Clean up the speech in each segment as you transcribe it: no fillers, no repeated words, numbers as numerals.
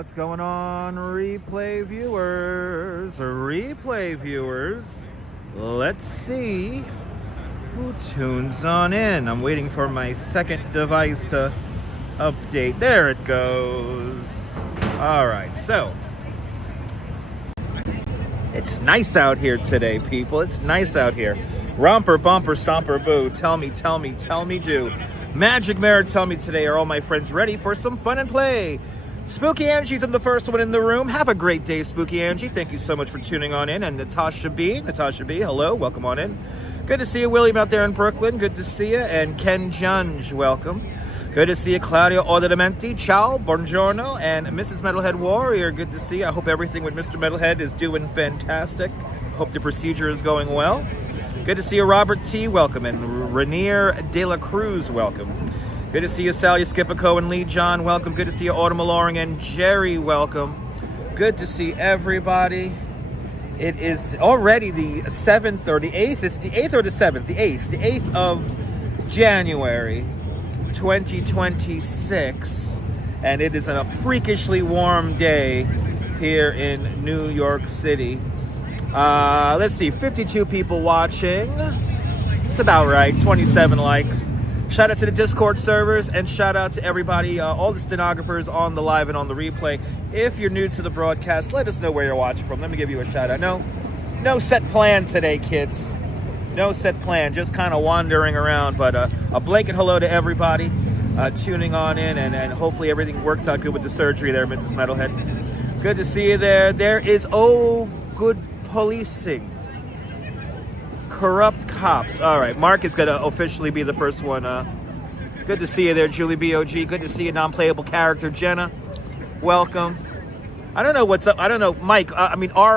What's going on, replay viewers? Replay viewers. Let's see who tunes on in. I'm waiting for my second device to update. There it goes. All right, so it's nice out here today, people. It's nice out here. Romper, bumper, stomper, boo. Tell me, do. Magic Mirror, tell me today, are all my friends ready for some fun and play? Spooky Angie's the first one in the room. Have a great day, Spooky Angie. Thank you so much for tuning on in. And Natasha B, hello, welcome on in. Good to see you, William, out there in Brooklyn. Good to see you. And Ken Junge, welcome. Good to see you, Claudia Ordamenti. Ciao, buongiorno. And Mrs. Metalhead Warrior, good to see you. I hope everything with Mr. Metalhead is doing fantastic. Hope the procedure is going well. Good to see you, Robert T. Welcome. And Rainier De La Cruz, welcome. Good to see you, Sally Skipico and Lee John. Welcome. Good to see you, Autumn Loring and Jerry. Welcome. Good to see everybody. It is already the 7th or the 8th. It's the 8th or the 7th? The 8th. The 8th of January, 2026. And it is a freakishly warm day here in New York City. Let's see, 52 people watching. It's about right. 27 likes. Shout out to the Discord servers and shout out to everybody, all the stenographers on the live and on the replay. If you're new to the broadcast, let us know where you're watching from. Let me give you a shout out. No set plan today, kids. No set plan, just kind of wandering around. But a blanket hello to everybody tuning on in, and hopefully everything works out good with the surgery there, Mrs. Metalhead. Good to see you there. There is good policing. Corrupt cops. All right, Mark is going to officially be the first one. Good to see you there, Julie B.O.G. Good to see you, non-playable character, Jenna. Welcome. I don't know what's up. I don't know, Mike.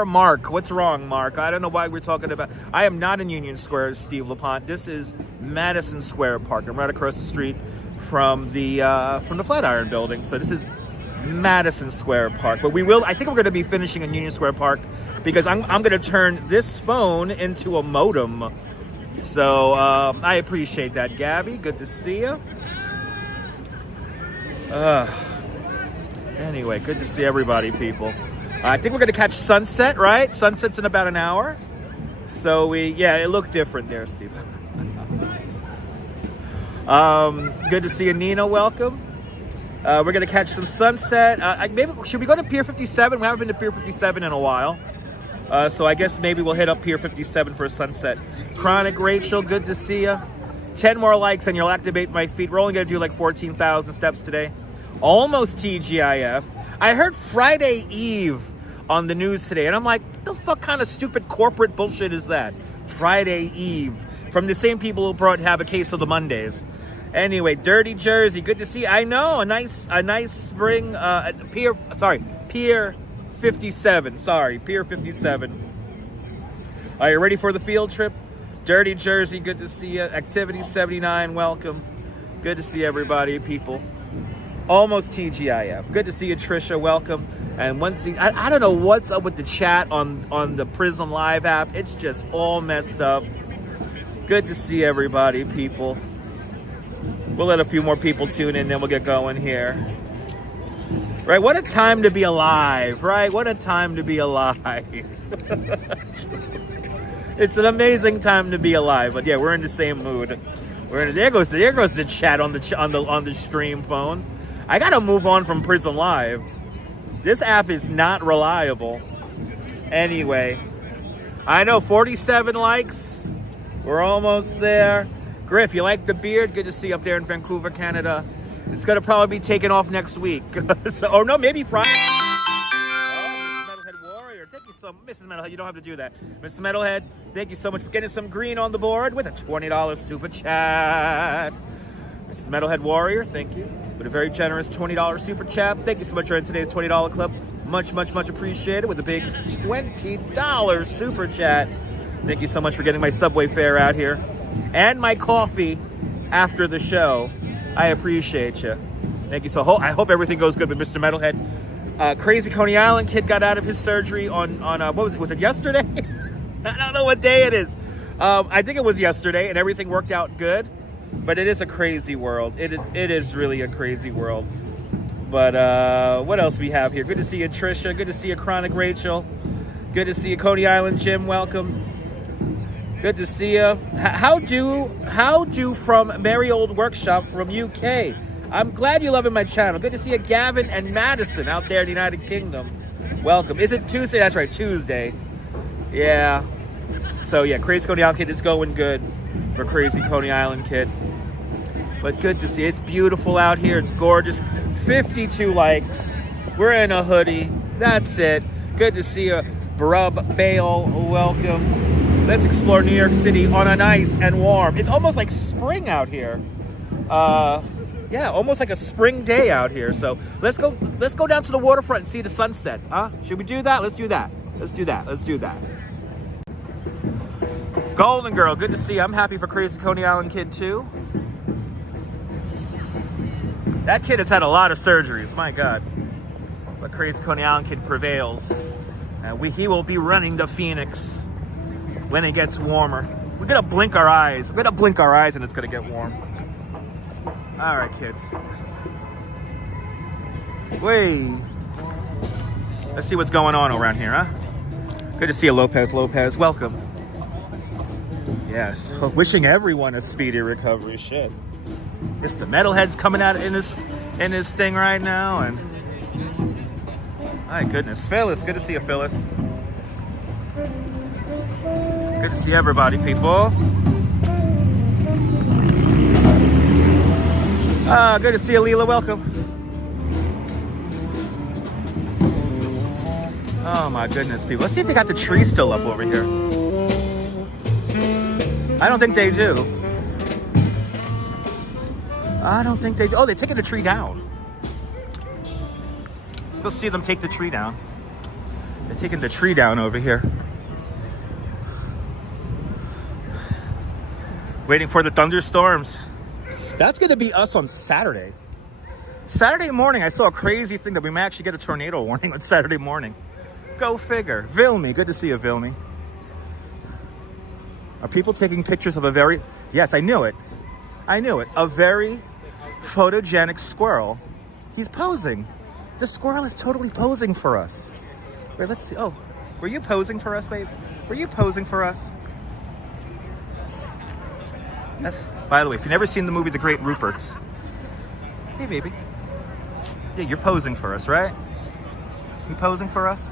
Mark. What's wrong, Mark? I don't know why we're talking about. I am not in Union Square, Steve LaPont. This is Madison Square Park. I'm right across the street from the Flatiron Building. So this is Madison Square Park. But I think we're going to be finishing in Union Square Park because I'm going to turn this phone into a modem. So I appreciate that, Gabby. Good to see you. Anyway, good to see everybody, people. I think we're going to catch sunset, right? Sunset's in about an hour. So it looked different there, Steve. Good to see you, Nina. Welcome. We're going to catch some sunset. Maybe should we go to Pier 57? We haven't been to Pier 57 in a while. So I guess maybe we'll hit up Pier 57 for a sunset. Chronic Rachel, good to see you. 10 more likes and you'll activate my feet. We're only going to do like 14,000 steps today. Almost TGIF. I heard Friday Eve on the news today, and I'm like, the fuck kind of stupid corporate bullshit is that? Friday Eve. From the same people who have a case of the Mondays. Anyway, Dirty Jersey, good to see. I know, a nice spring. Pier 57. Sorry, Pier 57. Are you ready for the field trip? Dirty Jersey, good to see you. Activity 79, welcome. Good to see everybody, people. Almost TGIF. Good to see you, Trisha. Welcome. And I don't know what's up with the chat on the Prism Live app. It's just all messed up. Good to see everybody, people. We'll let a few more people tune in, then we'll get going here. Right, what a time to be alive, right? What a time to be alive. It's an amazing time to be alive. But yeah, we're in the same mood. There goes the chat on the stream phone. I gotta move on from Prism Live. This app is not reliable. Anyway, I know 47 likes. We're almost there. Griff, you like the beard? Good to see you up there in Vancouver, Canada. It's going to probably be taken off next week. Or no, maybe Friday. Oh, Mrs. Metalhead Warrior. Thank you so much. Mrs. Metalhead, you don't have to do that. Mr. Metalhead, thank you so much for getting some green on the board with a $20 super chat. Mrs. Metalhead Warrior, thank you. With a very generous $20 super chat. Thank you so much for in today's $20 club. Much, much, much appreciated with a big $20 super chat. Thank you so much for getting my subway fare out here. And my coffee after the show. I appreciate you. Thank you. So I hope everything goes good with Mr. Metalhead. Crazy Coney Island kid got out of his surgery on what was it? Was it yesterday? I don't know what day it is. I think it was yesterday, and everything worked out good. But it is a crazy world. It is really a crazy world. But what else we have here? Good to see you, Trisha. Good to see you, Chronic Rachel. Good to see you, Coney Island Jim. Welcome. Good to see you. How do from Merry Old Workshop from UK. I'm glad you're loving my channel. Good to see you, Gavin and Madison out there in the United Kingdom. Welcome. Is it Tuesday? That's right, Tuesday. Yeah. So yeah, Crazy Coney Island Kid is going good for Crazy Coney Island Kid. But good to see. It's beautiful out here. It's gorgeous. 52 likes. We're in a hoodie. That's it. Good to see you, Brub Bale. Welcome. Let's explore New York City on a nice and warm. It's almost like spring out here. Yeah, almost like a spring day out here. So let's go down to the waterfront and see the sunset. Huh? Should we do that? Let's do that. Let's do that. Let's do that. Golden Girl, good to see you. I'm happy for Crazy Coney Island Kid too. That kid has had a lot of surgeries, my God. But Crazy Coney Island Kid prevails. And he will be running the Phoenix when it gets warmer. We're gonna blink our eyes. We're gonna blink our eyes and it's gonna get warm. All right, kids. Wait. Let's see what's going on around here, huh? Good to see you, Lopez. Lopez, welcome. Yes, wishing everyone a speedy recovery. Shit. It's the metalheads coming out in this thing right now, and my goodness, Phyllis, good to see you, Phyllis. Good to see everybody, people. Good to see you, Leela. Welcome. Oh my goodness, people. Let's see if they got the tree still up over here. I don't think they do. I don't think they do. Oh, they're taking the tree down. Let's see them take the tree down. They're taking the tree down over here. Waiting for the thunderstorms. That's going to be us on Saturday. Saturday morning, I saw a crazy thing that we may actually get a tornado warning on Saturday morning. Go figure. Vilmi, good to see you, Vilmi. Are people taking pictures of a very... Yes, I knew it. I knew it. A very photogenic squirrel. He's posing. The squirrel is totally posing for us. Wait, let's see. Oh, were you posing for us, babe? Were you posing for us? That's, by the way, if you've never seen the movie The Great Ruperts. Hey, baby. Yeah, you're posing for us, right? You posing for us?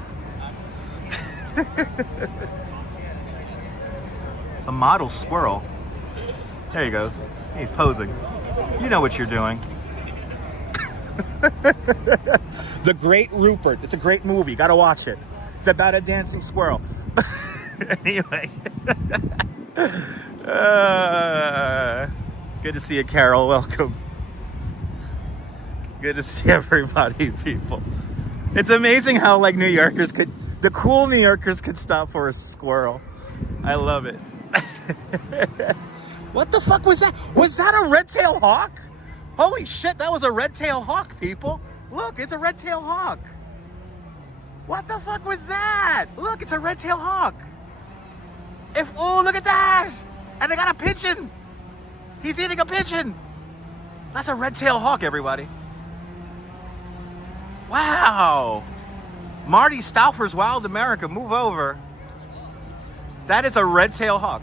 It's a model squirrel. There he goes. He's posing. You know what you're doing. The Great Rupert. It's a great movie. Gotta watch it. It's about a dancing squirrel. Anyway. Good to see you, Carol. Welcome. Good to see everybody, people. It's amazing how, like, the cool New Yorkers could stop for a squirrel. I love it. What the fuck was that? Was that a red-tailed hawk? Holy shit, that was a red-tailed hawk, people. Look, it's a red-tailed hawk. What the fuck was that? Look, it's a red-tailed hawk. Oh, look at that. And they got a pigeon. He's eating a pigeon. That's a red-tailed hawk, everybody. Wow. Marty Stauffer's Wild America, move over. That is a red-tailed hawk.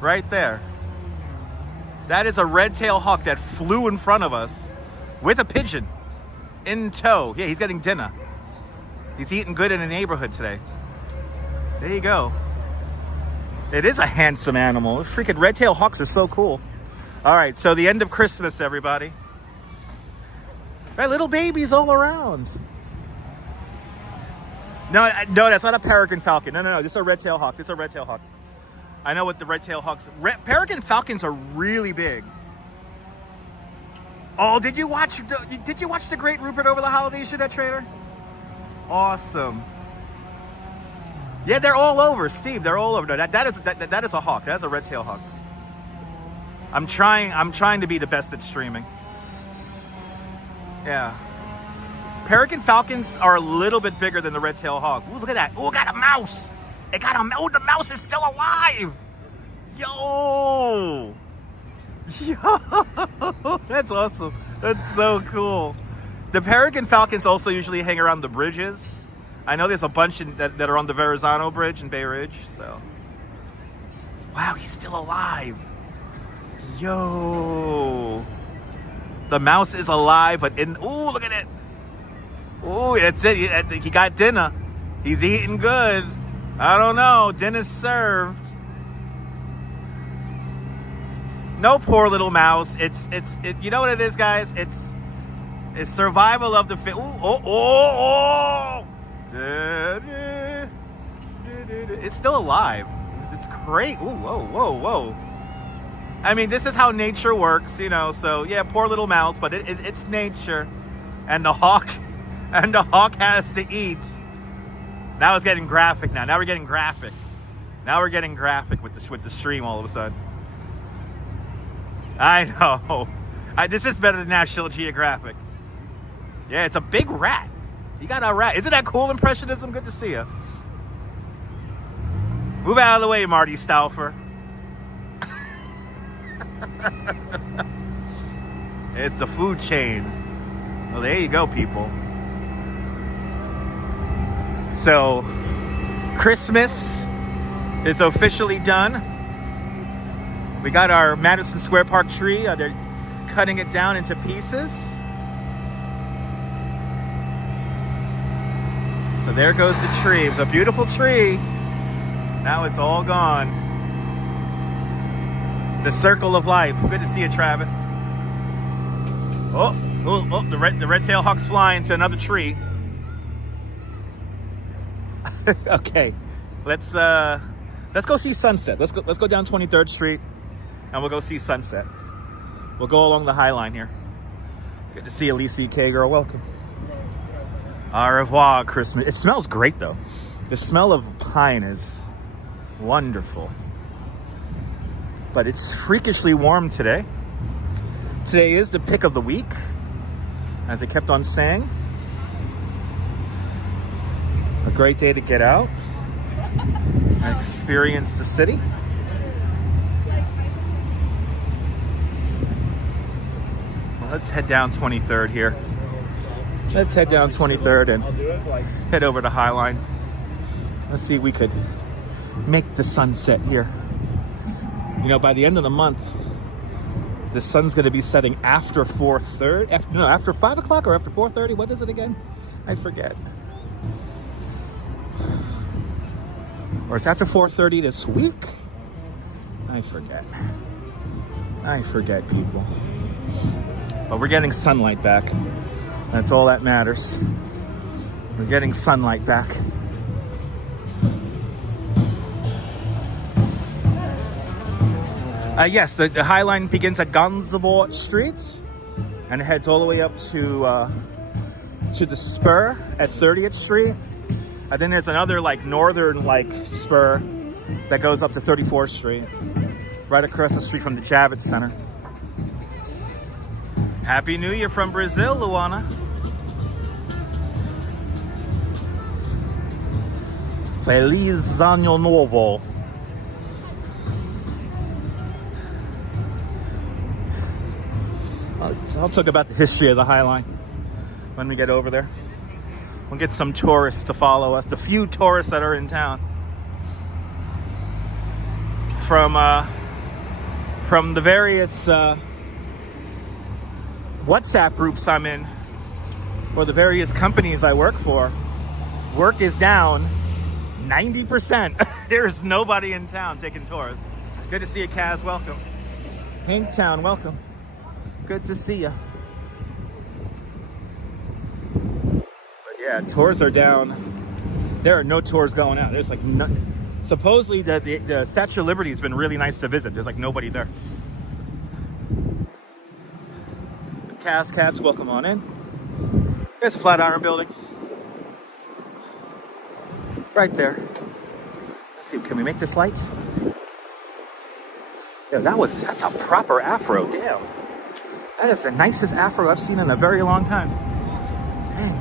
Right there. That is a red-tailed hawk that flew in front of us with a pigeon in tow. Yeah, he's getting dinner. He's eating good in the neighborhood today. There you go. It is a handsome animal. Freaking red-tailed hawks are so cool. All right, so the end of Christmas, everybody. Right, little babies all around. No, that's not a peregrine falcon. No. This is a red-tailed hawk. This is a red-tailed hawk. I know what the red-tailed hawks... Peregrine falcons are really big. Oh, did you watch The Great Rupert over the holidays, that trailer? Awesome. Yeah, they're all over, Steve. They're all over. No, that is a hawk. That's a red-tailed hawk. I'm trying to be the best at streaming. Yeah. Peregrine falcons are a little bit bigger than the red-tailed hawk. Ooh, look at that. Oh, it got a mouse. Oh, the mouse is still alive. Yo. That's awesome. That's so cool. The peregrine falcons also usually hang around the bridges. I know there's a bunch that are on the Verizon Bridge in Bay Ridge, so. Wow, he's still alive. Yo. The mouse is alive, but ooh, look at it. Ooh, that's it. He got dinner. He's eating good. I don't know. Dinner's served. No, poor little mouse. It's you know what it is, guys? It's survival of the fit. It's still alive. It's great. Ooh, whoa. I mean, this is how nature works, you know. So yeah, poor little mouse, but it's nature, and the hawk has to eat. Now it's getting graphic. Now we're getting graphic. Now we're getting graphic with the stream all of a sudden. I know. This is better than National Geographic. Yeah, it's a big rat. You got a rat. Isn't that cool, Impressionism? Good to see you. Move out of the way, Marty Stauffer. It's the food chain. Well, there you go, people. So, Christmas is officially done. We got our Madison Square Park tree. They're cutting it down into pieces. So there goes the tree. It was a beautiful tree. Now it's all gone. The circle of life. Good to see you, Travis. Oh, the red-tailed hawk's flying to another tree. Okay, let's go see sunset. Let's go down 23rd Street, and we'll go see sunset. We'll go along the Highline here. Good to see you, Lisa K. girl. Welcome. Au revoir, Christmas. It smells great though. The smell of pine is wonderful. But it's freakishly warm today. Today is the pick of the week, as I kept on saying. A great day to get out and experience the city. Well, let's head down 23rd here. Let's head down 23rd and head over to Highline. Let's see if we could make the sunset here. You know, by the end of the month, the sun's going to be setting after 4:30. After 5 o'clock or after 4:30. What is it again? I forget. Or it's after 4:30 this week? I forget. I forget, people. But we're getting sunlight back. That's all that matters. We're getting sunlight back. Yes, the Highline begins at Gansevoort Street and it heads all the way up to the spur at 30th Street. And then there's another northern spur that goes up to 34th Street, right across the street from the Javits Center. Happy New Year from Brazil, Luana. Feliz Año Novo. I'll talk about the history of the Highline when we get over there. We'll get some tourists to follow us, the few tourists that are in town. From the various WhatsApp groups I'm in, or the various companies I work for, work is down 90%. There's nobody in town taking tours. Good to see you, Kaz. Welcome. Hanktown, welcome. Good to see you. But yeah, tours are down. There are no tours going out. There's none. Supposedly the Statue of Liberty has been really nice to visit. There's nobody there. Kaz Cats, welcome on in. There's a Flatiron building. Right there. Let's see, can we make this light? Yeah, that's a proper afro, damn. That is the nicest afro I've seen in a very long time. Dang.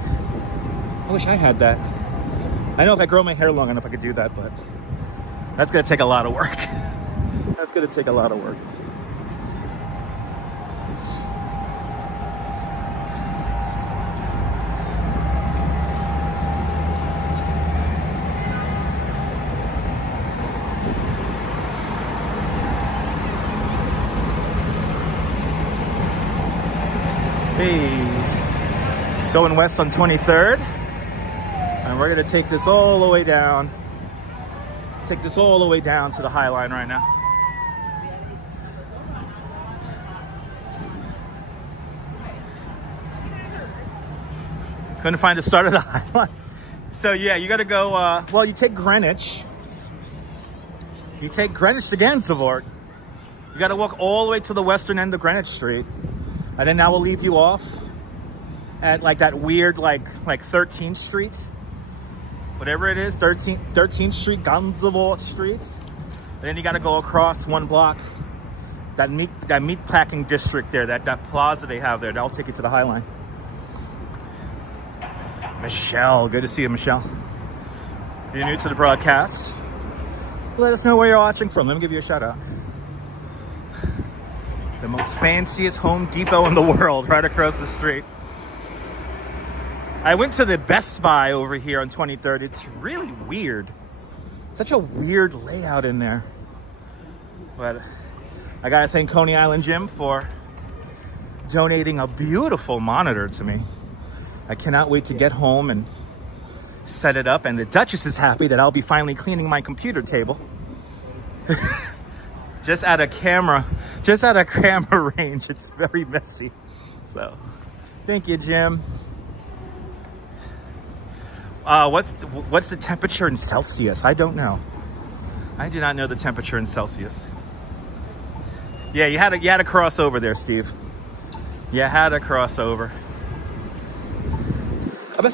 I wish I had that. I know if I grow my hair long enough I could do that, but that's gonna take a lot of work. That's gonna take a lot of work. Hey, going west on 23rd, and we're gonna take this all the way down. Take this all the way down to the Highline right now. Couldn't find the start of the Highline. So yeah, you gotta go, well, you take Greenwich. You take Greenwich to Gansevoort. You gotta walk all the way to the western end of Greenwich Street. And then that will leave you off at like that weird, like 13th Street. Whatever it is, 13th Street, Gansevoort Street. And then you gotta go across one block. That meat packing district there, that plaza they have there, that'll take you to the Highline. Michelle, good to see you, Michelle. If you're new to the broadcast, let us know where you're watching from. Let me give you a shout out. The most fanciest Home Depot in the world, right across the street. I went to the Best Buy over here on 23rd. It's really weird. Such a weird layout in there. But I gotta thank Coney Island Jim for donating a beautiful monitor to me. I cannot wait to get home and set it up. And the Duchess is happy that I'll be finally cleaning my computer table. Just out of camera range. It's very messy. So, thank you, Jim. What's the temperature in Celsius? I don't know. I do not know the temperature in Celsius. Yeah, you had to cross over there, Steve. You had to cross over.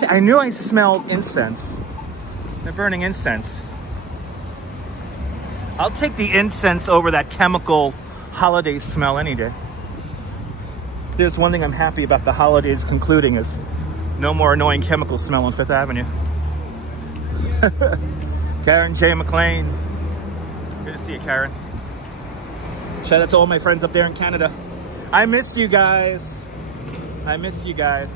I knew I smelled incense. They're burning incense. I'll take the incense over that chemical holiday smell any day. There's one thing I'm happy about the holidays concluding is no more annoying chemical smell on 5th Avenue. Karen J. McLean. Good to see you, Karen. Shout out to all my friends up there in Canada. I miss you guys. I miss you guys.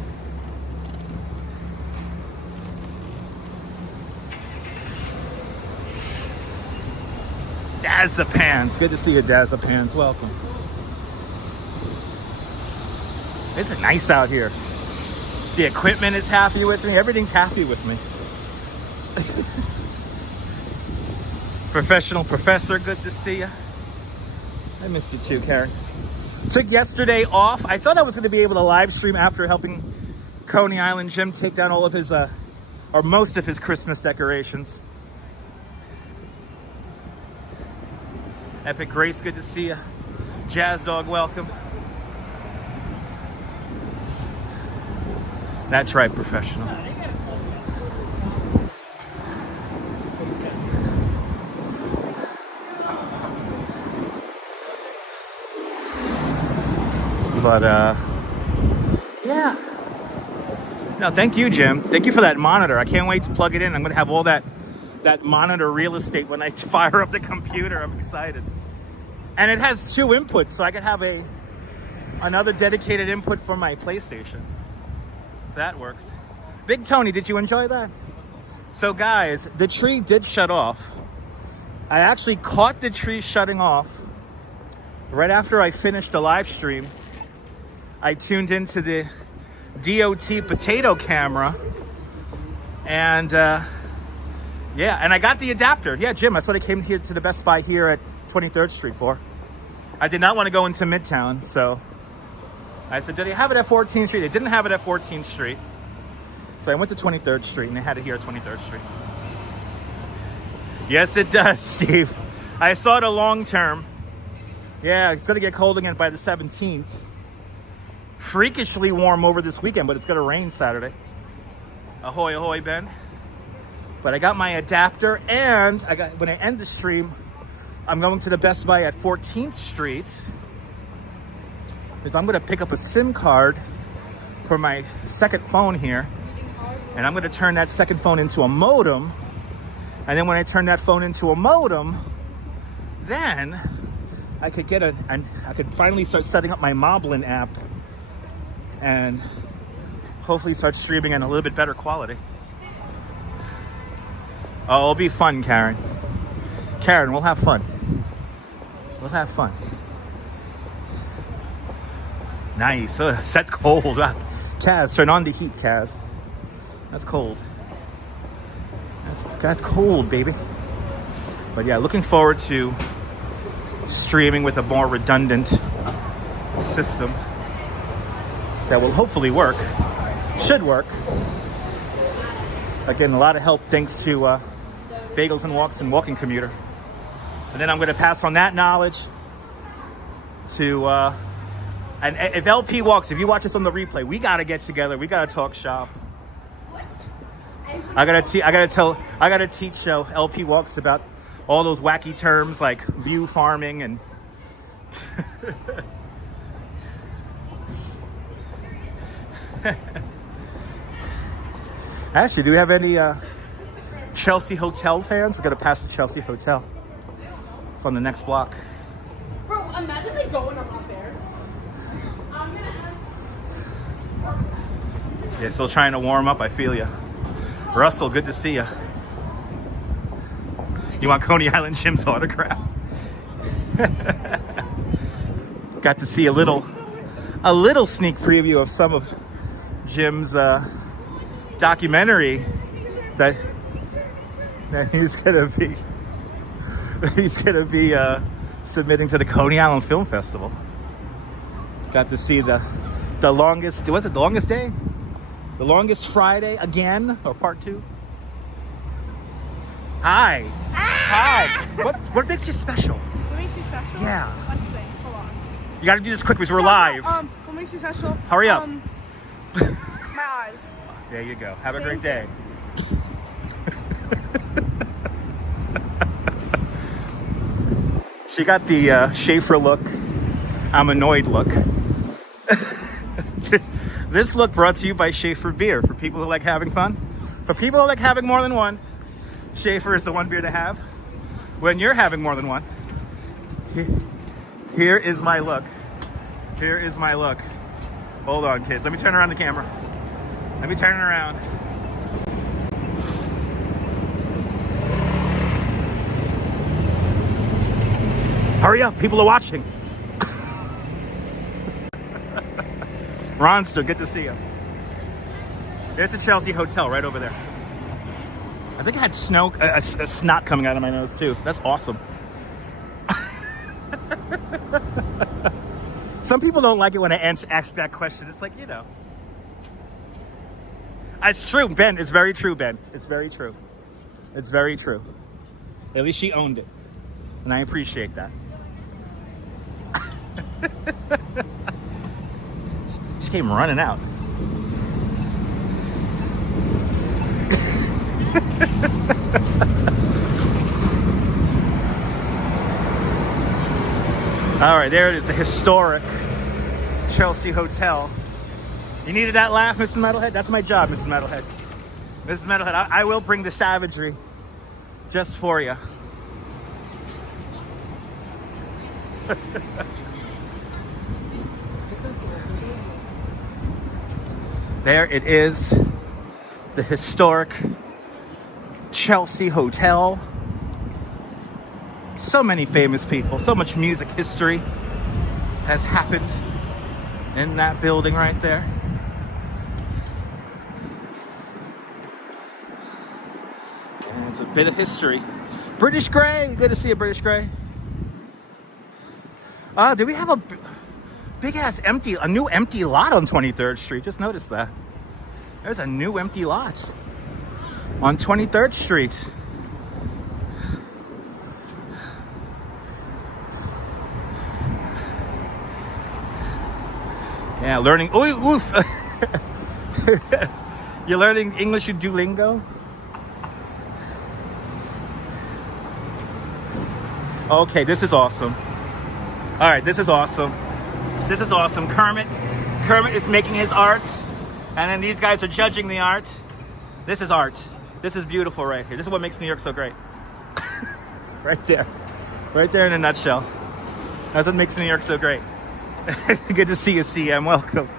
Dazapans. Good to see you, Dazapans. Welcome. It's nice out here. The equipment is happy with me. Everything's happy with me. Professional professor, good to see you. I missed you too, Karen. Took yesterday off. I thought I was going to be able to live stream after helping Coney Island Jim take down all of his, or most of his Christmas decorations. Epic Grace, good to see you. Jazz Dog, welcome. That's right, professional. But, yeah. No, thank you, Jim. Thank you for that monitor. I can't wait to plug it in. I'm going to have all that monitor real estate when I fire up the computer. I'm excited. And it has 2 inputs, so I could have another dedicated input for my PlayStation. So that works. Big Tony, did you enjoy that? So guys, the tree did shut off. I actually caught the tree shutting off right after I finished the live stream. I tuned into the DOT potato camera and yeah, and I got the adapter. Yeah, Jim, that's what I came here to the Best Buy here at 23rd Street for. I did not want to go into Midtown, so I said, did they have it at 14th Street? They didn't have it at 14th Street. So I went to 23rd Street and they had it here at 23rd Street. Yes, it does, Steve. I saw the long term. Yeah, it's going to get cold again by the 17th. Freakishly warm over this weekend, but it's going to rain Saturday. Ahoy, ahoy, Ben. But I got my adapter, and when I end the stream, I'm going to the Best Buy at 14th Street because I'm going to pick up a SIM card for my second phone here, and I'm going to turn that second phone into a modem. And then when I turn that phone into a modem, then I could I could finally start setting up my Moblin app and hopefully start streaming in a little bit better quality. Oh, it'll be fun, Karen. Karen, we'll have fun. We'll have fun. Nice. That's cold. Kaz, turn on the heat, Kaz. That's cold. That's cold, baby. But yeah, looking forward to streaming with a more redundant system that will hopefully work. Should work. Again, a lot of help thanks to Bagels and Walks and Walking Commuter. And then I'm going to pass on that knowledge to, and if LP Walks, if you watch this on the replay, we got to get together. We got to talk shop. What? I gotta teach LP Walks about all those wacky terms like view farming and Actually, do we have any Chelsea Hotel fans? We're gonna pass the Chelsea Hotel. It's on the next block. Bro, imagine they going around there. I'm gonna have... Yeah, still trying to warm up. I feel you. Russell, good to see you. You want Coney Island Jim's autograph? Got to see a little sneak preview of some of Jim's documentary that he's gonna be submitting to the Coney Island Film Festival. Got to see the longest, was it the longest day? The longest Friday again, or part 2? Hi. Hi. What makes you special? What makes you special? Yeah. Let's think. Hold on. You gotta do this quick because we're live. What makes you special? Hurry up. My eyes. There you go. Have a great day. She got the Schaefer look. I'm annoyed look. This look brought to you by Schaefer beer for people who like having fun. For people who like having more than one, Schaefer is the one beer to have. When you're having more than one, here is my look. Here is my look. Hold on, kids. Let me turn around the camera. Let me turn it around. Hurry up, people are watching. Ronster, good to see you. There's the Chelsea Hotel right over there. I think I had snow, a snot coming out of my nose too. That's awesome. Some people don't like it when I ask that question. It's like, you know. It's true, Ben. It's very true, Ben. It's very true. It's very true. At least she owned it. And I appreciate that. She came running out. All right, there it is, the historic Chelsea Hotel. You needed that laugh, Mrs. Metalhead? That's my job, Mrs. Metalhead. Mrs. Metalhead, I will bring the savagery just for you. There it is, the historic Chelsea Hotel. So many famous people, so much music history has happened in that building right there. And it's a bit of history. British Grey, good to see you, British Grey. Do we have a big ass a new empty lot on 23rd Street? Just noticed that. There's a new empty lot on 23rd Street. Yeah, learning. Oof. You're learning English with Duolingo? Okay, this is awesome. All right, this is awesome. This is awesome. Kermit is making his art, and then these guys are judging the art. This is art. This is beautiful right here. This is what makes New York so great. Right there. Right there in a nutshell. That's what makes New York so great. Good to see you, CM. Welcome.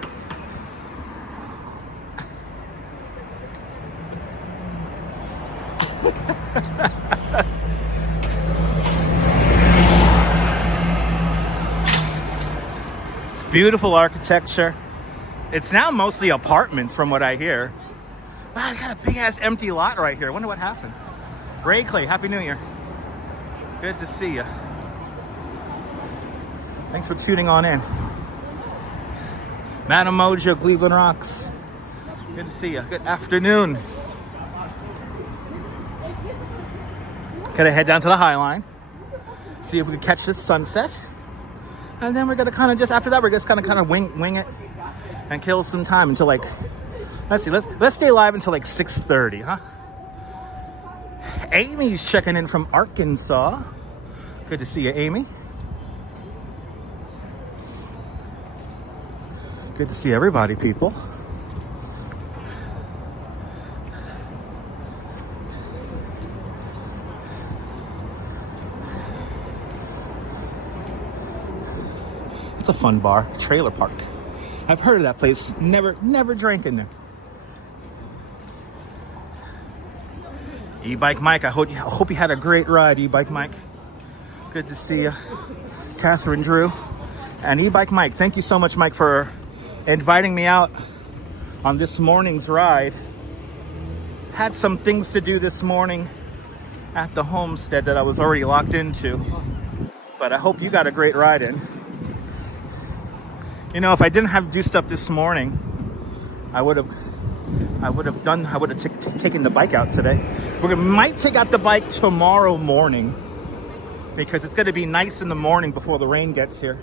Beautiful architecture. It's now mostly apartments from what I hear. Wow, I got a big ass empty lot right here. I wonder what happened. Ray Clay, Happy New Year. Good to see you. Thanks for tuning on in. Madam Mojo, Cleveland Rocks. Good to see you. Good afternoon. Gotta head down to the Highline. See if we can catch this sunset. And then we're gonna kind of just, after that, we're just gonna wing it and kill some time until like, let's see, let's stay live until like 6:30, huh? Amy's checking in from Arkansas. Good to see you, Amy. Good to see everybody, people. It's a fun bar, trailer park. I've heard of that place. Never drank in there. E-Bike Mike, I hope you had a great ride, E-Bike Mike. Good to see you. Catherine Drew. And E-Bike Mike, thank you so much, Mike, for inviting me out on this morning's ride. Had some things to do this morning at the homestead that I was already locked into. But I hope you got a great ride in. You know, if I didn't have to do stuff this morning, I would have taken the bike out today. We might take out the bike tomorrow morning because it's going to be nice in the morning before the rain gets here.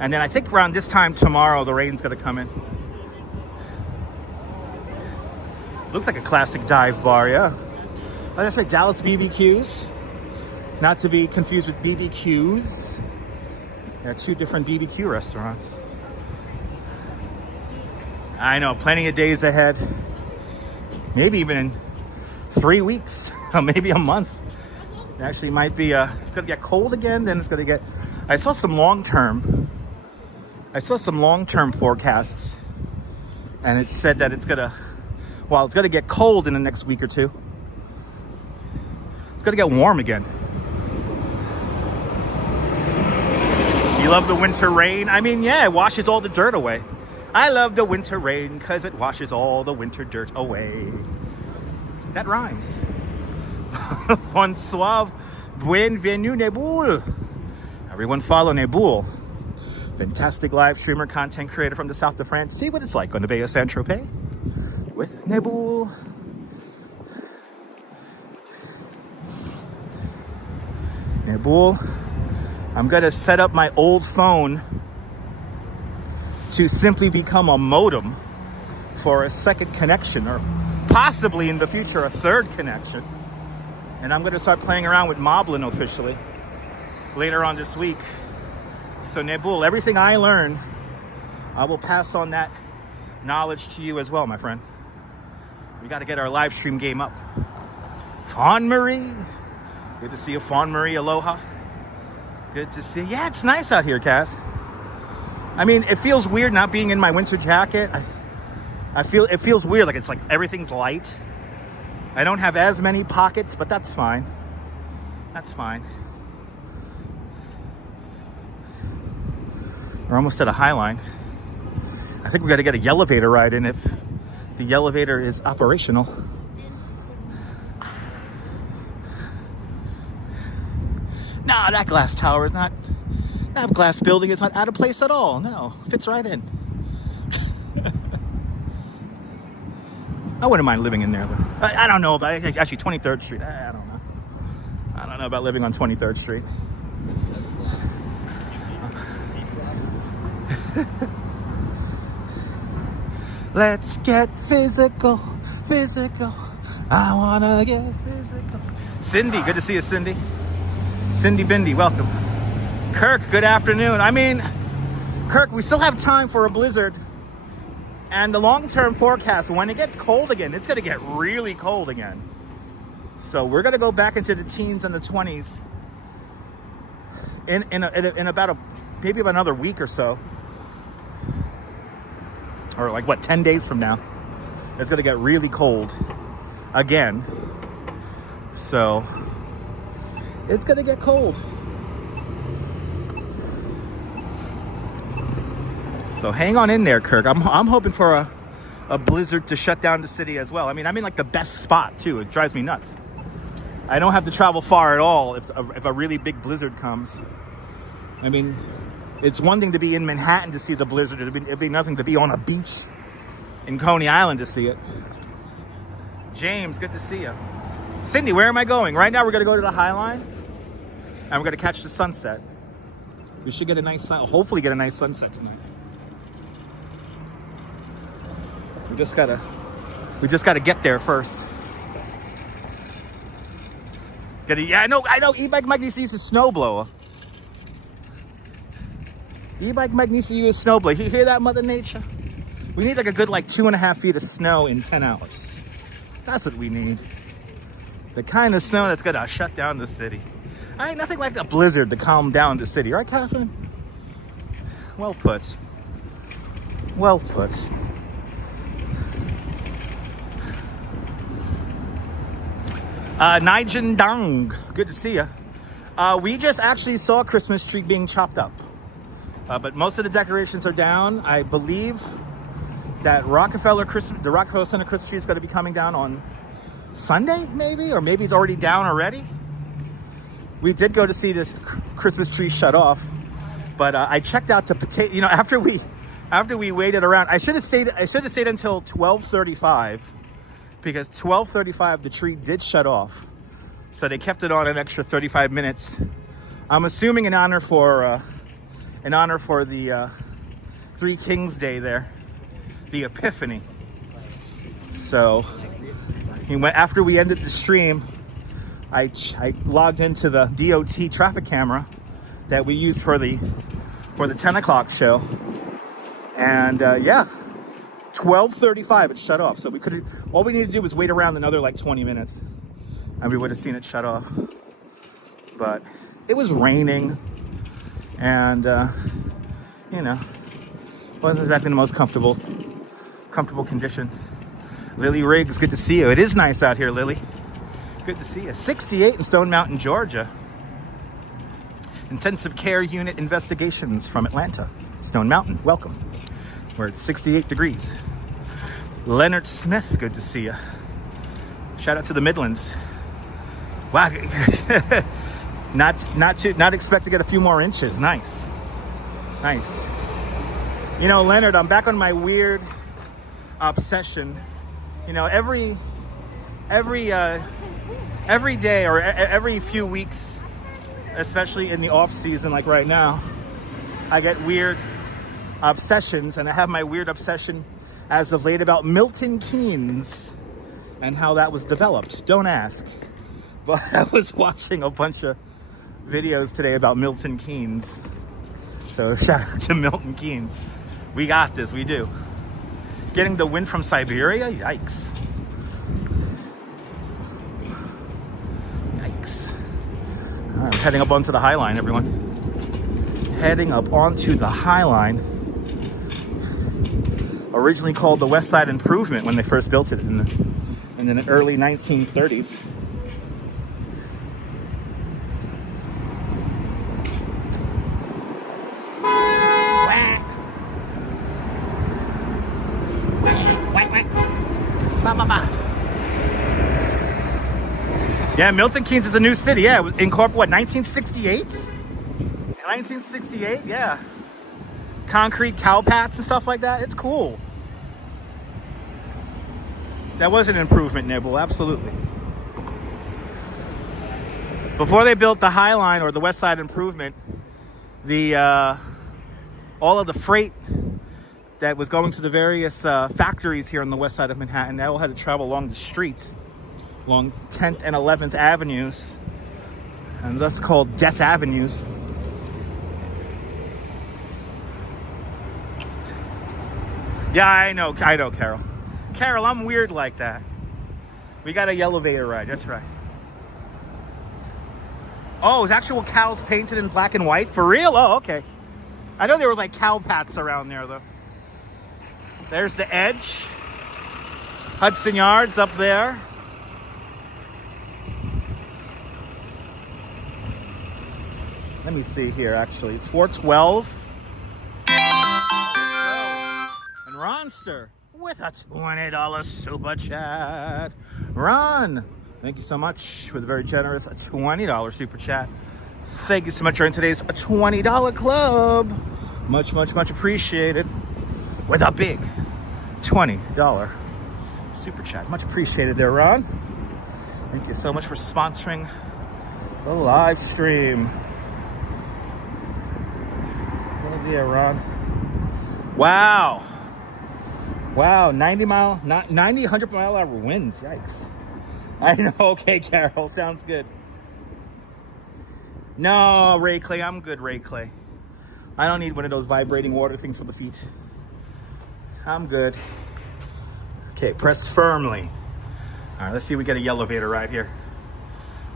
And then I think around this time tomorrow, the rain's going to come in. Looks like a classic dive bar, yeah. Like I said, Dallas BBQs. Not to be confused with BBQs. There are two different BBQ restaurants. I know, plenty of days ahead. Maybe even in 3 weeks, or maybe a month. It actually might be, it's gonna get cold again, then it's gonna get, I saw some long-term forecasts, and it said that it's gonna get cold in the next week or two. It's gonna get warm again. You love the winter rain? I mean, yeah, it washes all the dirt away. I love the winter rain because it washes all the winter dirt away. That rhymes. Bonsoir, bienvenue, Neboul. Everyone follow Neboul. Fantastic live streamer, content creator from the south of France. See what it's like on the Bay of Saint-Tropez with Neboul. Neboul. I'm gonna set up my old phone to simply become a modem for a second connection, or possibly in the future a third connection. And I'm gonna start playing around with Moblin officially later on this week. So Neboul, everything I learn, I will pass on that knowledge to you as well, my friend. We gotta get our live stream game up. Fawn Marie, good to see you, Fawn Marie, aloha. Good to see you. Yeah, it's nice out here, Cass. I mean, it feels weird not being in my winter jacket. It feels weird, like it's like everything's light. I don't have as many pockets, but that's fine. That's fine. We're almost at a Highline. I think we got to get a elevator ride in if the elevator is operational. Nah, that glass tower is not, that glass building is not out of place at all. No, fits right in. I wouldn't mind living in there. But I don't know about, actually 23rd Street. I don't know. I don't know about living on 23rd Street. Let's get physical, physical. I wanna get physical. Cindy, good to see you, Cindy. Cindy Bindi, welcome. Kirk, good afternoon. I mean, Kirk, we still have time for a blizzard. And the long-term forecast, when it gets cold again, it's gonna get really cold again. So we're gonna go back into the teens and the 20s in about maybe about another week or so. Or like what, 10 days from now. It's gonna get really cold again. So it's gonna get cold. So hang on in there, Kirk. I'm hoping for a blizzard to shut down the city as well. I mean, I'm in like the best spot too. It drives me nuts. I don't have to travel far at all if a really big blizzard comes. I mean, it's one thing to be in Manhattan to see the blizzard. It'd be nothing to be on a beach in Coney Island to see it. James, good to see you. Cindy, where am I going? Right now we're gonna go to the Highline and we're gonna catch the sunset. We should get a nice hopefully get a nice sunset tonight. We just gotta get there first. I know. E-bike Mike needs to use a snowblower. E-bike Mike needs to use a snowblower. You hear that, Mother Nature? We need like a good 2.5 feet of snow in 10 hours. That's what we need. The kind of snow that's gonna shut down the city. Ain't nothing like a blizzard to calm down the city, right, Catherine? Well put. Well put. Nigel Dong, good to see you. We just actually saw a Christmas tree being chopped up, but most of the decorations are down. I believe that the Rockefeller Center Christmas tree is going to be coming down on Sunday, maybe, or maybe it's already down already. We did go to see the Christmas tree shut off, but I checked out the potato. You know, after we waited around, I should have stayed until 12:35. Because 12:35 the tree did shut off, so they kept it on an extra 35 minutes. I'm assuming in honor for the Three Kings Day there, the Epiphany. So after we ended the stream, I logged into the DOT traffic camera that we used for the 10 o'clock show, and yeah. 12:35 it shut off, so all we needed to do was wait around another 20 minutes and we would have seen it shut off. But it was raining and you know, wasn't exactly the most comfortable condition. Lily Riggs, good to see you. It is nice out here, Lily. Good to see you. 68 in Stone Mountain, Georgia. Intensive care unit investigations from Atlanta. Stone Mountain, welcome. We're at 68 degrees. Leonard Smith, good to see you. Shout out to the Midlands. Wow, not expect to get a few more inches. Nice. You know, Leonard, I'm back on my weird obsession. You know, every day or every few weeks, especially in the off season like right now, I get weird obsessions, and I have my weird obsession as of late about Milton Keynes and how that was developed. Don't ask, but I was watching a bunch of videos today about Milton Keynes, so shout out to Milton Keynes. We got this, we do. Getting the wind from Siberia, yikes. All right, I'm heading up onto the Highline, everyone. Heading up onto the Highline. Originally called the West Side Improvement when they first built it in the early 1930s. Yeah, Milton Keynes is a new city. Yeah, it was incorporated, 1968? 1968, yeah. Concrete cowpats and stuff like that. It's cool. That was an improvement, Nibble, absolutely. Before they built the Highline or the West Side Improvement, all of the freight that was going to the various factories here on the west side of Manhattan, they all had to travel along the streets, along 10th and 11th Avenues, and thus called Death Avenues. Yeah, I know, Carol. Carol, I'm weird like that. We got a elevator ride, that's right. Oh, is actual cows painted in black and white? For real? Oh, okay. I know there was like cow pats around there, though. There's the Edge. Hudson Yards up there. Let me see here, actually. It's 412. And Ronster with a $20 super chat. Ron, thank you so much with a very generous $20 super chat. Thank you so much for today's $20 club. Much, much, much appreciated. With a big $20 super chat. Much appreciated there, Ron. Thank you so much for sponsoring the live stream. What is here, Ron? Wow. Wow, 100 mile an hour winds. Yikes. I know. Okay, Carol. Sounds good. No, Ray Clay. I'm good, Ray Clay. I don't need one of those vibrating water things for the feet. I'm good. Okay, press firmly. All right, let's see if we get a elevator right here.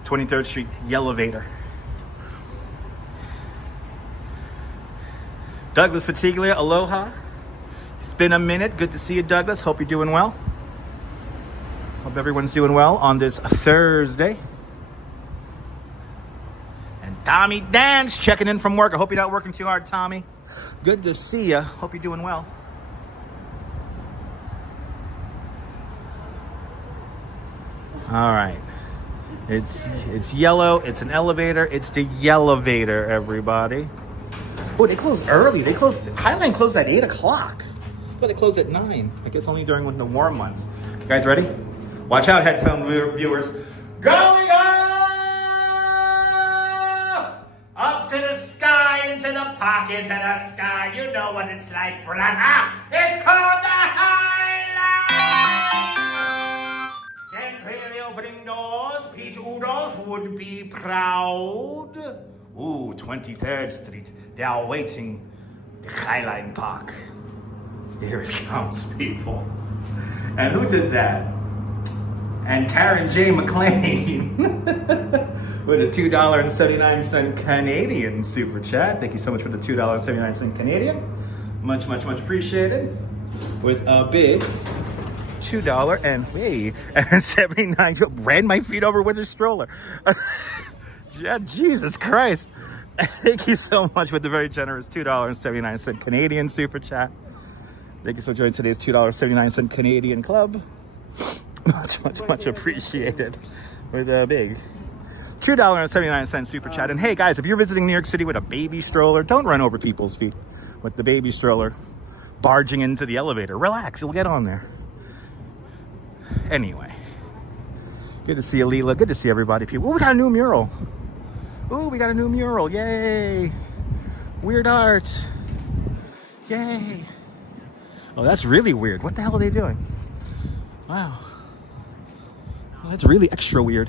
23rd Street elevator. Douglas Fatiglia, aloha. It's been a minute. Good to see you, Douglas. Hope you're doing well. Hope everyone's doing well on this Thursday. And Tommy Dance checking in from work. I hope you're not working too hard, Tommy. Good to see you. Hope you're doing well. All right. It's yellow. It's an elevator. It's the elevator, everybody. Oh, they closed early. Highline closed at 8 o'clock. But they closed at 9. I guess only during the warm months. You guys ready? Watch out, headphone viewers. Going up to the sky, into the pocket of the sky. You know what it's like, brother. It's called the Highline. Stand clearly opening doors. Pete Udolph would be proud. Ooh, 23rd Street. They are waiting. The Highline Park. Here it comes, people. And who did that? And Karen J. McLean with a $2.79 Canadian super chat. Thank you so much for the $2.79 Canadian. Much, much, much appreciated. With a big $2.79. Ran my feet over with her stroller. Yeah, Jesus Christ. Thank you so much with the very generous $2.79 Canadian super chat. Thank you so much for joining today's $2.79 Canadian club. Much, much, much appreciated. With a big $2.79 super chat. And hey guys, if you're visiting New York City with a baby stroller, don't run over people's feet with the baby stroller barging into the elevator. Relax, you'll get on there. Anyway, good to see you, Leela. Good to see everybody, people. Oh, we got a new mural. Oh, we got a new mural. Yay. Weird art. Yay. Oh, that's really weird. What the hell are they doing? Wow. Oh, that's really extra weird.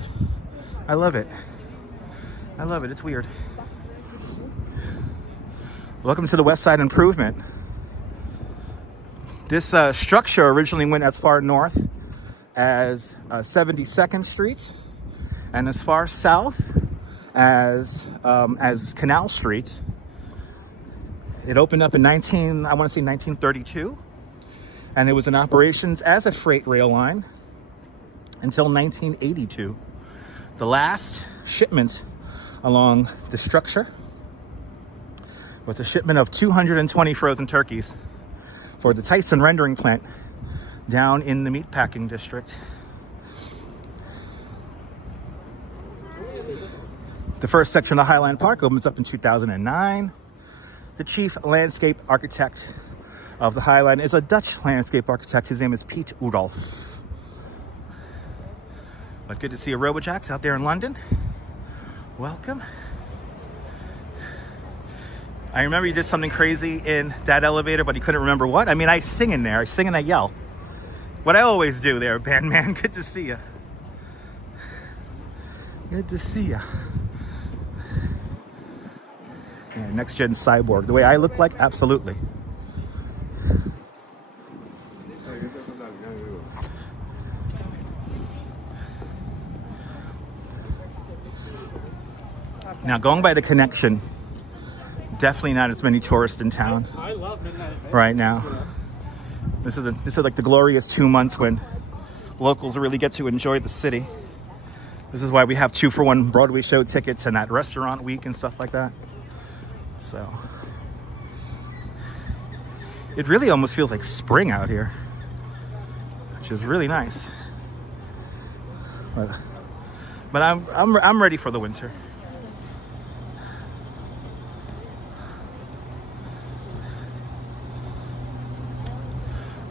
I love it. I love it. It's weird. Welcome to the West Side Improvement. This structure originally went as far north as 72nd Street and as far south as Canal Street. It opened up in 1932, and it was in operations as a freight rail line until 1982. The last shipment along the structure was a shipment of 220 frozen turkeys for the Tyson rendering plant down in the meatpacking district. The first section of Highline Park opens up in 2009. The chief landscape architect of the Highline is a Dutch landscape architect. His name is Pete Udolph. But good to see you, Robojacks, out there in London. Welcome. I remember you did something crazy in that elevator, but you couldn't remember what. I mean, I sing in there. I sing and I yell. What I always do there, Bandman. Good to see you. Good to see you. Yeah, next gen cyborg. The way I look like? Absolutely. Now, going by the connection, definitely not as many tourists in town right now. This is like the glorious 2 months when locals really get to enjoy the city. This is why we have 2-for-1 Broadway show tickets and that restaurant week and stuff like that. So It really almost feels like spring out here, which is really nice. But I'm ready for the winter.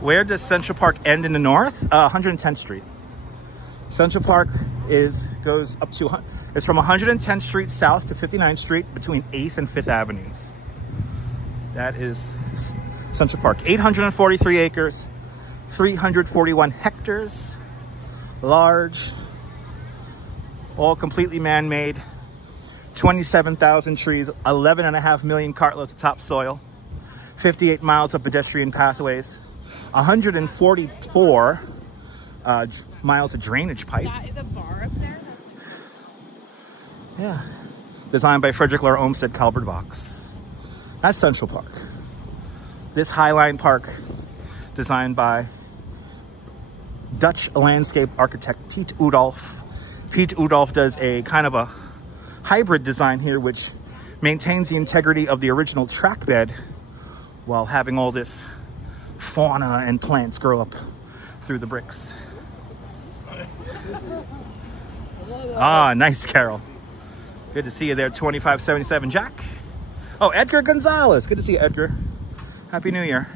Where does Central Park end in the north? 110th Street. Central Park goes up to, it's from 110th Street south to 59th Street between 8th and 5th Avenues. That is Central Park. 843 acres, 341 hectares, large, all completely man-made, 27,000 trees, 11.5 million cartloads of topsoil, 58 miles of pedestrian pathways, 144 miles of drainage pipe. That is a bar up there? Yeah. Designed by Frederick Lahr Olmsted Calvert Vaux. That's Central Park. This Highline Park, designed by Dutch landscape architect Piet Oudolf. Piet Oudolf does a kind of a hybrid design here, which maintains the integrity of the original track bed while having all this fauna and plants grow up through the bricks. Ah, nice, Carol. Good to see you there, 2577 Jack. Oh, Edgar Gonzalez. Good to see you, Edgar. Happy New Year.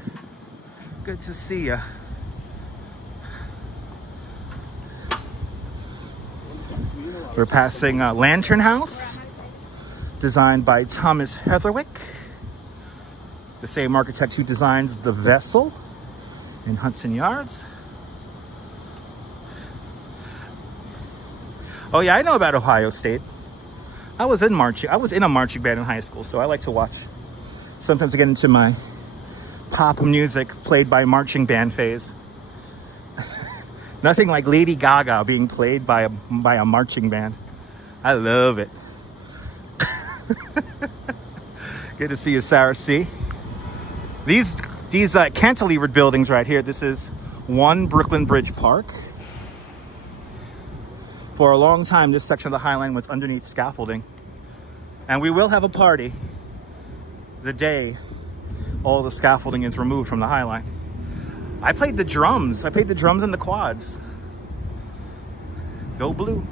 Good to see you. We're passing Lantern House, designed by Thomas Heatherwick, the same architect who designs the Vessel in Hudson Yards. Oh yeah, I know about Ohio State. I was in a marching band in high school, so I like to watch. Sometimes I get into my pop music played by marching band phase. Nothing like Lady Gaga being played by a marching band. I love it. Good to see you, Sarah C. These cantilevered buildings right here. This is One Brooklyn Bridge Park. For a long time, this section of the Highline was underneath scaffolding. And we will have a party the day all the scaffolding is removed from the Highline. I played the drums. I played the drums in the quads. Go Blue.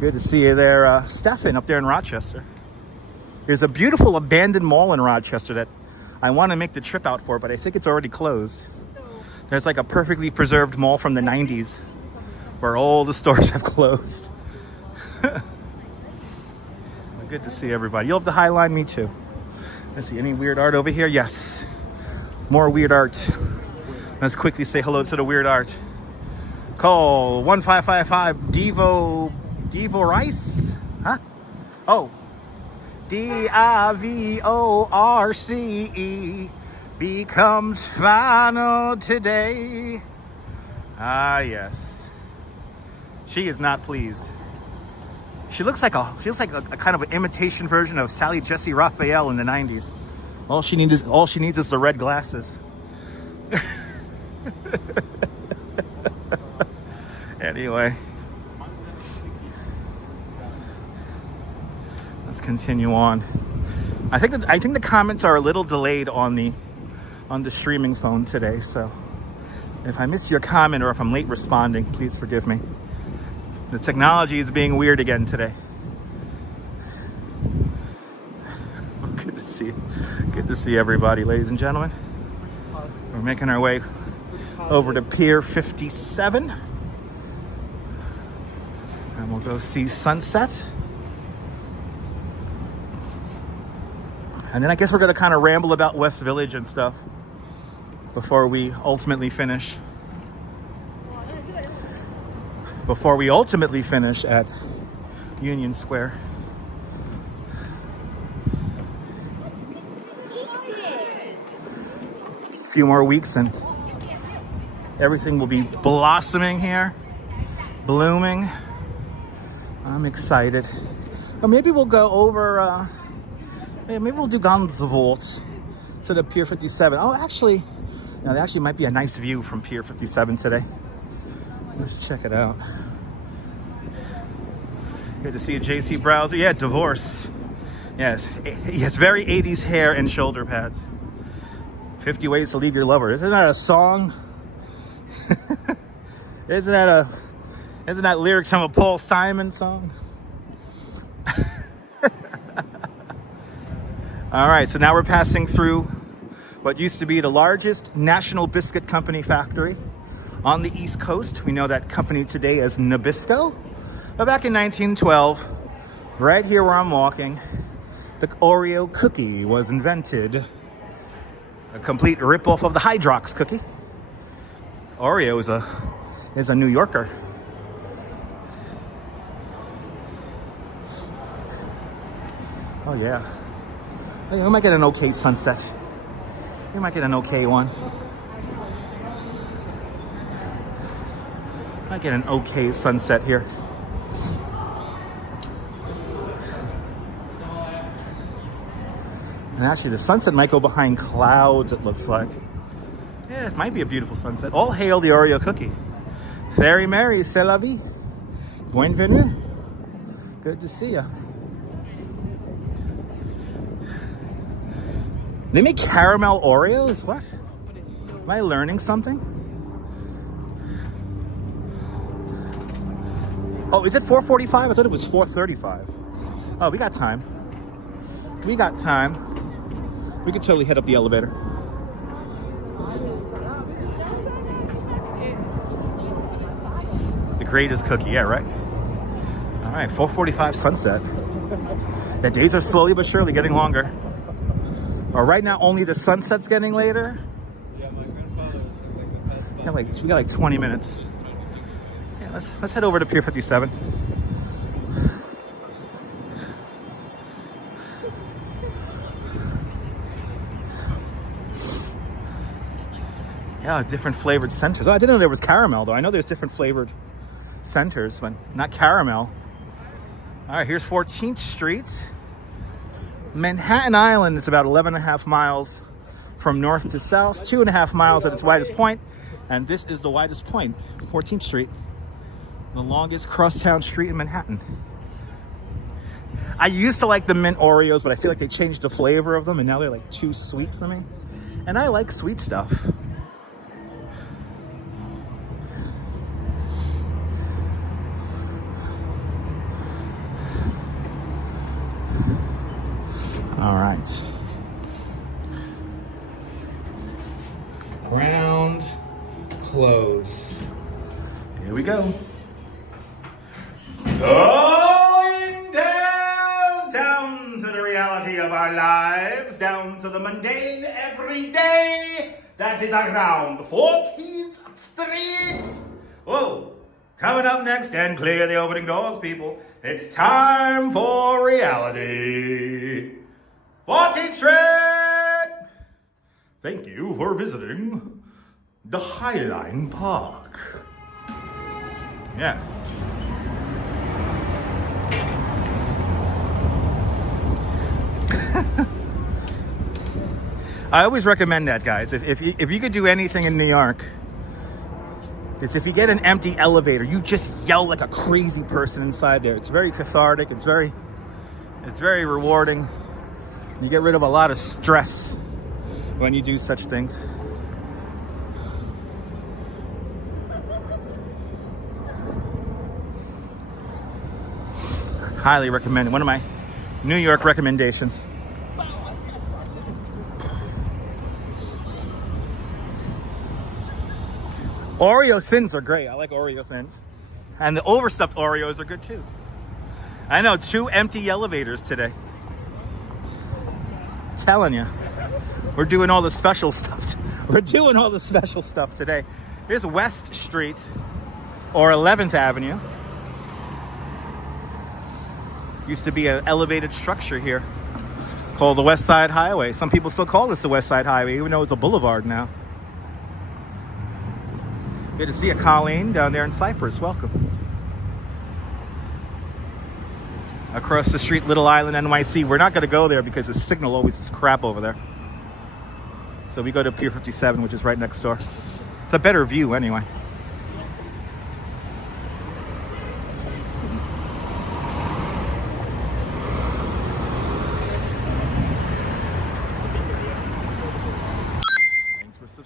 Good to see you there, Stefan, up there in Rochester. There's a beautiful abandoned mall in Rochester that I want to make the trip out for, but I think it's already closed. There's like a perfectly preserved mall from the 90s where all the stores have closed. Good to see everybody. You love the Highline? Me too. Let's see, any weird art over here? Yes. More weird art. Let's quickly say hello to the weird art. Call 1555 Devo Rice? Huh? Oh. DIVORCE becomes final today. Ah, yes. She is not pleased. She looks like a kind of an imitation version of Sally Jesse Raphael in the 90s. All she needs is the red glasses. Anyway, let's continue on. I think the comments are a little delayed on the streaming phone today, so if I miss your comment or if I'm late responding, please forgive me. The technology is being weird again today. Good to see everybody, ladies and gentlemen. We're making our way over to Pier 57. And we'll go see sunset. And then I guess we're going to kind of ramble about West Village and stuff before we ultimately finish. Before we ultimately finish at Union Square. A few more weeks and everything will be blossoming here, blooming. I'm excited. Or maybe we'll go over, maybe we'll do Ganzvoort to the Pier 57. Oh, actually, no, there actually might be a nice view from Pier 57 today. Let's check it out. Good to see a JC Browser. Yeah, divorce. Yes, he has very 80s hair and shoulder pads. 50 Ways to Leave Your Lover. Isn't that a song? Isn't that lyrics from a Paul Simon song? All right, so now we're passing through what used to be the largest national biscuit company factory on the East Coast. We know that company today as Nabisco. But back in 1912, right here where I'm walking, the Oreo cookie was invented. A complete ripoff of the Hydrox cookie. Oreo is a New Yorker. Oh yeah. Oh, yeah, we might get an okay sunset. We might get an okay one. Might get an okay sunset here. And actually the sunset might go behind clouds, it looks like. Yeah, it might be a beautiful sunset. All hail the Oreo cookie. Very merry, c'est la vie. Bienvenue. Good to see ya. They make caramel Oreos? What? Am I learning something? Oh, is it 4:45? I thought it was 4:35. Oh, we got time. We got time. We could totally head up the elevator. The greatest cookie, yeah, right? All right, 4:45 sunset. The days are slowly but surely getting longer. Well, right now, only the sunset's getting later. Yeah, my grandfather was We got like 20 minutes. Yeah, let's head over to Pier 57. Yeah, different flavored centers. Oh, I didn't know there was caramel, though. I know there's different flavored centers, but not caramel. All right, here's 14th Street. Manhattan Island is about 11.5 miles from north to south, 2.5 miles at its widest point, and this is the widest point, 14th Street, the longest crosstown street in Manhattan. I used to like the mint Oreos, but I feel like they changed the flavor of them, and now they're like too sweet for me. And I like sweet stuff. All right. Ground close. Here we go. Going down to the reality of our lives, down to the mundane everyday that is around 14th Street. Whoa. Coming up next, and clear the opening doors, people. It's time for reality. 14th Street! Thank you for visiting the Highline Park. Yes. I always recommend that, guys. If you could do anything in New York, it's if you get an empty elevator, you just yell like a crazy person inside there. It's very cathartic. It's very rewarding. You get rid of a lot of stress when you do such things. Highly recommend it. One of my New York recommendations. Oreo thins are great. I like Oreo thins. And the overstuffed Oreos are good too. I know, 2 empty elevators today. Telling you, we're doing all the special stuff. We're doing all the special stuff today. Here's West Street, or 11th Avenue. Used to be an elevated structure here called the West Side Highway. Some people still call this the West Side Highway, even though it's a boulevard now. Good to see you, Colleen, down there in Cyprus. Welcome. Across the street, Little Island, NYC. We're not going to go there because the signal always is crap over there. So we go to Pier 57, which is right next door. It's a better view anyway.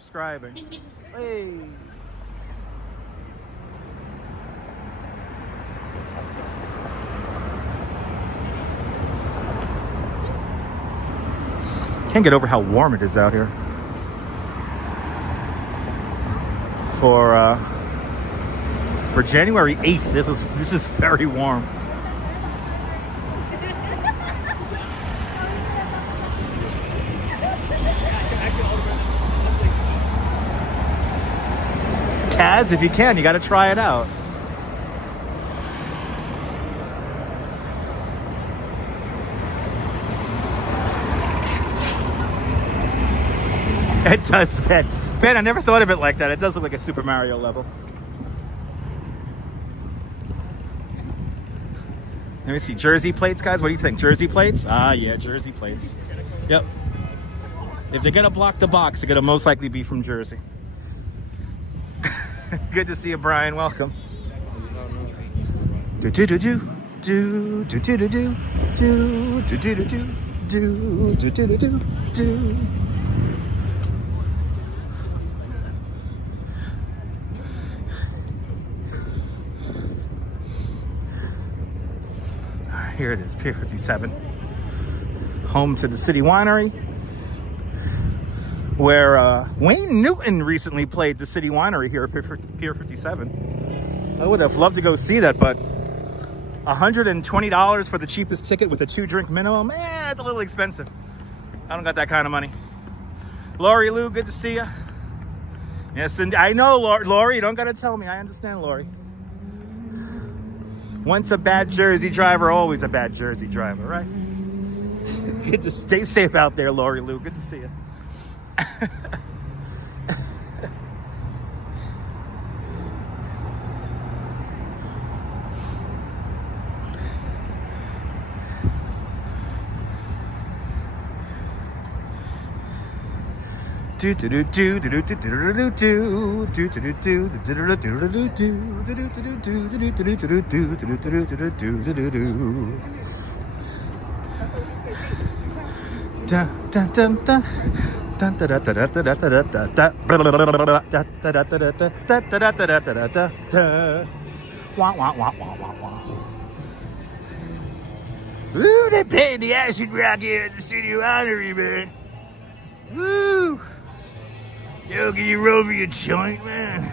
subscribing. Hey. Can't get over how warm it is out here. For January 8th, this is very warm. Kaz, if you can, you got to try it out. It does, Ben. Ben, I never thought of it like that. It does look like a Super Mario level. Let me see. Jersey plates, guys. What do you think? Jersey plates? Ah, yeah, Jersey plates. Yep. If they're going to block the box, they're going to most likely be from Jersey. Good to see you, Brian. Welcome. Do do do do do do do do do do do do do do do do do do. Here it is, Pier 57, home to the City Winery, where Wayne Newton recently played the City Winery here at Pier 57. I would have loved to go see that, but $120 for the cheapest ticket with a 2-drink minimum, it's a little expensive. I don't got that kind of money. Lori Lou, good to see you. Yes, and I know, Lori, you don't got to tell me. I understand, Lori. Once a bad Jersey driver, always a bad Jersey driver, right? Good to stay safe out there, Lori Lou. Good to see you. Do do do do do do do do do do do do do do do do do. Da da da da. Dun da da da da da da da da da. Da da da da da da da da da da da. Wah wah wah wah wah wah. Ooh, they playing the acid rock here at the City Winery, man. Woo! Yo, can you roll me a joint, man?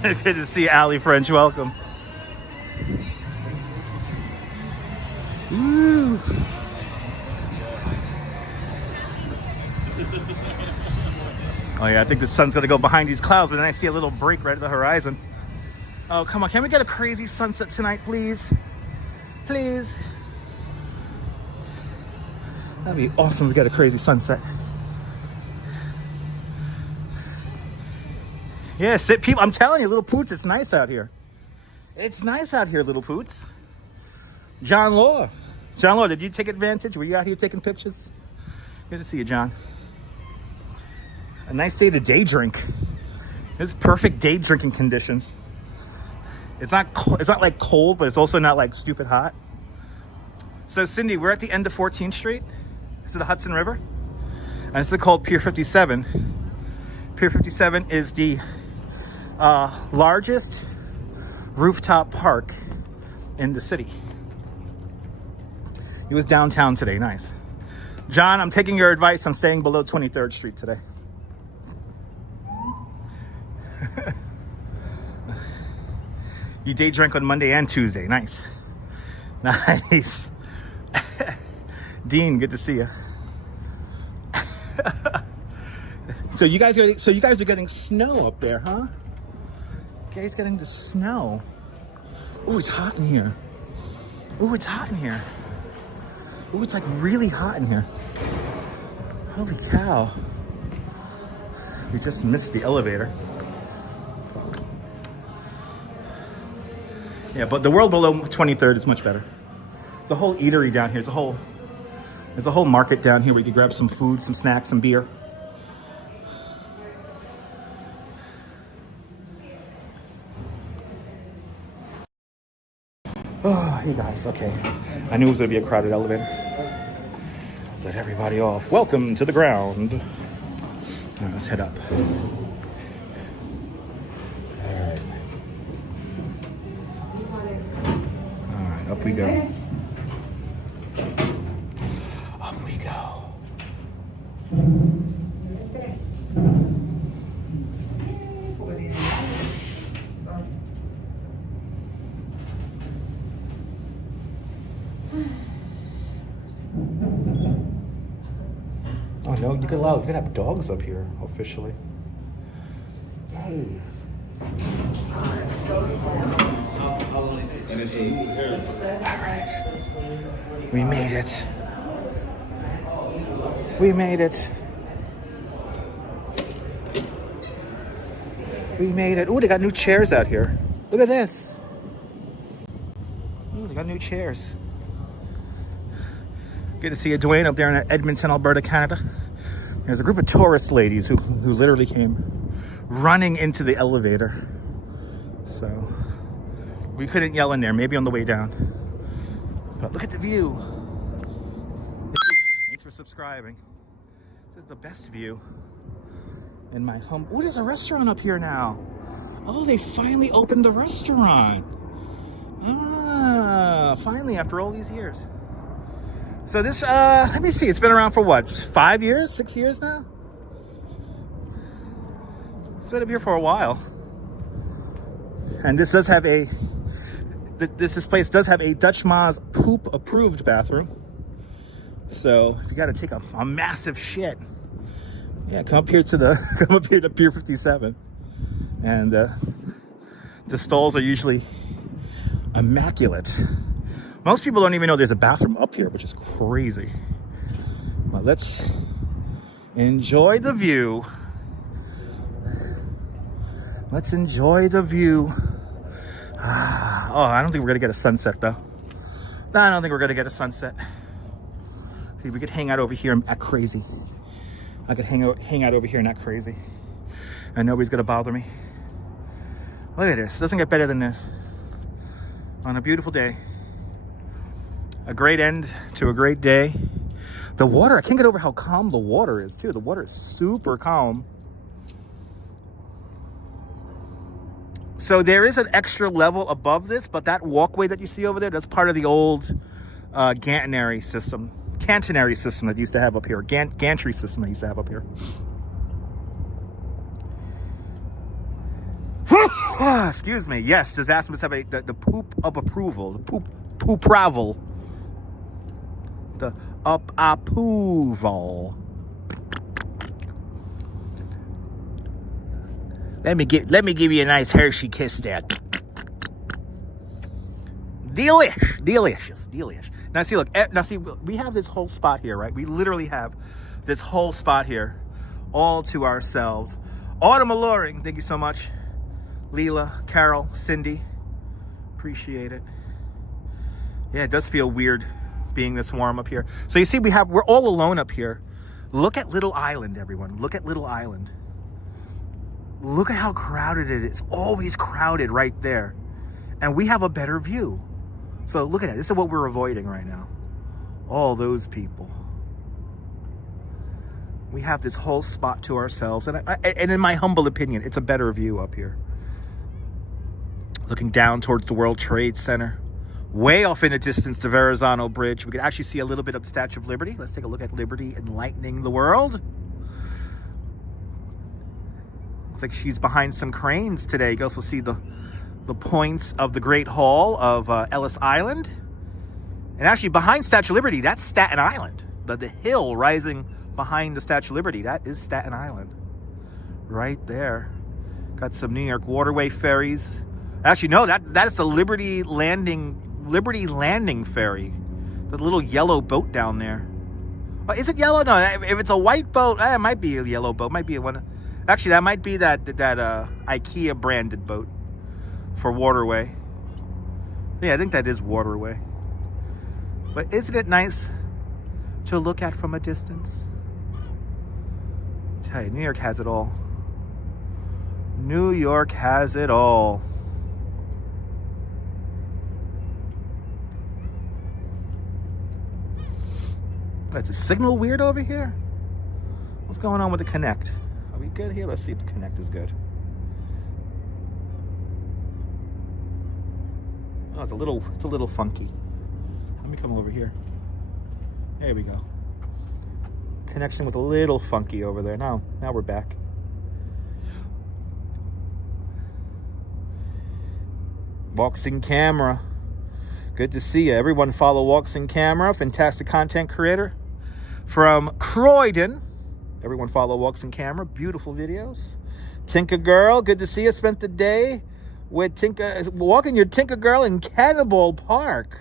Good to see you, Allie French. Welcome. Woo! Oh yeah, I think the sun's gonna go behind these clouds, but then I see a little break right at the horizon. Oh, come on, can we get a crazy sunset tonight, please? Please. That'd be awesome if we got a crazy sunset. Yeah, sit people. I'm telling you, little poots, it's nice out here. It's nice out here, little poots. John Law. John Law, did you take advantage? Were you out here taking pictures? Good to see you, John. A nice day to day drink. This is perfect day drinking conditions. It's not like cold, but it's also not like stupid hot. So Cindy, we're at the end of 14th Street. This is the Hudson River. And this is called Pier 57. Pier 57 is the largest rooftop park in the city. He was downtown today, nice. John, I'm taking your advice. I'm staying below 23rd Street today. You day drank on Monday and Tuesday, nice. Nice. Dean, good to see you. So you guys are getting snow up there, huh? You guys getting the snow. Ooh, it's hot in here. Ooh, it's hot in here. Ooh, it's like really hot in here. Holy cow. We just missed the elevator. Yeah, but the world below 23rd is much better. There's a whole eatery down here. There's a whole market down here where you can grab some food, some snacks, some beer. Oh, hey guys, okay. I knew it was gonna be a crowded elevator. Let everybody off. Welcome to the ground. Now let's head up. All right, up we go. Up we go. Oh no, you can have dogs up here officially. Hey. We made it. We made it. We made it. Ooh, they got new chairs out here. Look at this. Ooh, they got new chairs. Good to see you, Dwayne, up there in Edmonton, Alberta, Canada. There's a group of tourist ladies who literally came running into the elevator. So we couldn't yell in there, maybe on the way down. But look at the view. Thanks for subscribing. This is the best view in my home. Oh, there's a restaurant up here now. Oh, they finally opened the restaurant. Ah, finally, after all these years. So this, let me see, it's been around for what, 5 years, 6 years now? It's been up here for a while. And this does have this place does have a Dutch Ma's poop approved bathroom. So if you got to take a massive shit, yeah, come up here to Pier 57. And the stalls are usually immaculate. Most people don't even know there's a bathroom up here, which is crazy. But let's enjoy the view. Let's enjoy the view. Oh, I don't think we're gonna get a sunset though. No, I don't think we're gonna get a sunset. See, we could hang out over here and act crazy. I could hang out over here and act crazy. And nobody's gonna bother me. Look at this, doesn't get better than this. On a beautiful day. A great end to a great day. The water, I can't get over how calm the water is too. The water is super calm. So there is an extra level above this, but that walkway that you see over there, that's part of the old cantonary system that used to have up here. Gantry system that used to have up here. Excuse me. Yes, this bathroom must have the poop of approval. The poop travel. The up approval. Let me give you a nice Hershey kiss there. Delicious. Now see, look. Now see, we have this whole spot here, right? We literally have this whole spot here, all to ourselves. Autumn Alluring, thank you so much. Leela, Carol, Cindy, appreciate it. Yeah, it does feel weird being this warm up here. So you see, we're all alone up here. Look at Little Island, everyone. Look at Little Island. Look at how crowded it is. Always crowded right there. And we have a better view. So look at that. This is what we're avoiding right now. All those people. We have this whole spot to ourselves. And in my humble opinion, it's a better view up here. Looking down towards the World Trade Center. Way off in the distance, the Verizon Bridge. We can actually see a little bit of the Statue of Liberty. Let's take a look at Liberty enlightening the world. Looks like she's behind some cranes today. You can also see the points of the Great Hall of Ellis Island. And actually behind Statue of Liberty, that's Staten Island. The hill rising behind the Statue of Liberty, that is Staten Island. Right there. Got some New York Waterway ferries. Actually, no, that is the Liberty Landing ferry. The little yellow boat down there. Oh, is it yellow? No, if it's a white boat, it might be a yellow boat. Might be one. Actually, that might be that IKEA branded boat for Waterway. Yeah, I think that is Waterway. But isn't it nice to look at from a distance? I tell you, New York has it all. New York has it all. That's a signal weird over here? What's going on with the Connect? Are we good here? Let's see if the Connect is good. Oh, it's a little funky. Let me come over here. There we go. Connection was a little funky over there. Now we're back. Walks-in Camera. Good to see you. Everyone follow Walks-in Camera, fantastic content creator from Croydon. Everyone follow Walks-in Camera, beautiful videos. Tinker Girl, good to see you. Spent the day with walking your Tinker Girl in Cannonball Park.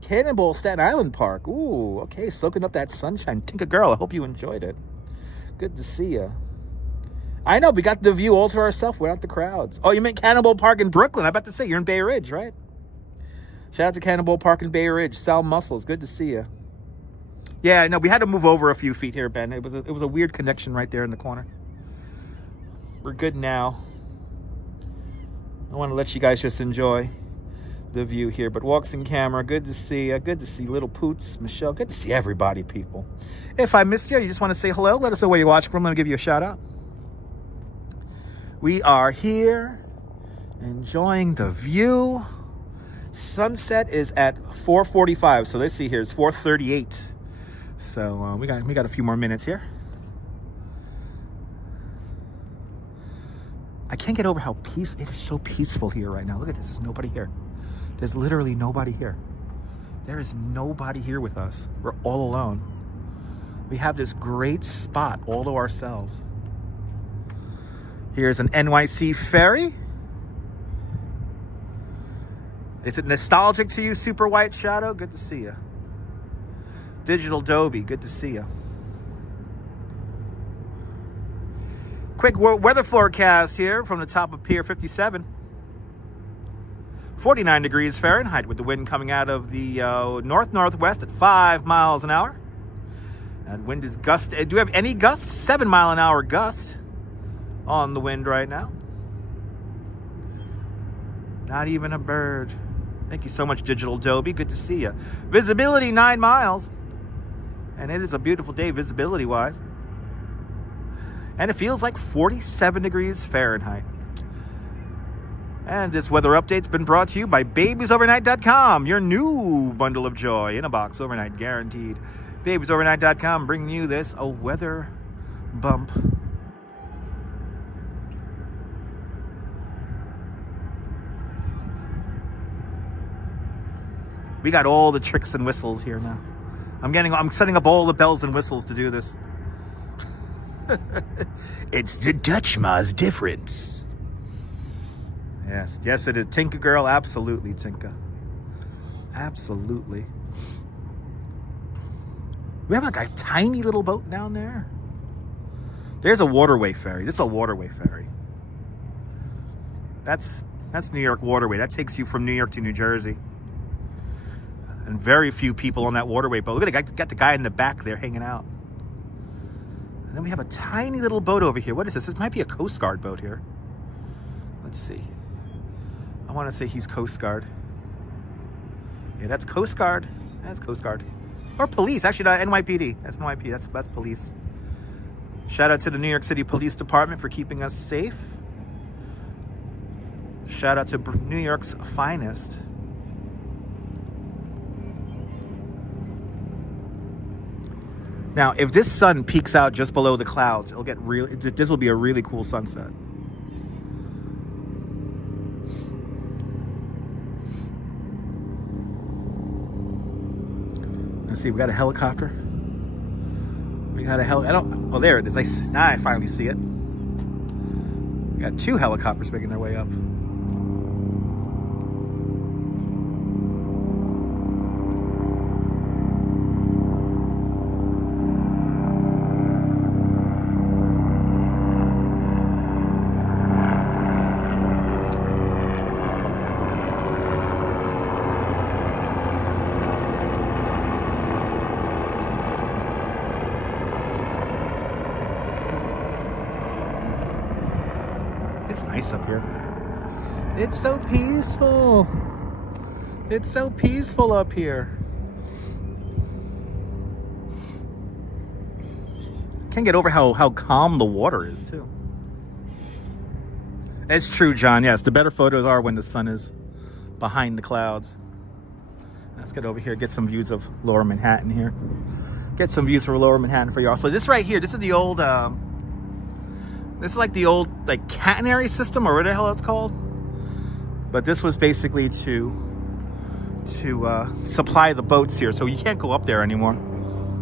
Cannonball, Staten Island Park. Ooh, okay, soaking up that sunshine. Tinker Girl, I hope you enjoyed it. Good to see you. I know, we got the view all to ourselves without the crowds. Oh, you meant Cannonball Park in Brooklyn. I'm about to say, you're in Bay Ridge, right? Shout out to Cannonball Park in Bay Ridge. Sal Muscles, good to see you. Yeah, no, we had to move over a few feet here, Ben. It was a weird connection right there in the corner. We're good now. I want to let you guys just enjoy the view here. But Walks-in Camera, good to see you. Good to see Little Poots, Michelle. Good to see everybody, people. If I missed you, you just want to say hello, let us know where you're watching from. Let me give you a shout out. We are here enjoying the view. Sunset is at 4:45. So let's see here. It's 4:38. So we got a few more minutes here. I can't get over how it is so peaceful here right now. Look at this. There's nobody here. There's literally nobody here. There is nobody here with us. We're all alone. We have this great spot all to ourselves. Here's an NYC ferry. Is it nostalgic to you, Super White Shadow? Good to see you. Digital Dobie, good to see you. Quick weather forecast here from the top of Pier 57. 49 degrees Fahrenheit with the wind coming out of the north-northwest at 5 miles an hour. And wind is gust. Do we have any gusts? 7 mile an hour gust on the wind right now. Not even a bird. Thank you so much, Digital Dobie. Good to see you. Visibility 9 miles. And it is a beautiful day visibility-wise. And it feels like 47 degrees Fahrenheit. And this weather update's been brought to you by BabiesOvernight.com. Your new bundle of joy in a box overnight guaranteed. BabiesOvernight.com bringing you this, a weather bump. We got all the tricks and whistles here now. I'm setting up all the bells and whistles to do this. It's the Dutchma's difference. Yes, it is. Tinker Girl, absolutely, Tinker. Absolutely. We have like a tiny little boat down there. There's a waterway ferry. This is a waterway ferry. That's New York waterway. That takes you from New York to New Jersey. And very few people on that waterway boat. Look at it, got the guy in the back there hanging out. And then we have a tiny little boat over here. What is this? This might be a Coast Guard boat here. Let's see. I want to say he's Coast Guard. Yeah, that's Coast Guard. That's Coast Guard. Or police. Actually, not NYPD. That's NYPD. That's police. Shout out to the New York City Police Department for keeping us safe. Shout out to New York's finest. Now, if this sun peaks out just below the clouds, it'll get real. This will be a really cool sunset. Let's see. We got a helicopter. We got a oh, there it is. Now I finally see it. We got 2 helicopters making their way up. It's nice up here. It's so peaceful. It's so peaceful up here. Can't get over how calm the water is, too. It's true, John. Yes, the better photos are when the sun is behind the clouds. Let's get over here, get some views of Lower Manhattan here. Get some views for Lower Manhattan for y'all. So this right here, this is the old, this is like the old, like, catenary system, or what the hell it's called. But this was basically to supply the boats here. So you can't go up there anymore.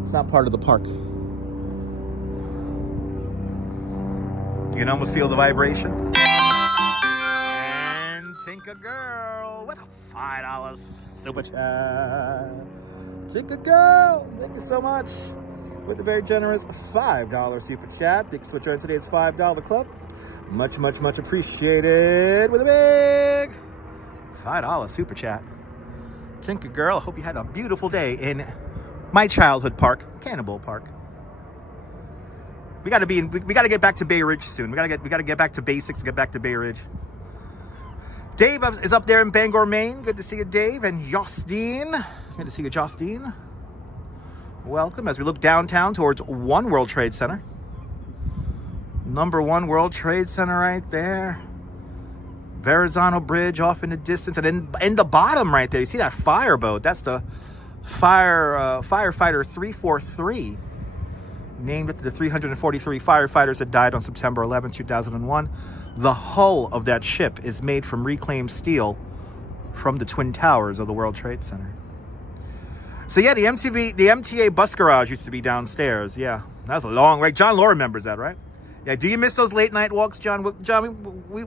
It's not part of the park. You can almost feel the vibration. And Tinker Girl with a $5 super chat. Tinker Girl, thank you so much. With a very generous $5 super chat. Thanks for joining today's $5 club. Much, much, much appreciated. With a big $5 super chat. Tinker Girl, I hope you had a beautiful day in my childhood park, Cannonball Park. We gotta get back to Bay Ridge soon. We gotta get back to basics, get back to Bay Ridge. Dave is up there in Bangor, Maine. Good to see you, Dave. And Justine. Good to see you, Justine. Welcome as we look downtown towards One World Trade Center. Number 1 World Trade Center right there. Verizon Bridge off in the distance. And then in the bottom right there, you see that fireboat. That's the firefighter 343. Named after the 343 firefighters that died on September 11, 2001. The hull of that ship is made from reclaimed steel from the Twin Towers of the World Trade Center. So yeah, the MTA bus garage used to be downstairs. Yeah, that was a long way. John Law remembers that, right? Yeah, do you miss those late night walks, John? John, we're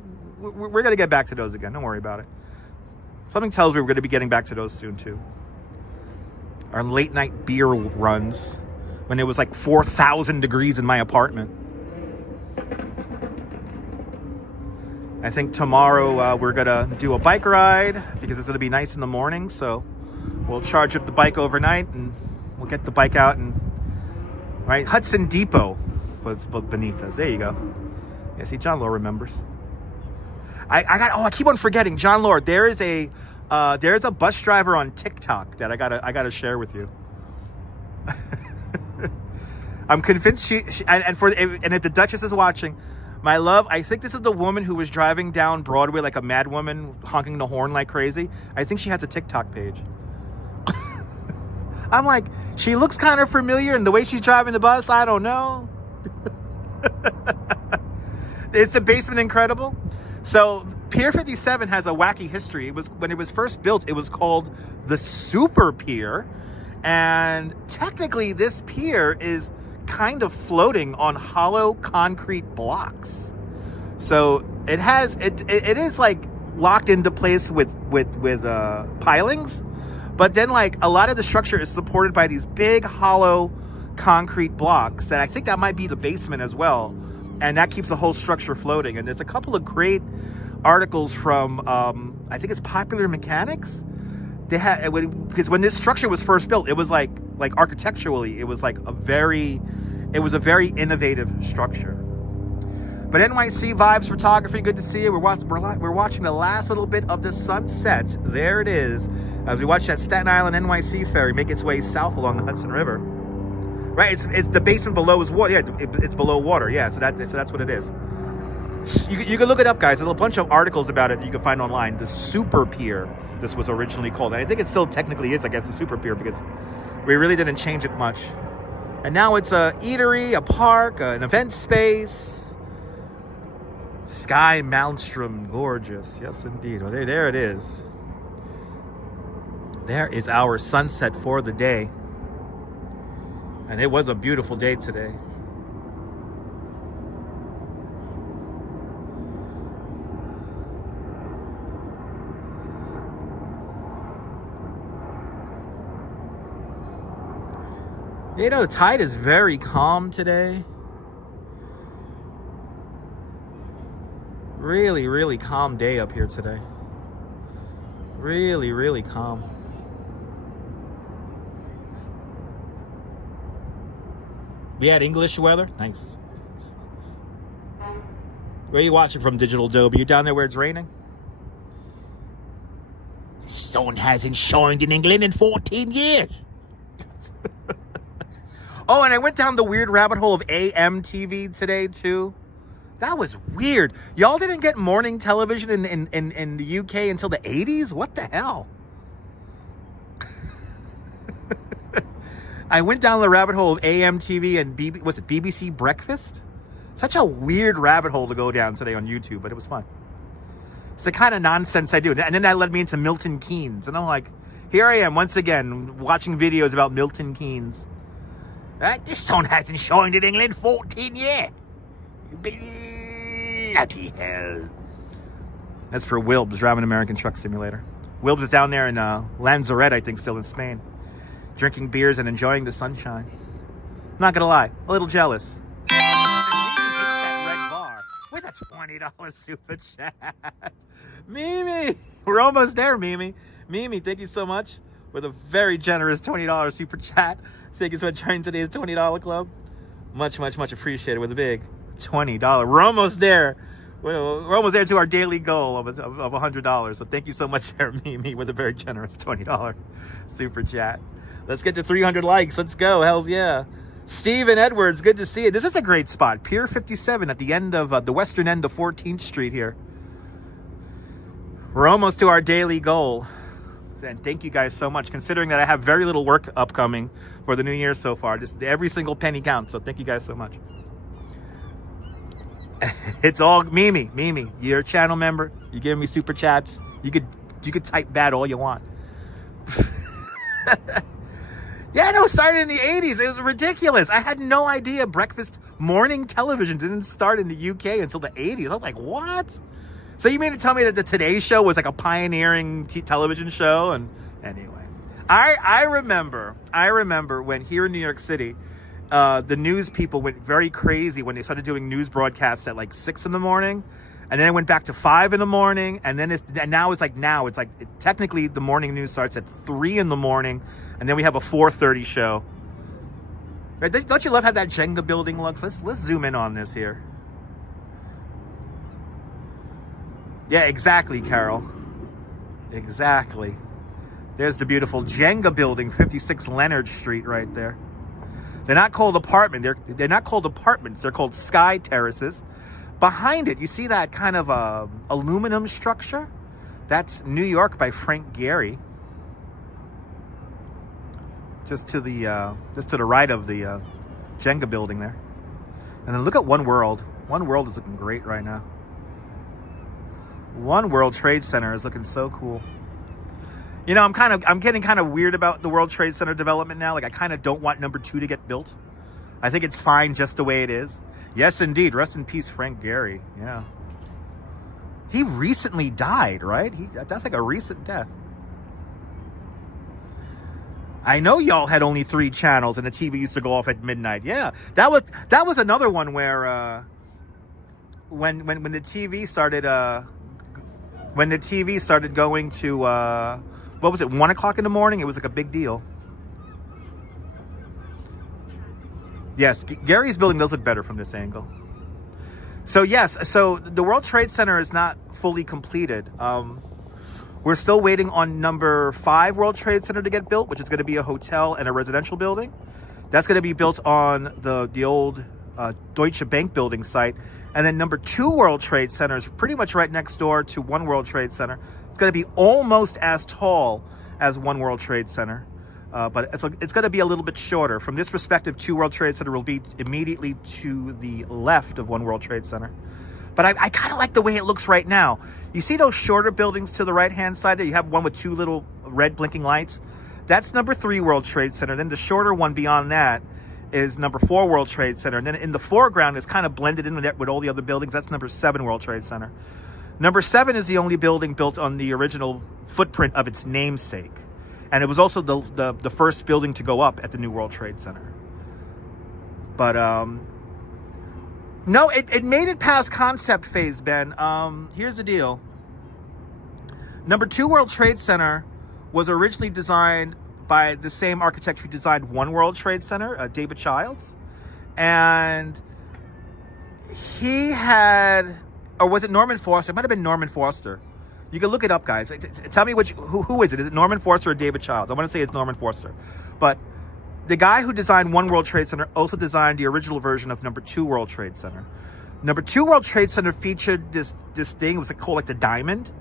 going to get back to those again. Don't worry about it. Something tells me we're going to be getting back to those soon, too. Our late night beer runs when it was like 4,000 degrees in my apartment. I think tomorrow we're going to do a bike ride because it's going to be nice in the morning. So we'll charge up the bike overnight and we'll get the bike out. And right, Hudson Depot was beneath us. There you go. Yeah, see, John Law remembers. I keep on forgetting. John Law, there's a bus driver on TikTok that I gotta share with you. I'm convinced she and if the Duchess is watching, my love, I think this is the woman who was driving down Broadway like a mad woman, honking the horn like crazy. I think she has a TikTok page. I'm like, she looks kind of familiar, and the way she's driving the bus, I don't know. Is the basement incredible? So Pier 57 has a wacky history. When it was first built, it was called the Super Pier, and technically this pier is kind of floating on hollow concrete blocks. So it is like locked into place with pilings, but then like a lot of the structure is supported by these big hollow concrete blocks, and I think that might be the basement as well, and that keeps the whole structure floating. And there's a couple of great articles from I think it's Popular Mechanics. They had, because when this structure was first built, it was like architecturally, it was a very innovative structure. But NYC Vibes Photography, good to see you. We're watching the last little bit of the sunset. There it is, as we watch that Staten Island NYC ferry make its way south along the Hudson River. Right, it's the basement below is water. Yeah, it's below water. Yeah, so that's what it is. You can look it up, guys. There's a bunch of articles about it you can find online. The Super Pier, this was originally called. And I think it still technically is, I guess, the Super Pier, because we really didn't change it much. And now it's a eatery, a park, an event space. Sky Malmstrom, gorgeous. Yes, indeed. Well, there it is. There is our sunset for the day. And it was a beautiful day today. You know, the tide is very calm today. Really, really calm day up here today. Really, really calm. We had English weather. Nice. Where are you watching from, Digital Dobe? Are you down there where it's raining? The sun hasn't shined in England in 14 years. Oh, and I went down the weird rabbit hole of AM TV today too. That was weird. Y'all didn't get morning television in the UK until the 80s? What the hell? I went down the rabbit hole of AM TV and was it BBC Breakfast? Such a weird rabbit hole to go down today on YouTube, but it was fun. It's the kind of nonsense I do. And then that led me into Milton Keynes. And I'm like, here I am once again watching videos about Milton Keynes. This sun hasn't shined in England 14 years. Bloody hell. That's for Wilbs driving American Truck Simulator. Wilbs is down there in Lanzarote, I think, still in Spain, drinking beers and enjoying the sunshine. Not gonna lie, a little jealous. That red bar with a $20 super chat. Mimi, we're almost there, Mimi. Mimi, thank you so much with a very generous $20 super chat. Thank you so much for joining today's $20 club. Much, much, much appreciated with a big $20. We're almost there. We're almost there to our daily goal of $100. So thank you so much there, Mimi, with a very generous $20 super chat. Let's get to 300 likes. Let's go. Hells yeah. Steven Edwards, good to see you. This is a great spot. Pier 57 at the end of the western end of 14th Street here. We're almost to our daily goal. And thank you guys so much, considering that I have very little work upcoming for the new year so far. Just every single penny counts. So thank you guys so much. It's all Mimi. You're a channel member. You give me super chats. You could type bad all you want. Yeah, no, started in the 80s. It was ridiculous. I had no idea breakfast morning television didn't start in the UK until the 80s. I was like, what? So you mean to tell me that the Today Show was like a pioneering television show? And anyway, I remember when here in New York City, the news people went very crazy when they started doing news broadcasts at like 6 in the morning, and then it went back to 5 in the morning, and then now it's like technically the morning news starts at 3 in the morning, and then we have a 4:30 show. Right? Don't you love how that Jenga building looks? Let's zoom in on this here. Yeah, exactly, Carol. Exactly. There's the beautiful Jenga building, 56 Leonard Street right there. They're not called apartment. They're not called apartments. They're called sky terraces. Behind it, you see that kind of aluminum structure? That's New York by Frank Gehry. Just to the right of the Jenga building there. And then look at One World. One World is looking great right now. One World Trade Center is looking so cool. You know, I'm getting kind of weird about the World Trade Center development now. Like, I kind of don't want number 2 to get built. I think it's fine just the way it is. Yes, indeed. Rest in peace, Frank Gehry. Yeah. He recently died, right? That's like a recent death. I know y'all had only 3 channels and the TV used to go off at midnight. Yeah, that was another one where when the TV started going to what was it, 1 o'clock in the morning? It was like a big deal. Yes, Gary's building does look better from this angle. So yes, so the World Trade Center is not fully completed. We're still waiting on number 5 World Trade Center to get built, which is going to be a hotel and a residential building. That's going to be built on the old Deutsche Bank building site. And then number 2 World Trade Center is pretty much right next door to One World Trade Center. It's going to be almost as tall as One World Trade Center, but it's going to be a little bit shorter. From this perspective, 2 World Trade Center will be immediately to the left of One World Trade Center. But I kind of like the way it looks right now. You see those shorter buildings to the right-hand side there? You have one with 2 little red blinking lights. That's number 3 World Trade Center. Then the shorter one beyond that is number 4 World Trade Center. And then in the foreground is kind of blended in with all the other buildings. That's number 7 World Trade Center. Number 7 is the only building built on the original footprint of its namesake. And it was also the first building to go up at the new World Trade Center. But no, it made it past concept phase, Ben. Here's the deal. Number 2 World Trade Center was originally designed by the same architect who designed One World Trade Center, David Childs. And he had, or was it Norman Foster? It might have been Norman Foster. You can look it up, guys. Tell me who is it? Is it Norman Foster or David Childs? I want to say it's Norman Foster. But the guy who designed One World Trade Center also designed the original version of number 2 World Trade Center. Number 2 World Trade Center featured this thing. It was called like the diamond.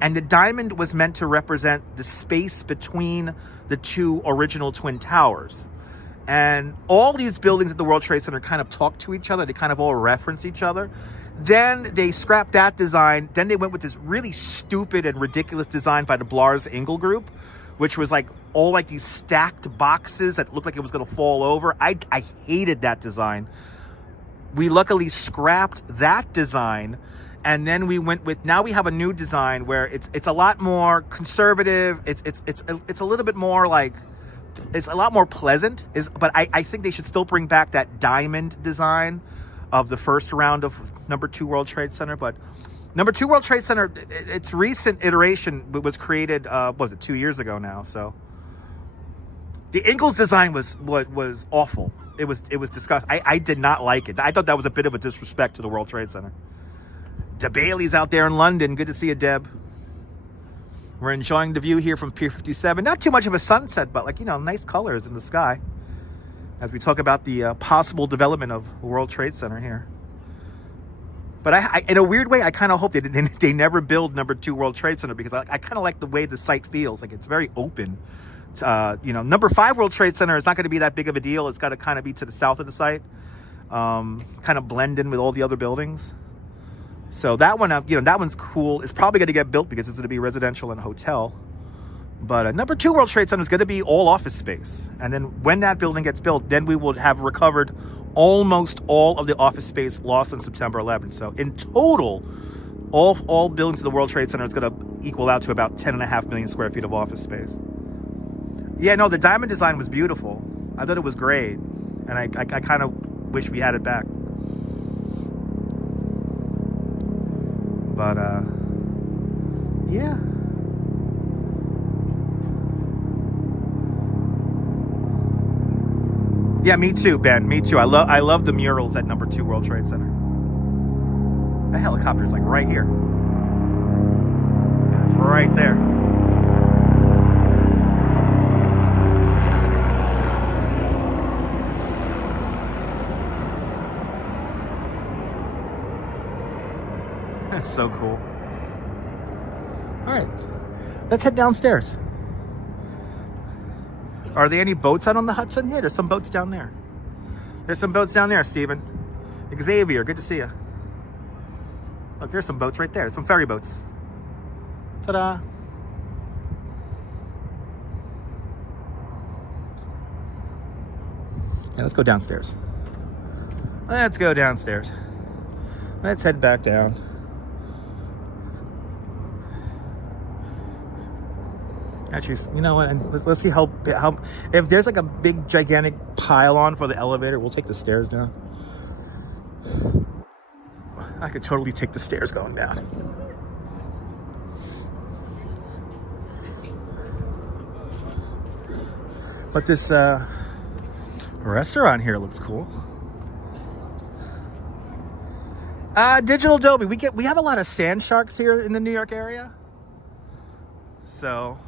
And the diamond was meant to represent the space between the 2 original Twin Towers. And all these buildings at the World Trade Center kind of talk to each other. They kind of all reference each other. Then they scrapped that design. Then they went with this really stupid and ridiculous design by the Blars Engel Group, which was like all like these stacked boxes that looked like it was going to fall over. I hated that design. We luckily scrapped that design, and then we went with, now we have a new design where it's a lot more conservative. It's a little bit more like, it's a lot more pleasant. But I think they should still bring back that diamond design of the first round of number 2 World Trade Center. But number 2 World Trade Center, its recent iteration was created, what was it, 2 years ago now. So the Ingalls design was awful. It was disgusting. I did not like it. I thought that was a bit of a disrespect to the World Trade Center. Deb Bailey's out there in London. Good to see you, Deb. We're enjoying the view here from Pier 57. Not too much of a sunset, but like, you know, nice colors in the sky as we talk about the possible development of World Trade Center here. But I in a weird way, I kind of hope they never build number 2 World Trade Center, because I kind of like the way the site feels. Like, it's very open. You know, number 5 World Trade Center is not going to be that big of a deal. It's got to kind of be to the south of the site, kind of blend in with all the other buildings. So that one, you know, that one's cool. It's probably going to get built because it's going to be residential and hotel. But number 2 World Trade Center is going to be all office space. And then when that building gets built, then we will have recovered almost all of the office space lost on September 11th. So in total, all buildings of the World Trade Center is going to equal out to about 10.5 million square feet of office space. Yeah, no, the diamond design was beautiful. I thought it was great. And I kind of wish we had it back. But, yeah. Yeah, me too, Ben. Me too. I love the murals at number 2 World Trade Center. The helicopter's like right here. Yeah, it's right there. That's so cool. All right, let's head downstairs. Are there any boats out on the Hudson here? There's some boats down there. There's some boats down there, Steven. Xavier, good to see you. Look, there's some boats right there. Some ferry boats. Ta-da. Yeah, let's go downstairs. Let's go downstairs. Let's head back down. Actually, you know what? Let's see how if there's like a big gigantic pylon for the elevator, we'll take the stairs down. I could totally take the stairs going down. But this restaurant here looks cool. Digital Adobe. We have a lot of sand sharks here in the New York area. So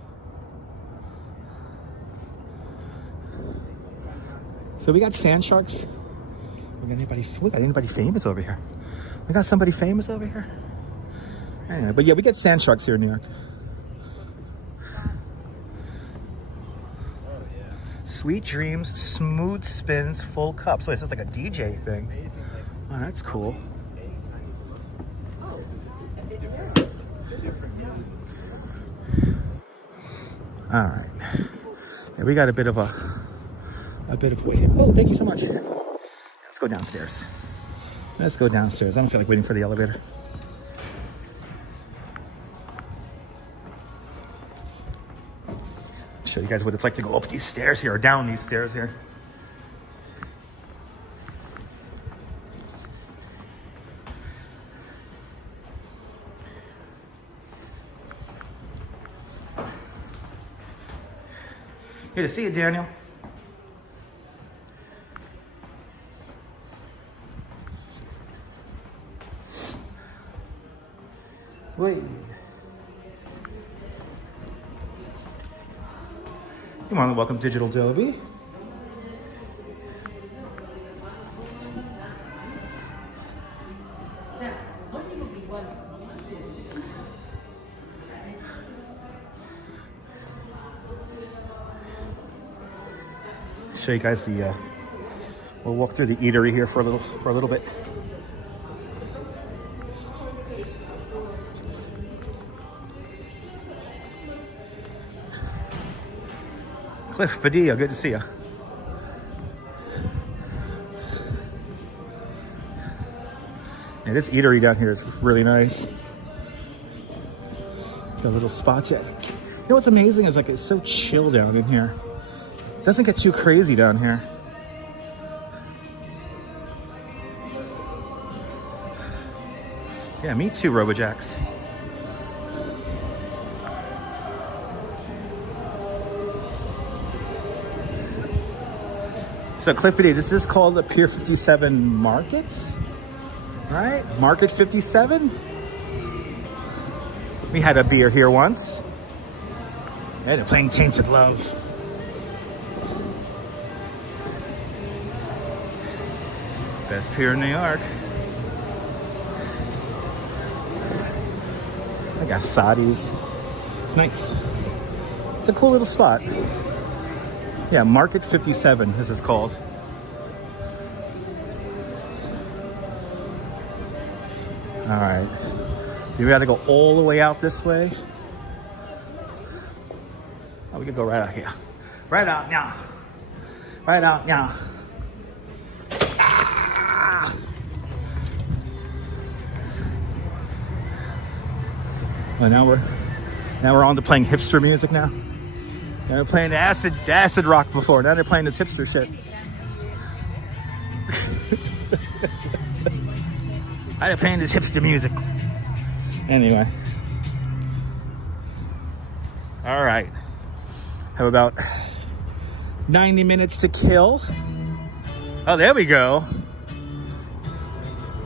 we got sand sharks. We got anybody famous over here? We got somebody famous over here? Anyway, but yeah, we get sand sharks here in New York. Sweet dreams, smooth spins, full cup. So this is like a DJ thing. Oh, that's cool. All right. Yeah, we got a bit of way. Oh, thank you so much. Let's go downstairs. Let's go downstairs. I don't feel like waiting for the elevator. Show you guys what it's like to go up these stairs here or down these stairs here. Good to see you, Daniel. Wait. You want to welcome Digital Adobe. Show you guys the. We'll walk through the eatery here for a little bit. Cliff Padilla, good to see you. Yeah, this eatery down here is really nice. Got little spots. You know what's amazing is like it's so chill down in here. It doesn't get too crazy down here. Yeah, me too, Robojacks. So Cliffity, this is called the Pier 57 Market, right? Market 57. We had a beer here once. Yeah, they're playing Tainted Love. Best pier in New York. I got Sadi's. It's nice. It's a cool little spot. Yeah, Market 57, this is called. All right. You gotta go all the way out this way. Oh, we could go right out here. Right out now. Right out now. Ah! Well, now we're on to playing hipster music now. They were playing the acid rock before. Now they're playing this hipster shit. They're playing this hipster music. Anyway. All right. Have about 90 minutes to kill. Oh, there we go.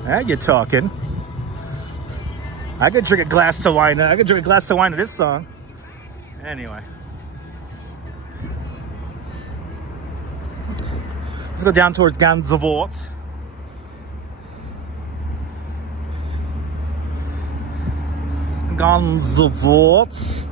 Now you're talking. I could drink a glass of wine. I could drink a glass of wine to this song. Anyway. Let's go down towards Gansevoort. Gansevoort.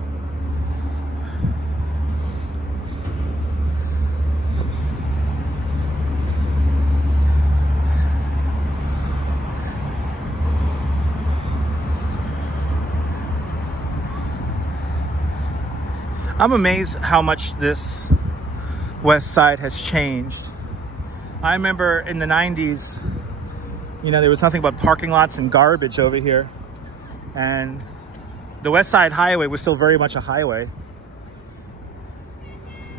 I'm amazed how much this West Side has changed. I remember in the 90s, you know, there was nothing but parking lots and garbage over here. And the West Side Highway was still very much a highway.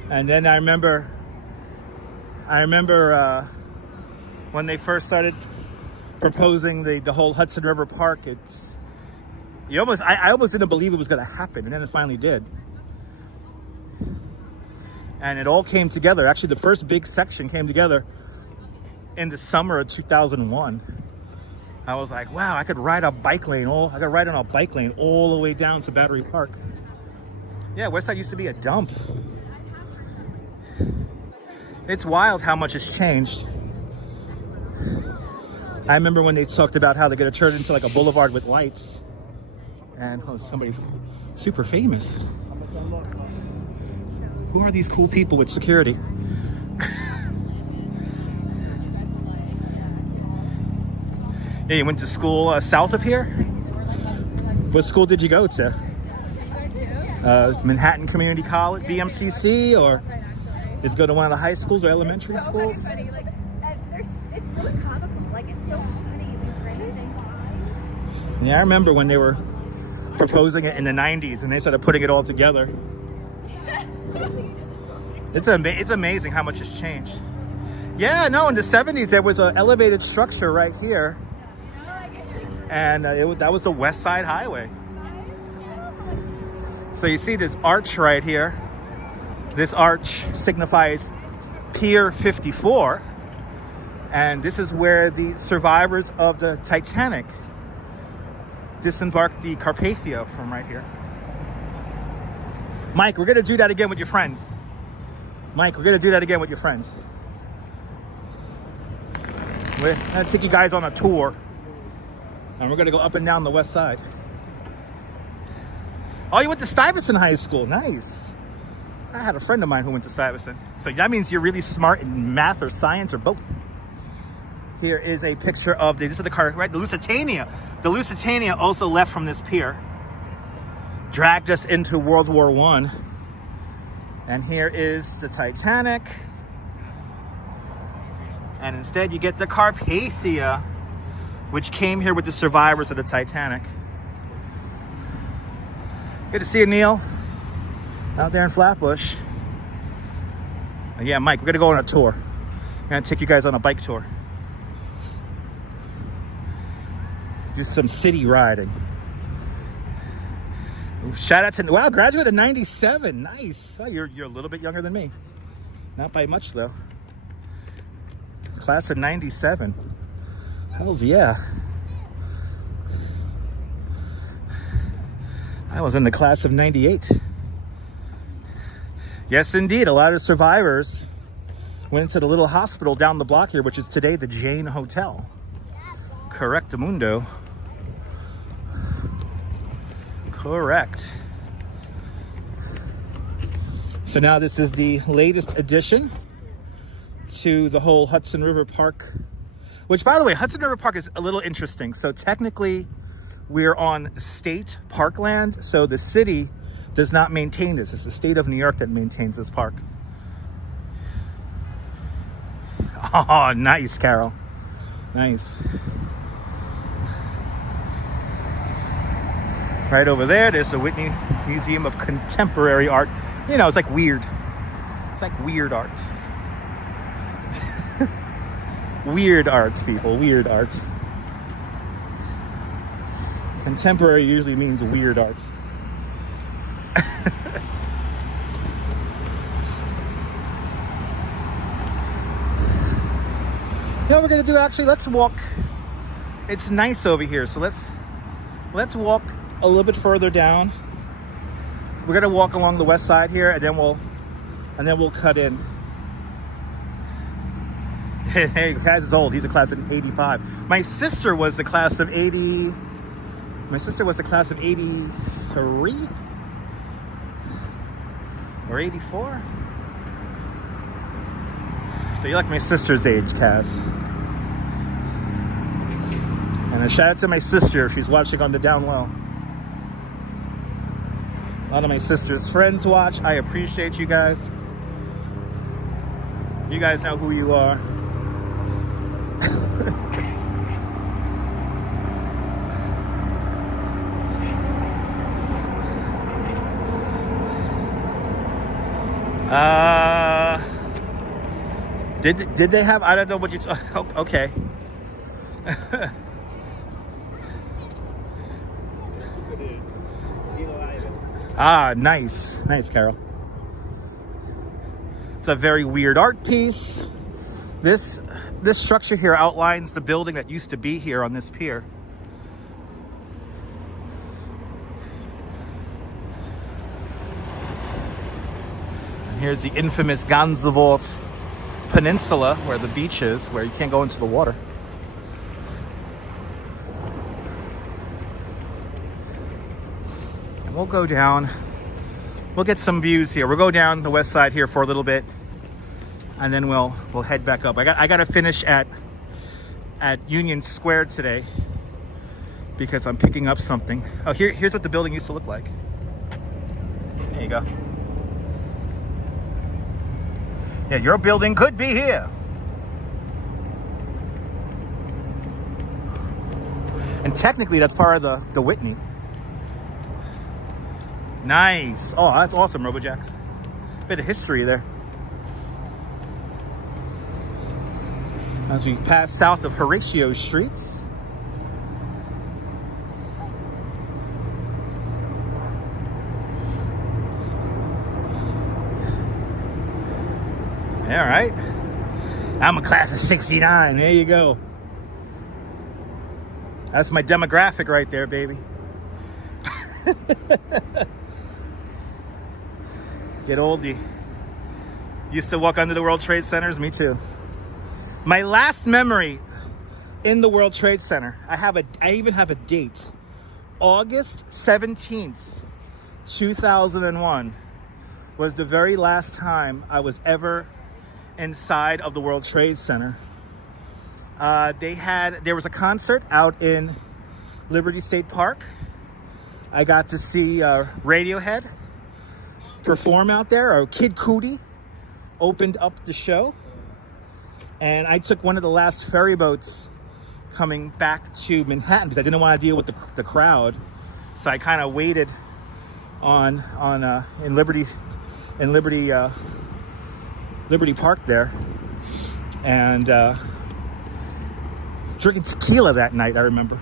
And then I remember when they first started proposing the whole Hudson River Park, I almost didn't believe it was going to happen. And then it finally did. And it all came together. Actually, the first big section came together in the summer of 2001. I was like, wow, I could ride on a bike lane all the way down to Battery Park. Yeah, Westside used to be a dump. It's wild how much has changed. I remember when they talked about how they're gonna turn it into like a boulevard with lights. And somebody super famous. Who are these cool people with security? Yeah, you went to school south of here? What school did you go to? Manhattan Community College, BMCC, or did you go to one of the high schools or elementary schools? It's really comical. Like, it's so funny. These random things. Yeah, I remember when they were proposing it in the 90s and they started putting it all together. It's amazing how much has changed. Yeah, no, in the 70s there was an elevated structure right here. And that was the West Side Highway. So you see this arch right here. This arch signifies Pier 54. And this is where the survivors of the Titanic disembarked the Carpathia from right here. Mike, we're gonna do that again with your friends. Mike, we're gonna do that again with your friends. We're gonna take you guys on a tour. And we're gonna go up and down the West Side. Oh, you went to Stuyvesant High School, nice. I had a friend of mine who went to Stuyvesant. So that means you're really smart in math or science or both. Here is a picture of this is the car, right? The Lusitania. The Lusitania also left from this pier. Dragged us into World War I. And here is the Titanic. And instead you get the Carpathia, which came here with the survivors of the Titanic. Good to see you, Neil. Out there in Flatbush. Yeah, Mike, we're gonna go on a tour. I'm gonna take you guys on a bike tour. Do some city riding. Shout out to, wow, graduate of 97. Nice. Well, you're a little bit younger than me. Not by much though. Class of 97. Hells yeah. I was in the class of 98. Yes, indeed. A lot of survivors went into the little hospital down the block here, which is today the Jane Hotel. Correctamundo. Correct. So now this is the latest addition to the whole Hudson River Park, which, by the way, Hudson River Park is a little interesting. So technically we're on state parkland. So the city does not maintain this. It's the state of New York that maintains this park. Oh, nice, Carol. Nice. Right over there, there's the Whitney Museum of Contemporary Art. You know, it's like weird. It's like weird art. Weird art, people. Weird art. Contemporary usually means weird art. You know what we're gonna do, actually? Let's walk. It's nice over here, so let's walk a little bit further down. We're gonna walk along the west side here, and then we'll cut in. Hey, Kaz is old. He's a class of 85. My sister was the class of 80. My sister was the class of 83 or 84. So you're like my sister's age, Kaz. And a shout out to my sister if she's watching on the down low. A lot of my sister's friends watch. I appreciate you guys. You guys know who you are. Did they have, I don't know what you, okay. Ah, nice. Nice, Carol. It's a very weird art piece. This structure here outlines the building that used to be here on this pier. And here's the infamous Gansevoort Peninsula, where the beach is, where you can't go into the water. And we'll go down. We'll get some views here. We'll go down the west side here for a little bit, and then we'll head back up. I got to finish at Union Square today because I'm picking up something. Oh, here's what the building used to look like. There you go. Yeah, your building could be here. And technically that's part of the Whitney. Nice. Oh, that's awesome, RoboJax. Bit of history there. As we pass south of Horatio Streets. All right. I'm a class of 69. There you go. That's my demographic right there, baby. Get oldie. Used to walk under the World Trade Centers. Me too. My last memory in the World Trade Center, I even have a date. August 17th, 2001. was the very last time I was ever inside of the World Trade Center. There was a concert out in Liberty State Park. I got to see Radiohead perform out there, or Kid Cudi opened up the show. And I took one of the last ferry boats coming back to Manhattan because I didn't want to deal with the crowd. So I kind of waited in Liberty Park there, and drinking tequila that night. I remember,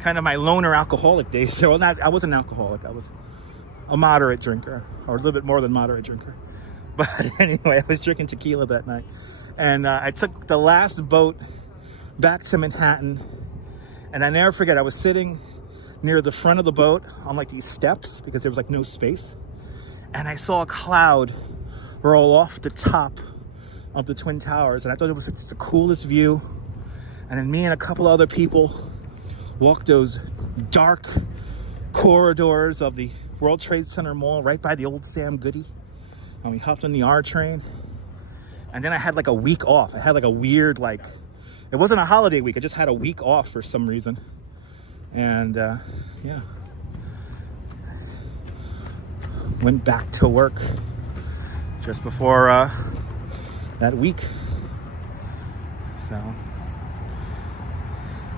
kind of my loner alcoholic days. So I wasn't an alcoholic. I was a moderate drinker, or a little bit more than moderate drinker. But anyway, I was drinking tequila that night, and I took the last boat back to Manhattan, and I never forget. I was sitting near the front of the boat on like these steps because there was like no space, and I saw a cloud roll off the top of the Twin Towers, and I thought it was like the coolest view. And then me and a couple other people walked those dark corridors of the World Trade Center Mall right by the old Sam Goody, and we hopped on the R train. And then I had like a week off. I had like a weird, like, it wasn't a holiday week, I just had a week off for some reason. And yeah, went back to work just before that week. So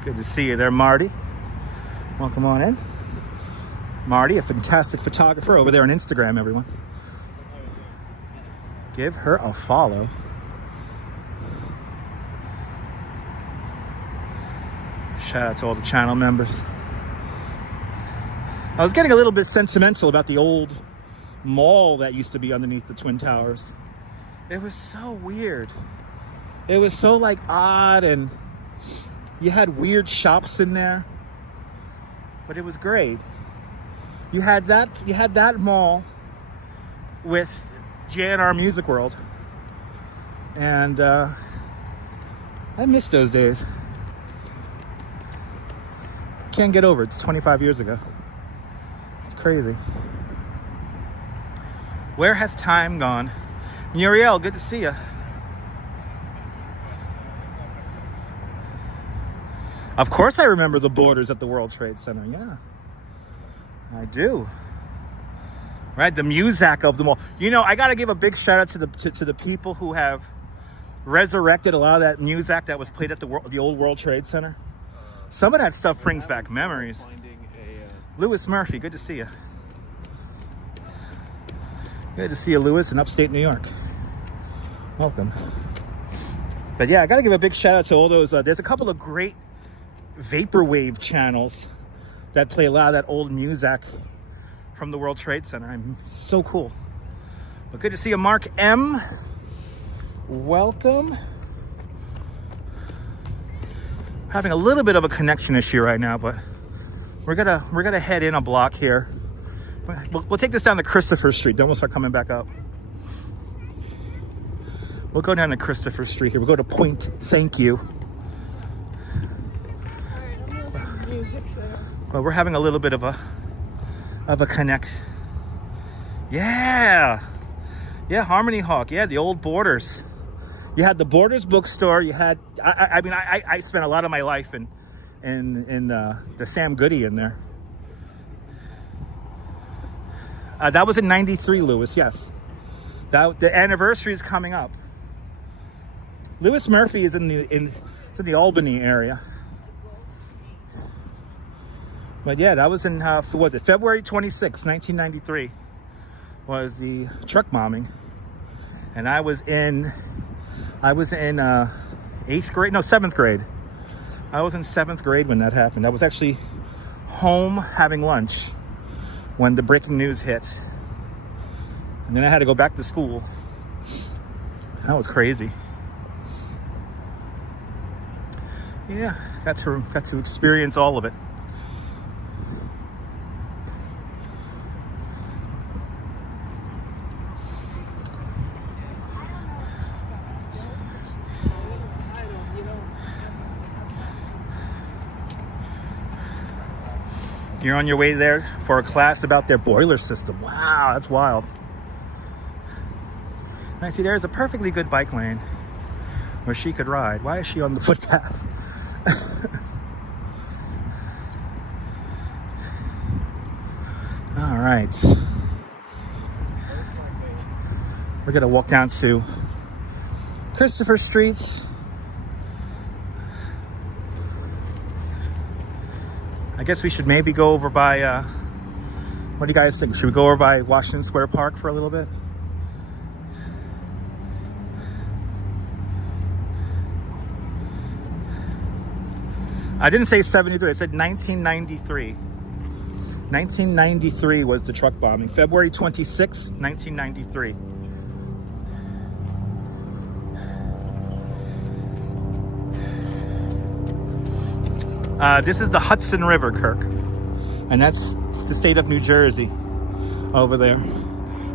good to see you there, Marty. Welcome on in. Marty, a fantastic photographer over there on Instagram, everyone. Give her a follow. Shout out to all the channel members. I was getting a little bit sentimental about the old mall that used to be underneath the Twin Towers. It was so weird. It was so like odd, and you had weird shops in there, but it was great. You had that mall with J&R Music World, and I miss those days. Can't get over it. It's 25 years ago. It's crazy. Where has time gone? Muriel, good to see you. Of course I remember the borders at the World Trade Center. Yeah, I do. Right, the Muzak of them all. You know, I got to give a big shout out to the people who have resurrected a lot of that Muzak that was played at the old World Trade Center. Some of that stuff brings back memories. Lewis Murphy, good to see you. Good to see you, Lewis, in upstate New York. Welcome. But yeah, I got to give a big shout out to all those. There's a couple of great vaporwave channels that play a lot of that old Muzak from the World Trade Center. I'm so cool. But good to see you, Mark M. Welcome. Having a little bit of a connection issue right now, but we're gonna head in a block here. We'll take this down to Christopher Street, then we'll start coming back up. We'll go down to Christopher Street here. We'll go to Point Thank You. But we're having a little bit of a connect. Yeah, Harmony Hawk. Yeah, the old Borders. You had the Borders bookstore. You had, I spent a lot of my life in the Sam Goody in there. That was in '93, Lewis. Yes, the anniversary is coming up. Lewis Murphy is in the Albany area. But yeah, that was in what was it, February 26, 1993, was the truck bombing, and I was in 8th grade, no, 7th grade. I was in 7th grade when that happened. I was actually home having lunch when the breaking news hit, and then I had to go back to school. That was crazy. Yeah, got to experience all of it. You're on your way there for a class about their boiler system. Wow, that's wild. And I see there's a perfectly good bike lane where she could ride. Why is she on the footpath? All right. We're gonna walk down to Christopher Street. I guess we should maybe go over by, what do you guys think? Should we go over by Washington Square Park for a little bit? I didn't say 73, I said 1993. 1993 was the truck bombing. February 26, 1993. This is the Hudson River, Kirk. And that's the state of New Jersey over there.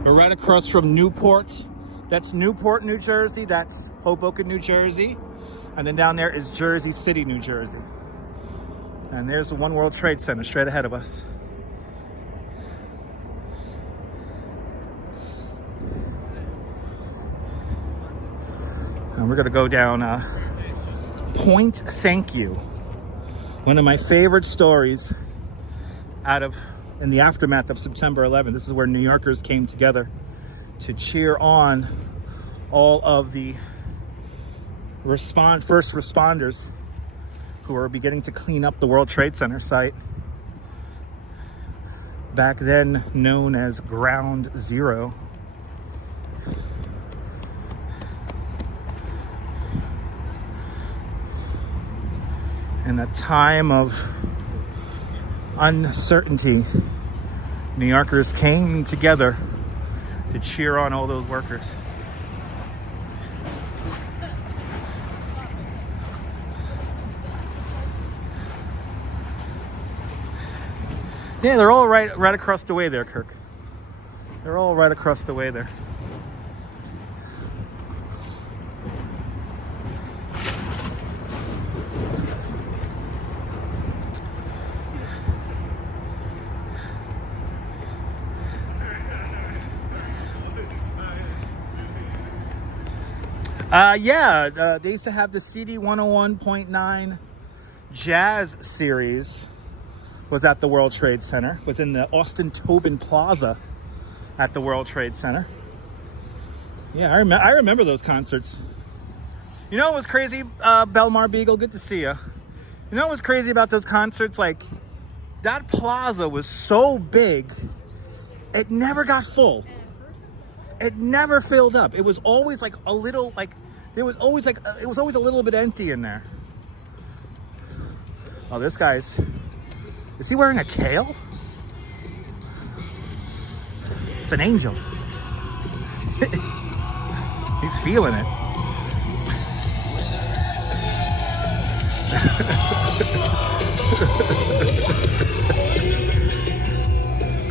We're right across from Newport. That's Newport, New Jersey. That's Hoboken, New Jersey. And then down there is Jersey City, New Jersey. And there's the One World Trade Center straight ahead of us. And we're gonna go down Point Thank You. One of my favorite stories in the aftermath of September 11th. This is where New Yorkers came together to cheer on all of the first responders who were beginning to clean up the World Trade Center site, back then known as Ground Zero. In a time of uncertainty, New Yorkers came together to cheer on all those workers. Yeah, they're all right across the way there, Kirk. They're all right across the way there. They used to have the CD 101.9 Jazz series was at the World Trade Center, was in the Austin Tobin Plaza at the World Trade Center. Yeah, I remember those concerts. You know what was crazy, Belmar Beagle, good to see you. You know what was crazy about those concerts? Like, that plaza was so big, it never got full. It never filled up. It was always like a little, like, it was always a little bit empty in there. Oh, this guy's, is he wearing a tail? It's an angel. He's feeling it.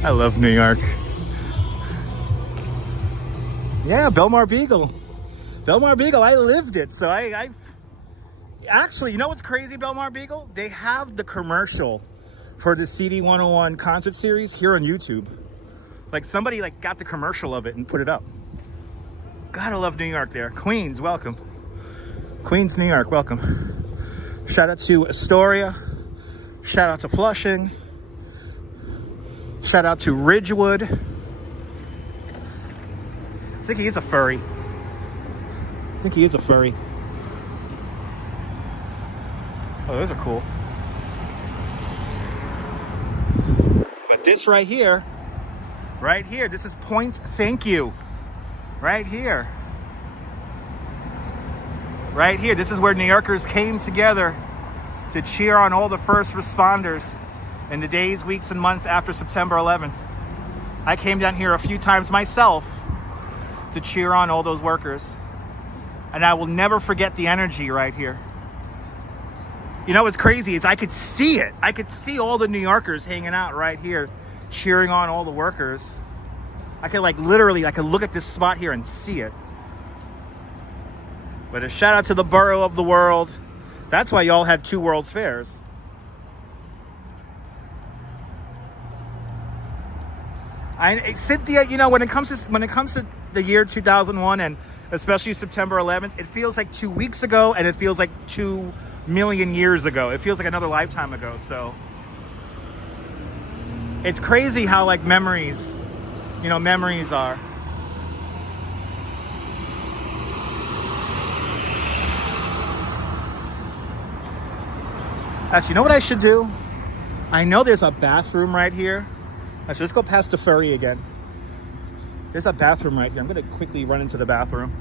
I love New York. Yeah, Belmar Beagle. Belmar Beagle, I lived it. So I actually, you know what's crazy, Belmar Beagle? They have the commercial for the CD 101 concert series here on YouTube. Like, somebody like got the commercial of it and put it up. Gotta love New York there. Queens, welcome. Queens, New York, welcome. Shout out to Astoria. Shout out to Flushing. Shout out to Ridgewood. I think he is a furry. Oh, those are cool. But this right here, this is Point Thank You. Right here. This is where New Yorkers came together to cheer on all the first responders in the days, weeks, and months after September 11th. I came down here a few times myself to cheer on all those workers. And I will never forget the energy right here. You know what's crazy is I could see it. I could see all the New Yorkers hanging out right here, cheering on all the workers. I could I could look at this spot here and see it. But a shout out to the borough of the world. That's why y'all have 2 World's Fairs. Cynthia, you know, when it comes to the year 2001 and especially September 11th, it feels like 2 weeks ago and it feels like 2 million years ago. It feels like another lifetime ago. So it's crazy how like memories, you know, memories are. Actually, you know what I should do? I know there's a bathroom right here. Actually, let's go past the ferry again. There's a bathroom right here. I'm gonna quickly run into the bathroom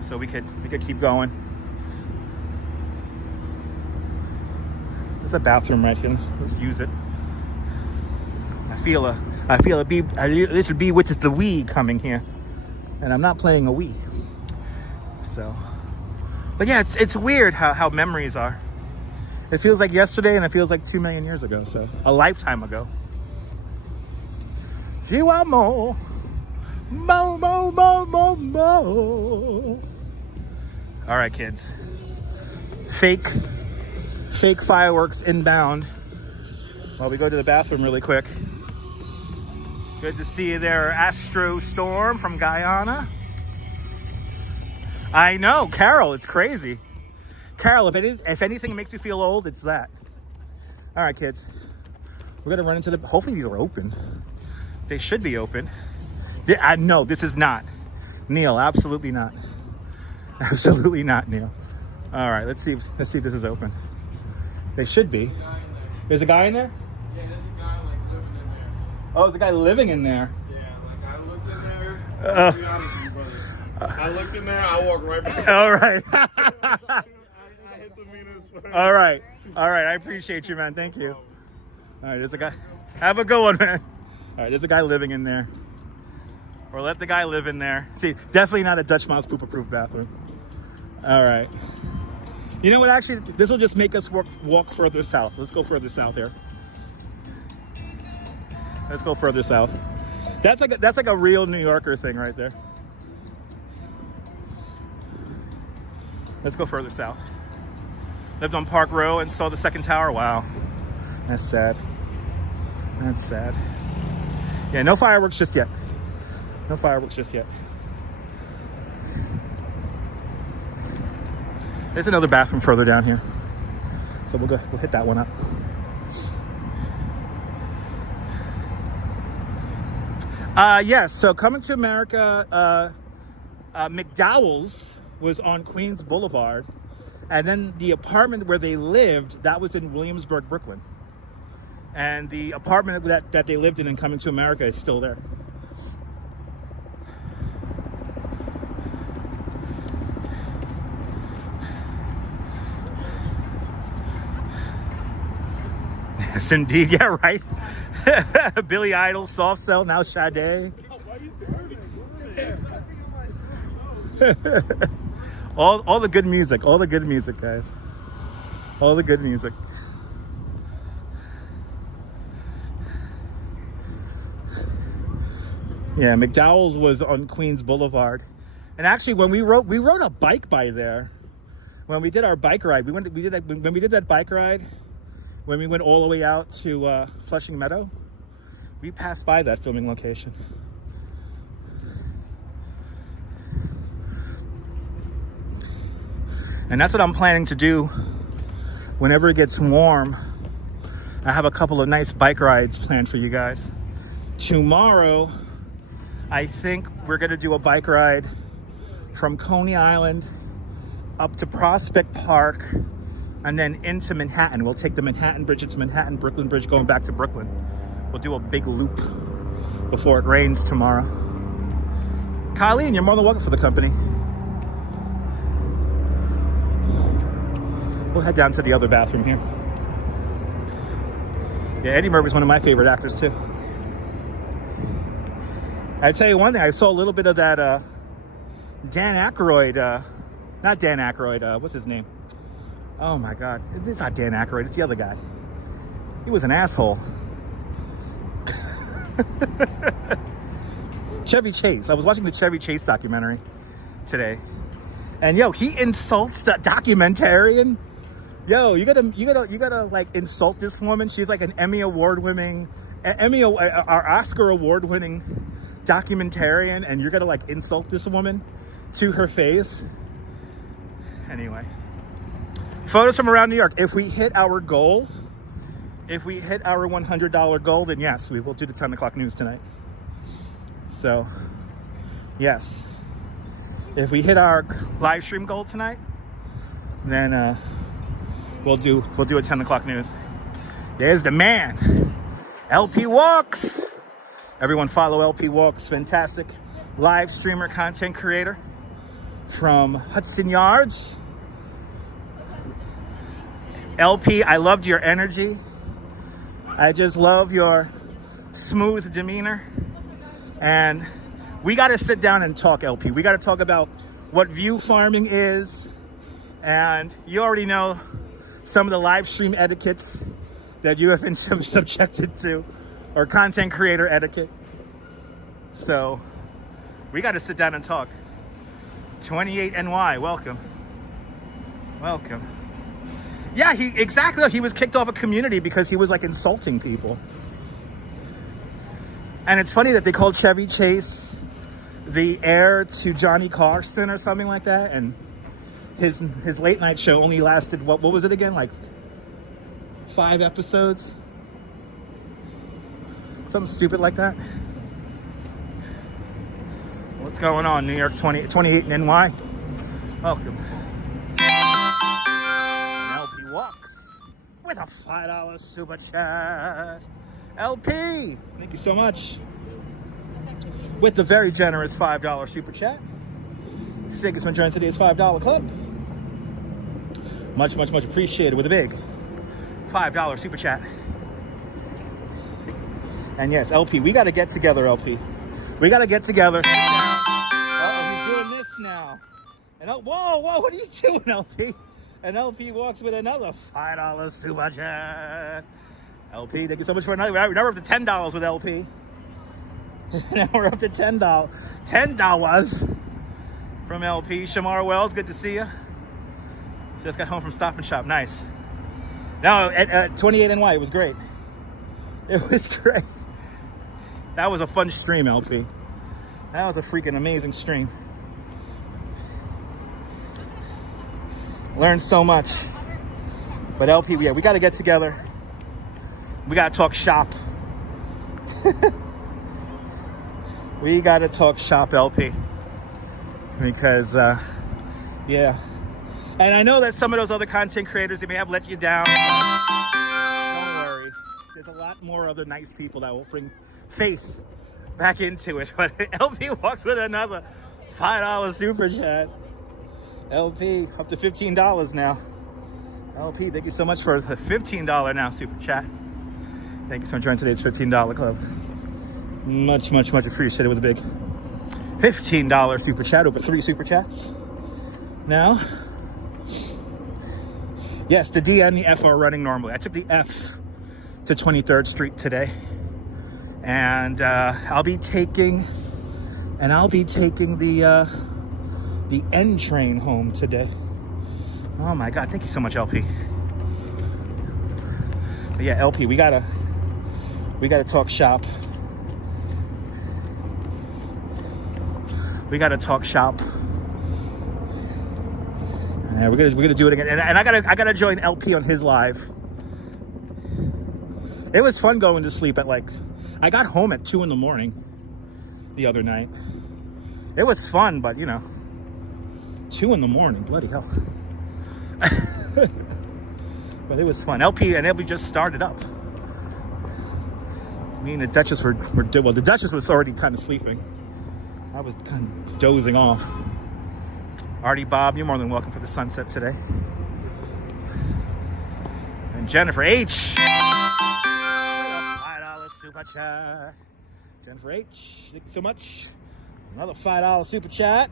so we could keep going. There's a bathroom right here. Let's use it. I feel a little bee with the Wii coming here, and I'm not playing a Wii. So, but yeah, it's weird how memories are. It feels like yesterday and it feels like 2 million years ago, so a lifetime ago. You are more, more. All right, kids. Fake fireworks inbound while we go to the bathroom really quick. Good to see you there, Astro Storm from Guyana. I know, Carol, it's crazy. Carol, if anything makes me feel old, it's that. All right, kids. We're gonna run into the, hopefully these are open. They should be open. No, this is not. Neil, absolutely not. Absolutely not, Neil. All right, let's see if this is open. They should be. There's a guy in there? Yeah, there's a guy like living in there. Oh, there's a guy living in there. Yeah, like I looked in there. I'll be honest with you, brother. I looked in there, I walked right back. All right. I hit the meanest. All right. I appreciate you, man. Thank you. All right, there's a guy. Have a good one, man. All right, there's a guy living in there. Or let the guy live in there. See, definitely not a Dutch mouse poop-proof bathroom. All right. You know what? Actually, this will just make us walk further south. Let's go further south here. Let's go further south. That's like a real New Yorker thing right there. Let's go further south. Lived on Park Row and saw the second tower. Wow, that's sad. That's sad. Yeah, no fireworks just yet. No fireworks just yet. There's another bathroom further down here, so we'll hit that one up. Yes, so coming to America, McDowell's was on Queens Boulevard, and then the apartment where they lived, that was in Williamsburg, Brooklyn. And the apartment that they lived in Coming to America is still there. Yes, indeed. Yeah, right. Billy Idol, Soft Cell, now Sade. all the good music. All the good music, guys. All the good music. Yeah, McDowell's was on Queens Boulevard. And actually, when we rode a bike by there. When we did our bike ride, when we did that bike ride, when we went all the way out to Flushing Meadow, we passed by that filming location. And that's what I'm planning to do whenever it gets warm. I have a couple of nice bike rides planned for you guys. Tomorrow, I think we're gonna do a bike ride from Coney Island up to Prospect Park and then into Manhattan. We'll take the Manhattan Bridge into Manhattan, Brooklyn Bridge going back to Brooklyn. We'll do a big loop before it rains tomorrow. Colleen, you're more than welcome for the company. We'll head down to the other bathroom here. Yeah, Eddie Murphy's one of my favorite actors too. I'd tell you one thing, I saw a little bit of that Dan Aykroyd, not Dan Aykroyd, what's his name? Oh my God, it's not Dan Aykroyd, it's the other guy. He was an asshole. Chevy Chase. I was watching the Chevy Chase documentary today. And yo, he insults the documentarian. Yo, you gotta like insult this woman. She's like an Emmy award winning, or Oscar award winning documentarian and you're gonna like insult this woman to her face. Anyway, photos from around New York. If we hit our goal, if we hit our $100 goal, then yes, we will do the 10 o'clock news tonight. So yes, if we hit our live stream goal tonight, then we'll do a 10 o'clock news. There's the man, LP Walks. Everyone follow LP Walks, fantastic live streamer, content creator from Hudson Yards. LP, I loved your energy. I just love your smooth demeanor. And we got to sit down and talk, LP. We got to talk about what view farming is. And you already know some of the live stream etiquettes that you have been subjected to, or content creator etiquette. So we got to sit down and talk. 28NY, welcome. Welcome. Yeah, he was kicked off a community because he was like insulting people. And it's funny that they called Chevy Chase the heir to Johnny Carson or something like that. And his late night show only lasted, what was it again? Like 5 episodes? Something stupid like that. What's going on, New York 28 and NY? Welcome. And LP Walks with a $5 super chat. LP, thank you so much. With the very generous $5 super chat. Thank you for joining today's $5 club. Much, much, much appreciated with a big $5 super chat. And yes, LP, we got to get together, LP. We got to get together. Oh, he's doing this now. And whoa, what are you doing, LP? And LP Walks with another $5 super chat. LP, thank you so much for another. Now we're up to $10 with LP. Now we're up to $10. $10 from LP. Shamar Wells, good to see you. Just got home from Stop and Shop. Nice. No, at 28NY, it was great. It was great. That was a fun stream, LP. That was a freaking amazing stream. Learned so much. But LP, yeah, we got to get together. We got to talk shop. We got to talk shop, LP. Because, yeah. And I know that some of those other content creators, they may have let you down. Don't worry. There's a lot more other nice people that will bring faith back into it. But LP Walks with another $5 super chat. LP, up to $15 now. LP, thank you so much for the $15 now super chat. Thank you so much for joining today's $15 club. Much, much, much appreciated with a big $15 super chat. Over 3 super chats. Now, yes, the D and the F are running normally. I took the F to 23rd Street today. And I'll be taking the N train home today. Oh my God, thank you so much, LP. But yeah, LP, we gotta talk shop. We gotta talk shop. And we're gonna do it again. And I gotta join LP on his live. It was fun going to sleep at I got home at 2 in the morning the other night. It was fun, but 2 in the morning, bloody hell. But it was fun. LP just started up. Me and the Duchess were well, the Duchess was already kind of sleeping. I was kind of dozing off. Artie Bob, you're more than welcome for the sunset today. And Jennifer H. $5 super chat. Jennifer H. Thank you so much. Another $5 super chat.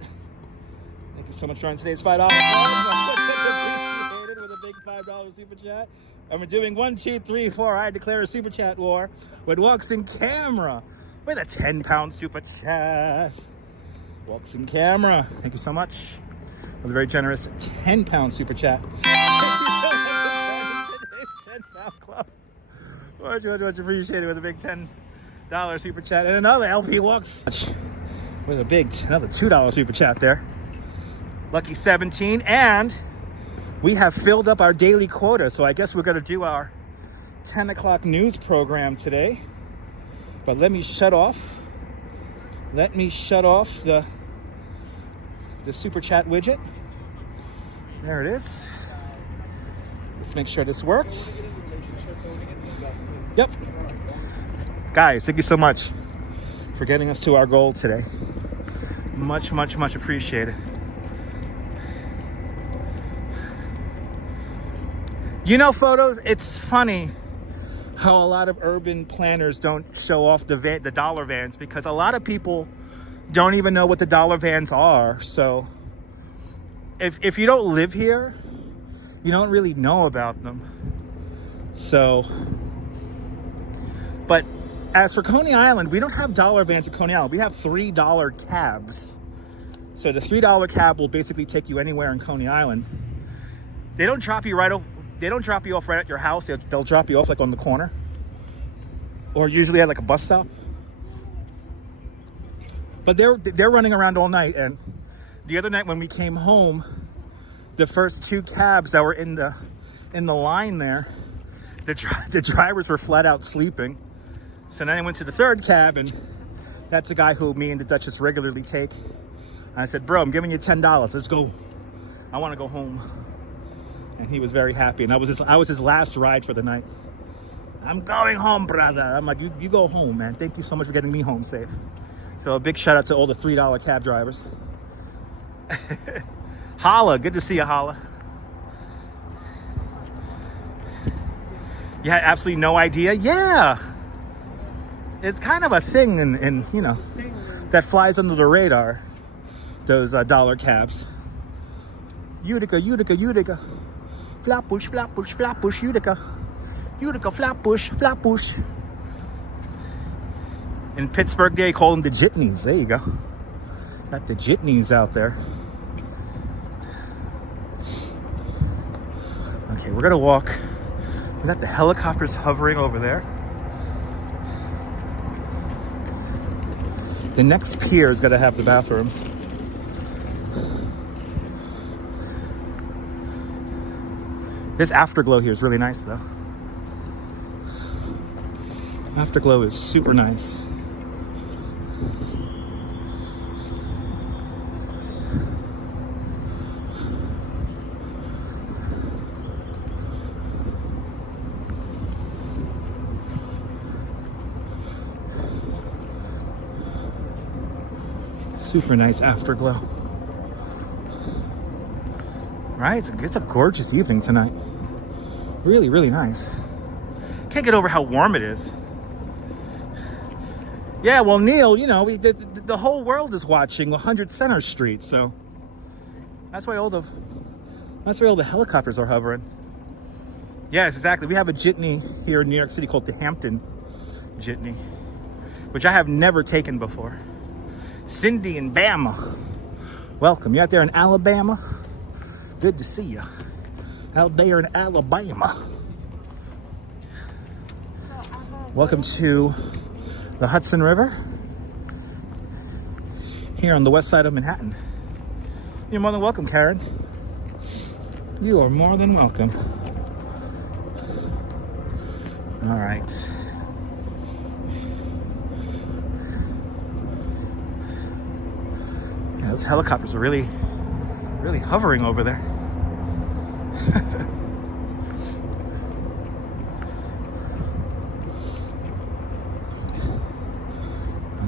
Thank you so much for joining today's $5 club. Appreciated with a big $5 super chat. And we're doing 1, 2, 3, 4. I declare a super chat war with Walks in Camera with a £10 super chat. Walks in Camera. Thank you so much. With a very generous £10 super chat. Thank you so much for joining today's $10 club. Much appreciated with a big $10 $1 super chat, and another LP walks with a big, another $2 super chat there. Lucky 17, and we have filled up our daily quota, so I guess we're going to do our 10 o'clock news program today. But let me shut off the super chat widget. There it is. Let's make sure this works. Yep. Guys, thank you so much for getting us to our goal today. Much, much, much appreciated. You know, photos, it's funny how a lot of urban planners don't show off the dollar vans, because a lot of people don't even know what the dollar vans are. So if you don't live here, you don't really know about them. So, but as for Coney Island, we don't have dollar vans at Coney Island. We have $3 cabs. So the $3 cab will basically take you anywhere in Coney Island. They don't drop you they don't drop you off right at your house. They'll drop you off like on the corner, or usually at like a bus stop. But they're running around all night. And the other night when we came home, the first 2 cabs that were in the line there, the drivers were flat out sleeping. So then I went to the 3rd cab, and that's a guy who me and the Duchess regularly take. And I said, bro, I'm giving you $10. Let's go. I want to go home. And he was very happy. And I was his last ride for the night. I'm going home, brother. I'm like, you go home, man. Thank you so much for getting me home safe. So a big shout out to all the $3 cab drivers. Holla, good to see you, Holla. You had absolutely no idea? Yeah. It's kind of a thing in you know, that flies under the radar, those dollar cabs. Utica, Utica, Utica. Flatbush, Flatbush, Flatbush, Utica. Utica, Flatbush, Flatbush. In Pittsburgh, they call them the jitneys. There you go. Got the jitneys out there. Okay, we're gonna walk. We got the helicopters hovering over there. The next pier is gonna have the bathrooms. This afterglow here is really nice, though. Afterglow is super nice. Super nice afterglow. Right? It's a gorgeous evening tonight. Really, really nice. Can't get over how warm it is. Yeah, well, Neil, you know, the whole world is watching 100 Center Street, so that's why all the helicopters are hovering. Yes, exactly. We have a jitney here in New York City called the Hampton Jitney, which I have never taken before. Cindy and Bama, welcome. You out there in Alabama? Good to see you. Out there in Alabama. Welcome to the Hudson River here on the west side of Manhattan. You're more than welcome, Karen. You are more than welcome. All right. Yeah, those helicopters are really hovering over there.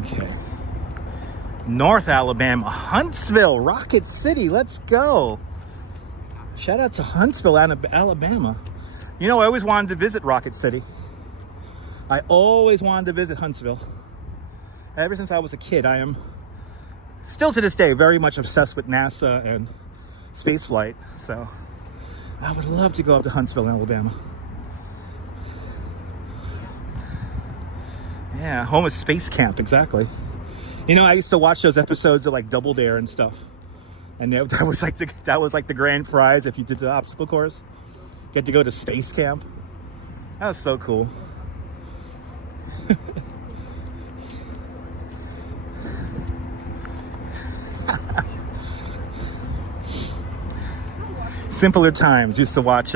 Okay. North Alabama, Huntsville, Rocket City, let's go. Shout out to Huntsville, Alabama. You know, I always wanted to visit Rocket City. I always wanted to visit Huntsville. Ever since I was a kid, I am still to this day very much obsessed with NASA and spaceflight. So I would love to go up to Huntsville, Alabama. Yeah, home of Space Camp, exactly. You know, I used to watch those episodes of like Double Dare and stuff, and that was like the grand prize if you did the obstacle course. Get to go to Space Camp. That was so cool. simpler times. Used to watch,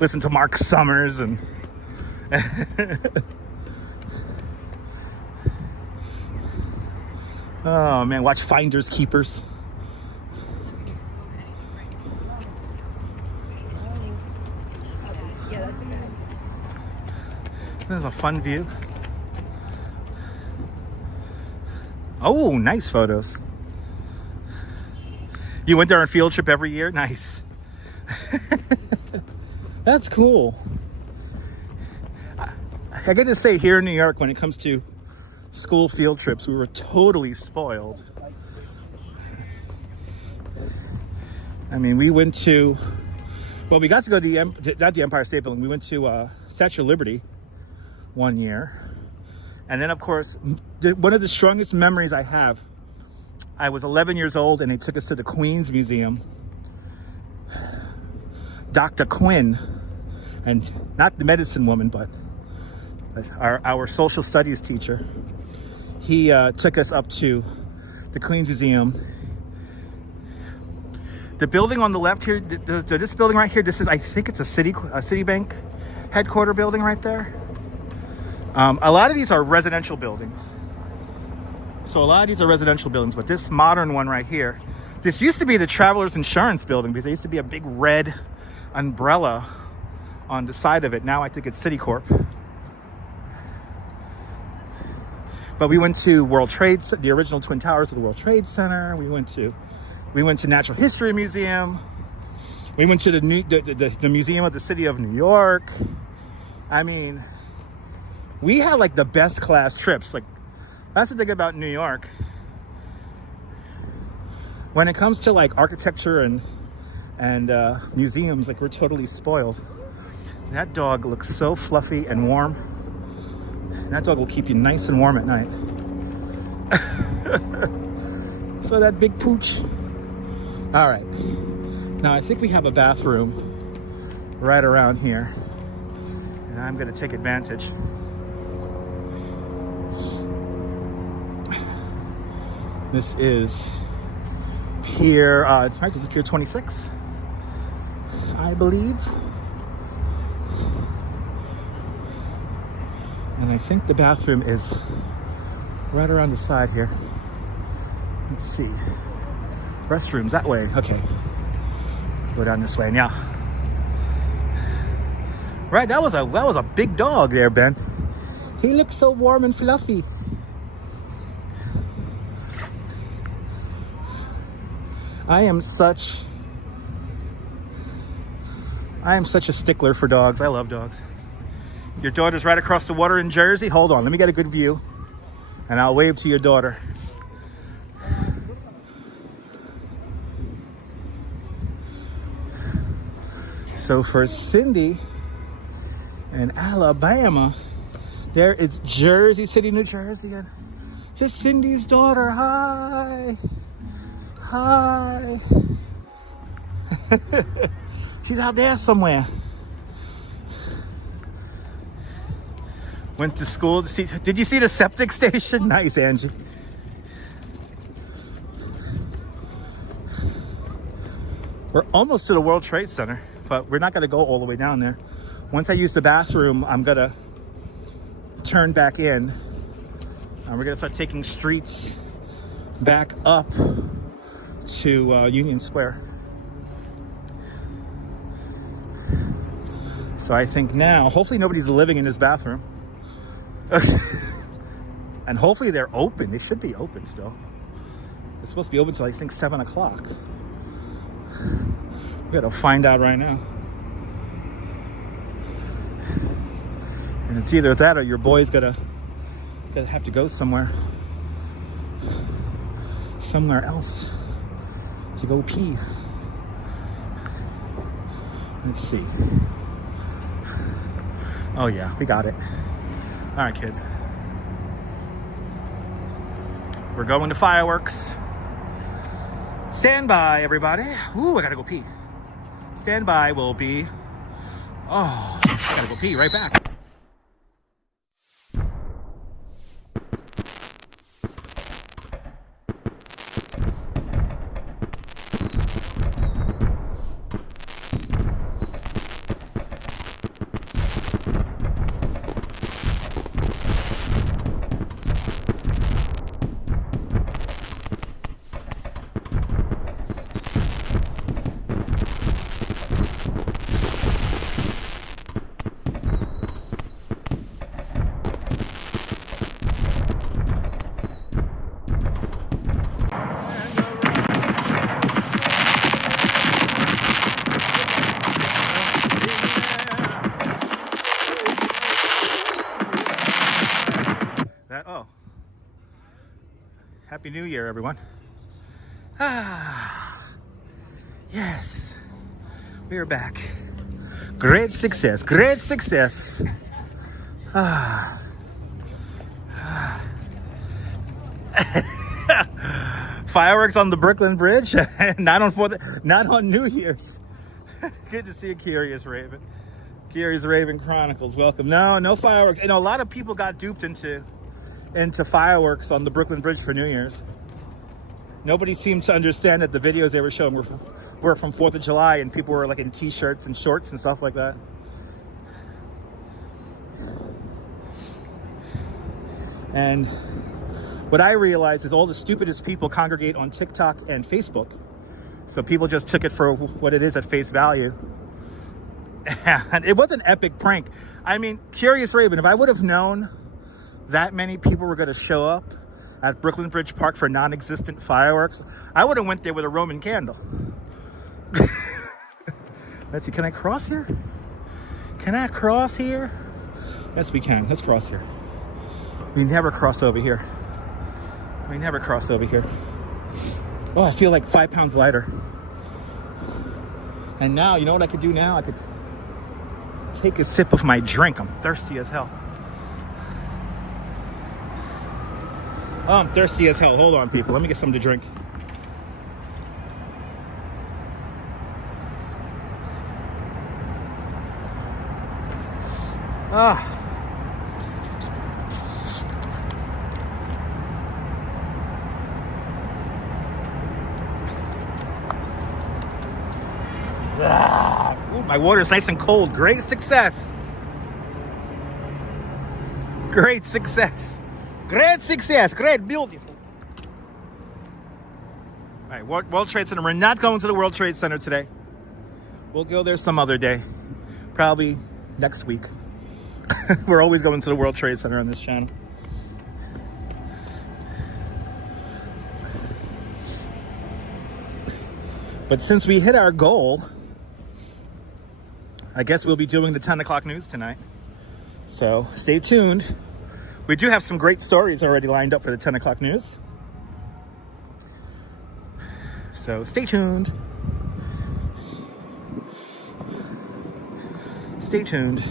listen to Mark Summers and oh man, watch Finders Keepers. This is a fun view. Oh, nice photos. You went there on field trip every year? Nice. That's cool. I get to say, here in New York, when it comes to school field trips, we were totally spoiled. I mean, we went to, well, we got to go to not the Empire State Building. We went to Statue of Liberty one year. And then, of course, one of the strongest memories I have, I was 11 years old and they took us to the Queen's Museum. Dr. Quinn, and not the medicine woman, but our social studies teacher, he took us up to the Queen's Museum. The building on the left here, this building right here, this is, I think it's a Citibank headquarter building right there. A lot of these are residential buildings. So a lot of these are residential buildings, but this modern one right here, this used to be the Travelers Insurance Building because there used to be a big red umbrella on the side of it. Now I think it's Citicorp. But we went to World Trade, the original Twin Towers of the World Trade Center. We went to Natural History Museum. We went to the Museum of the City of New York. I mean, we had like the best class trips. Like, that's the thing about New York. When it comes to like architecture and museums, like, we're totally spoiled. That dog looks so fluffy and warm. That dog will keep you nice and warm at night. So that big pooch. All right. Now I think we have a bathroom right around here. And I'm gonna take advantage. This is Pier, this is Pier 26, I believe. And I think the bathroom is right around the side here. Let's see. Restrooms that way. Okay. Go down this way. And yeah. Right, that was a big dog there, Ben. He looks so warm and fluffy. I am such a stickler for dogs. I love dogs. Your daughter's right across the water in Jersey. Hold on, let me get a good view and I'll wave to your daughter. So for Cindy in Alabama, there is Jersey City, New Jersey, and just Cindy's daughter. Hi. Hi. She's out there somewhere. Went to school to see. Did you see the septic station? Nice, Angie. We're almost to the World Trade Center, but we're not going to go all the way down there. Once I use the bathroom, I'm going to turn back in. And we're going to start taking streets back up to Union Square. So I think now, hopefully nobody's living in this bathroom. And hopefully they're open. They should be open still. It's supposed to be open till I think 7 o'clock. We gotta find out right now. And it's either that or your boy's gonna have to go somewhere else to go pee. Let's see. Oh yeah, we got it. All right, kids. We're going to fireworks. Stand by, everybody. Ooh, I gotta go pee. Stand by will be... Oh, I gotta go pee right back. Happy New Year, everyone. Ah, yes, we are back. Great success, great success. Ah. Fireworks on the Brooklyn Bridge, not on New Year's. Good to see you, Curious Raven. Curious Raven Chronicles, welcome. No fireworks. You know, a lot of people got duped into fireworks on the Brooklyn Bridge for New Year's. Nobody seemed to understand that the videos they were showing were from 4th of July, and people were like in t-shirts and shorts and stuff like that. And what I realized is all the stupidest people congregate on TikTok and Facebook. So people just took it for what it is at face value. And it was an epic prank. I mean, Curious Raven, if I would have known that many people were going to show up at Brooklyn Bridge Park for non-existent fireworks, I would have went there with a Roman candle. Let's see, can I cross here? Can I cross here? Yes, we can. Let's cross here. We never cross over here. We never cross over here. Oh, I feel like 5 pounds lighter. And now, you know what I could do now? I could take a sip of my drink. I'm thirsty as hell. Oh, I'm thirsty as hell. Hold on, people. Let me get something to drink. Ah. Ooh, my water's nice and cold. Great success. Great success. Great success. Great, beautiful. All right, World Trade Center. We're not going to the World Trade Center today. We'll go there some other day. Probably next week. We're always going to the World Trade Center on this channel. But since we hit our goal, I guess we'll be doing the 10 o'clock news tonight. So stay tuned. We do have some great stories already lined up for the 10 o'clock news. So stay tuned. Stay tuned.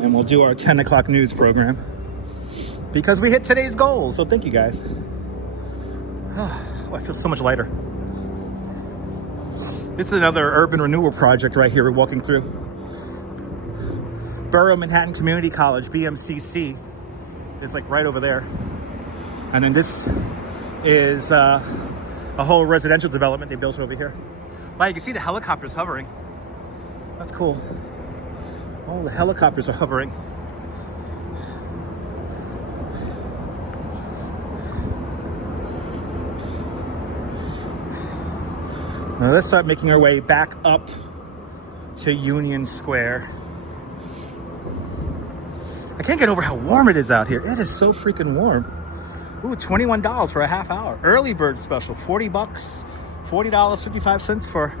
And we'll do our 10 o'clock news program because we hit today's goal. So thank you guys. Oh, I feel so much lighter. This is another urban renewal project right here we're walking through. Borough Manhattan Community College, BMCC, is like right over there. And then this is a whole residential development they built over here. Wow, you can see the helicopters hovering. That's cool. Oh, the helicopters are hovering. Now let's start making our way back up to Union Square. I can't get over how warm it is out here. It is so freaking warm. Ooh, $21 for a half hour. Early bird special, 40 bucks, $40.55 for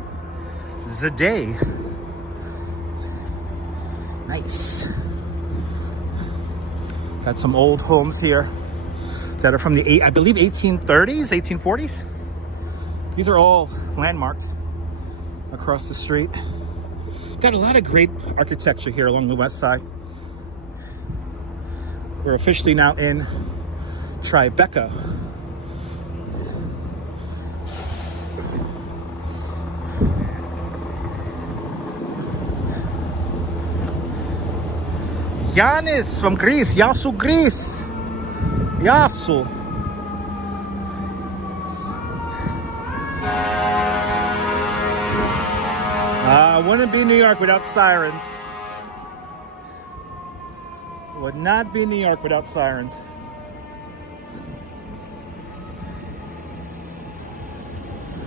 the day. Nice. Got some old homes here that are from the, I believe, 1830s, 1840s. These are all landmarked across the street. Got a lot of great architecture here along the west side. We're officially now in Tribeca. Yanis from Greece. Yasu, Greece. Yasu. Wouldn't be New York without sirens. Would not be New York without sirens.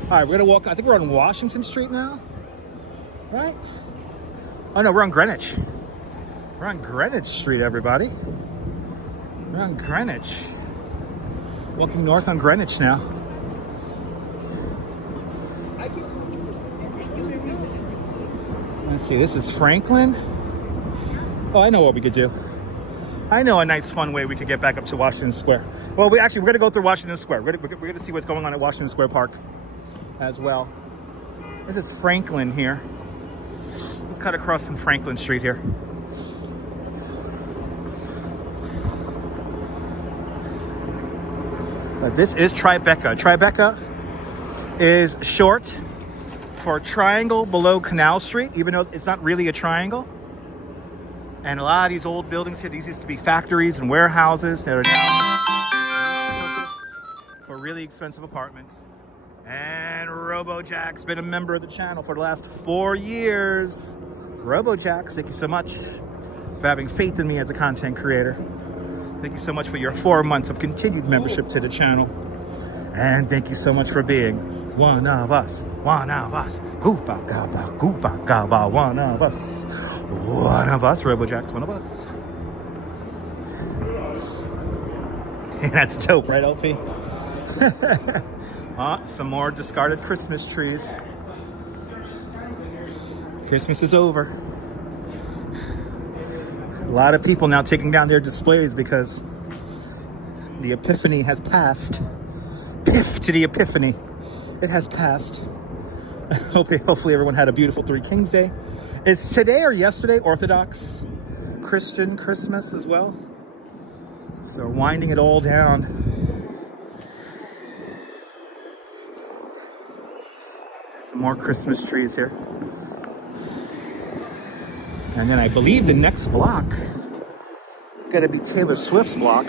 All right, we're gonna walk. I think we're on Washington Street now, right? Oh no, we're on Greenwich. We're on Greenwich Street, everybody. We're on Greenwich. Walking north on Greenwich now. Let's see, this is Franklin. Oh, I know what we could do. I know a nice fun way we could get back up to Washington Square. Well, we're going to go through Washington Square. We're going to see what's going on at Washington Square Park as well. This is Franklin here. Let's cut across some Franklin Street here. This is Tribeca. Tribeca is short for triangle below Canal Street, even though it's not really a triangle. And a lot of these old buildings here, these used to be factories and warehouses that are now for really expensive apartments. And RoboJack's been a member of the channel for the last 4 years. RoboJack, thank you so much for having faith in me as a content creator. Thank you so much for your 4 months of continued membership to the channel. And thank you so much for being one of us. One of us. Goopa gaba, goopa gaba, one of us. One of us. RoboJack's one of us. That's dope, right, LP? Some more discarded Christmas trees. Christmas is over. A lot of people now taking down their displays because the epiphany has passed. Piff to the epiphany. It has passed. Hopefully everyone had a beautiful Three Kings Day. Is today or yesterday Orthodox Christian Christmas as well? So winding it all down. Some more Christmas trees here. And then I believe the next block gotta be Taylor Swift's block.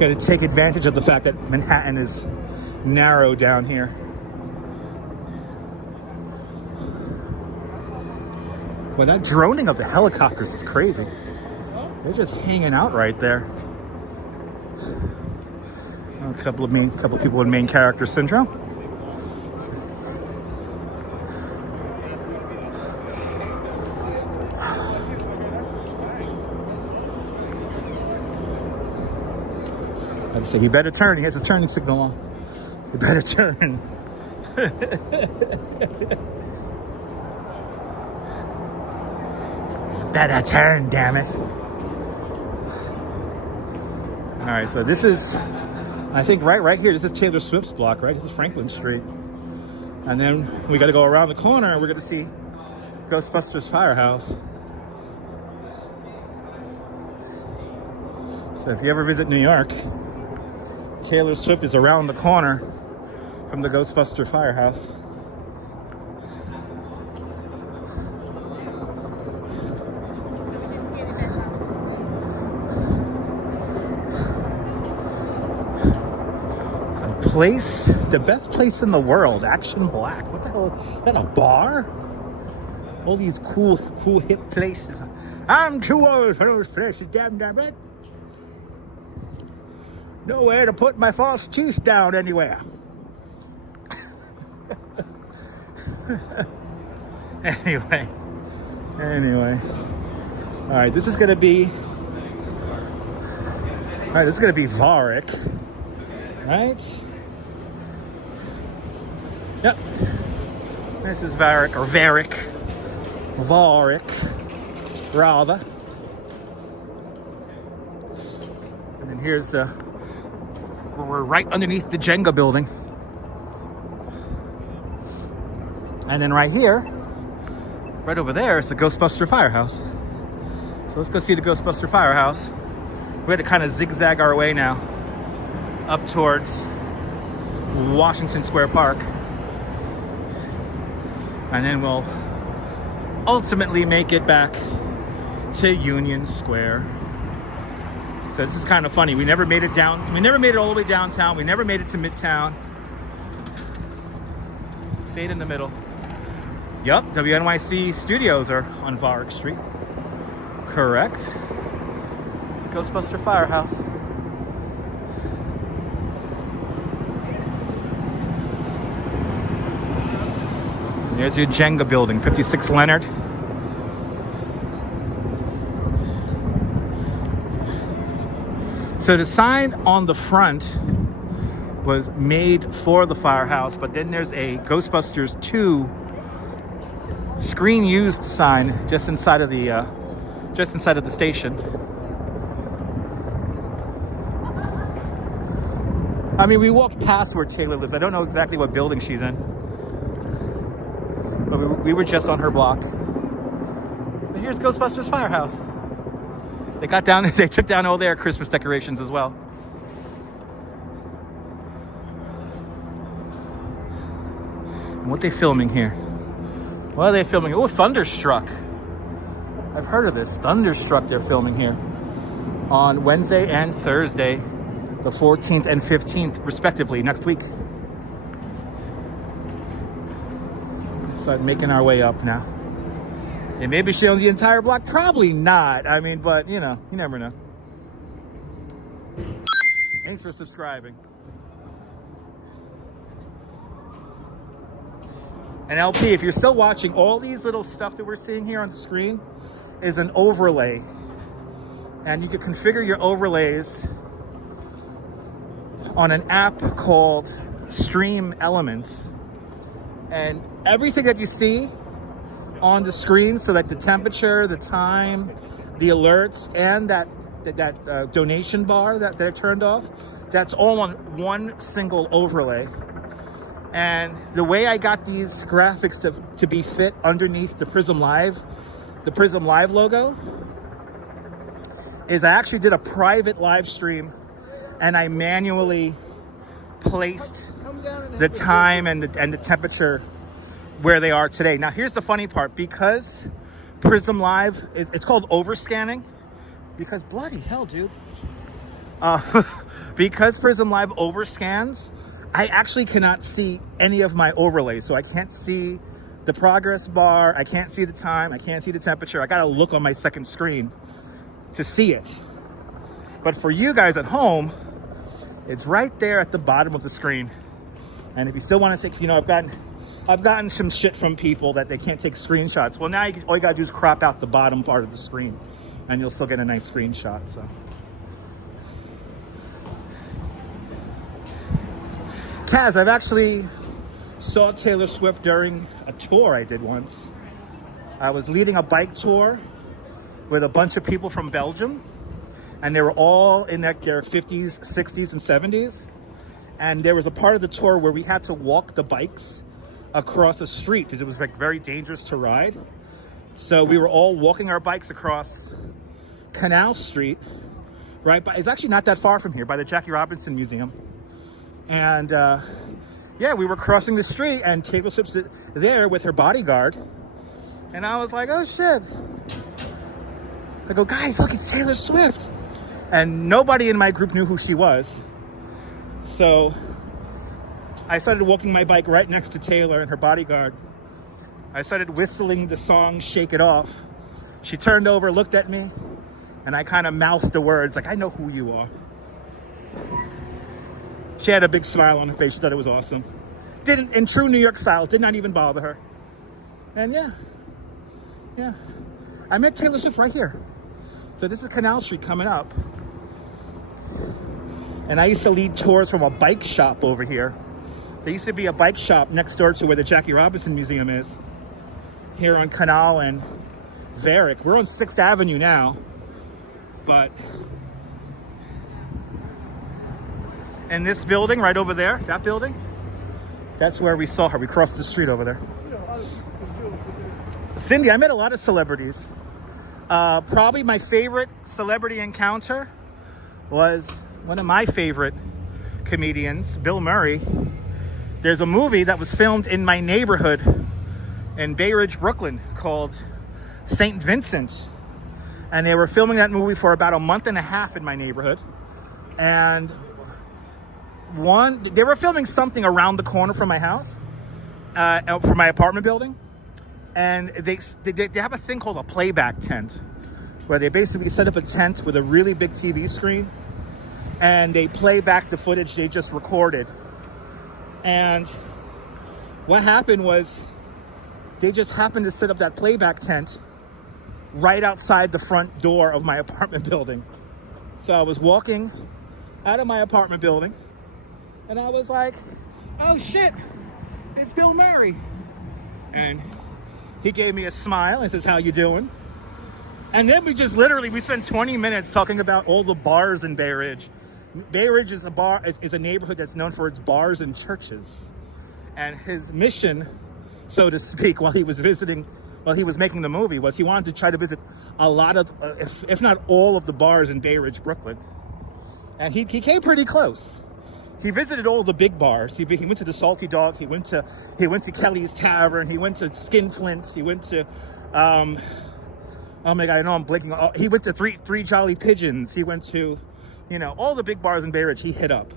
Gotta take advantage of the fact that Manhattan is narrow down here. Well, that droning of the helicopters is crazy. They're just hanging out right there. A couple of people with main character syndrome. I'd say he better turn. He has his turning signal on. He better turn. Better turn, damn it. All right, so this is, I think right here, this is Taylor Swift's block, right? This is Franklin Street. And then we got to go around the corner and we're going to see Ghostbusters Firehouse. So if you ever visit New York, Taylor Swift is around the corner from the Ghostbuster Firehouse. Place, the best place in the world, Action Black. What the hell? Is that a bar? All these cool hip places. I'm too old for those places, damn it. Nowhere to put my false teeth down anywhere. Anyway. All right, this is gonna be Varick, right? Yep. This is Varick, rather. And then here's we're right underneath the Jenga building. And then right here, right over there, is the Ghostbuster Firehouse. So let's go see the Ghostbuster Firehouse. We had to kind of zigzag our way now up towards Washington Square Park. And then we'll ultimately make it back to Union Square. So this is kind of funny. We never made it down. We never made it all the way downtown. We never made it to Midtown. Stayed in the middle. Yup, WNYC studios are on Varick Street. Correct. It's Ghostbuster Firehouse. There's your Jenga building, 56 Leonard. So the sign on the front was made for the firehouse, but then there's a Ghostbusters 2 screen used sign just inside of the station. I mean, we walked past where Taylor lives. I don't know exactly what building she's in, but we were just on her block. But here's Ghostbusters Firehouse. They took down all their Christmas decorations as well. And what they filming here? What are they filming? Oh, Thunderstruck. I've heard of this. Thunderstruck they're filming here on Wednesday and Thursday, the 14th and 15th, respectively, next week. So making our way up now. And maybe she owns the entire block. Probably not. I mean, but you know, you never know. Thanks for subscribing. And LP, if you're still watching, all these little stuff that we're seeing here on the screen is an overlay. And you can configure your overlays on an app called Stream Elements. And everything that you see on the screen, so like the temperature, the time, the alerts, and that donation bar that I turned off, that's all on one single overlay. And the way I got these graphics to be fit underneath the Prism Live logo, is I actually did a private live stream and I manually placed the time and the temperature where they are today. Now here's the funny part, because Prism Live, it's called overscanning, because bloody hell, dude. Because Prism Live overscans, I actually cannot see any of my overlays. So I can't see the progress bar, I can't see the time, I can't see the temperature. I gotta look on my second screen to see it. But for you guys at home, it's right there at the bottom of the screen. And if you still want to take, you know, I've gotten some shit from people that they can't take screenshots. Well, now all you gotta do is crop out the bottom part of the screen and you'll still get a nice screenshot, so. Kaz, I've actually saw Taylor Swift during a tour I did once. I was leading a bike tour with a bunch of people from Belgium, and they were all in their 50s, 60s, and 70s. And there was a part of the tour where we had to walk the bikes across a street because it was like very dangerous to ride. So we were all walking our bikes across Canal Street, right? But it's actually not that far from here, by the Jackie Robinson Museum. And yeah, we were crossing the street and Taylor Swift's there with her bodyguard. And I was like, oh shit. I go, guys, look, it's Taylor Swift. And nobody in my group knew who she was. So I started walking my bike right next to Taylor and her bodyguard. I started whistling the song Shake It Off. She turned over, looked at me, and I kind of mouthed the words like, I know who you are. She had a big smile on her face. She thought it was awesome. Didn't, in true New York style, did not even bother her. And yeah. I met Taylor Swift right here. So this is Canal Street coming up. And I used to lead tours from a bike shop over here. There used to be a bike shop next door to where the Jackie Robinson Museum is. Here on Canal and Varick. We're on 6th Avenue now. But in this building right over there, that building, that's where we saw her. We crossed the street over there. Cindy, I met a lot of celebrities. Probably my favorite celebrity encounter was one of my favorite comedians, Bill Murray. There's a movie that was filmed in my neighborhood in Bay Ridge, Brooklyn, called St. Vincent. And they were filming that movie for about a month and a half in my neighborhood. And they were filming something around the corner from my house, from my apartment building. And they have a thing called a playback tent, where they basically set up a tent with a really big TV screen and they play back the footage they just recorded. And what happened was they just happened to set up that playback tent right outside the front door of my apartment building. So I was walking out of my apartment building And I was like, oh shit, it's Bill Murray. And he gave me a smile and says, how you doing? And then we spent 20 minutes talking about all the bars in Bay Ridge. Bay Ridge is a neighborhood that's known for its bars and churches. And his mission, so to speak, while he was making the movie, was he wanted to try to visit a lot of, if not all of the bars in Bay Ridge, Brooklyn. And he came pretty close. He visited all the big bars. He went to the Salty Dog. He went to Kelly's Tavern. He went to Skinflint's. He went to, oh my God, I know I'm blinking. Oh, he went to Three Jolly Pigeons. He went to, all the big bars in Bay Ridge. He hit up.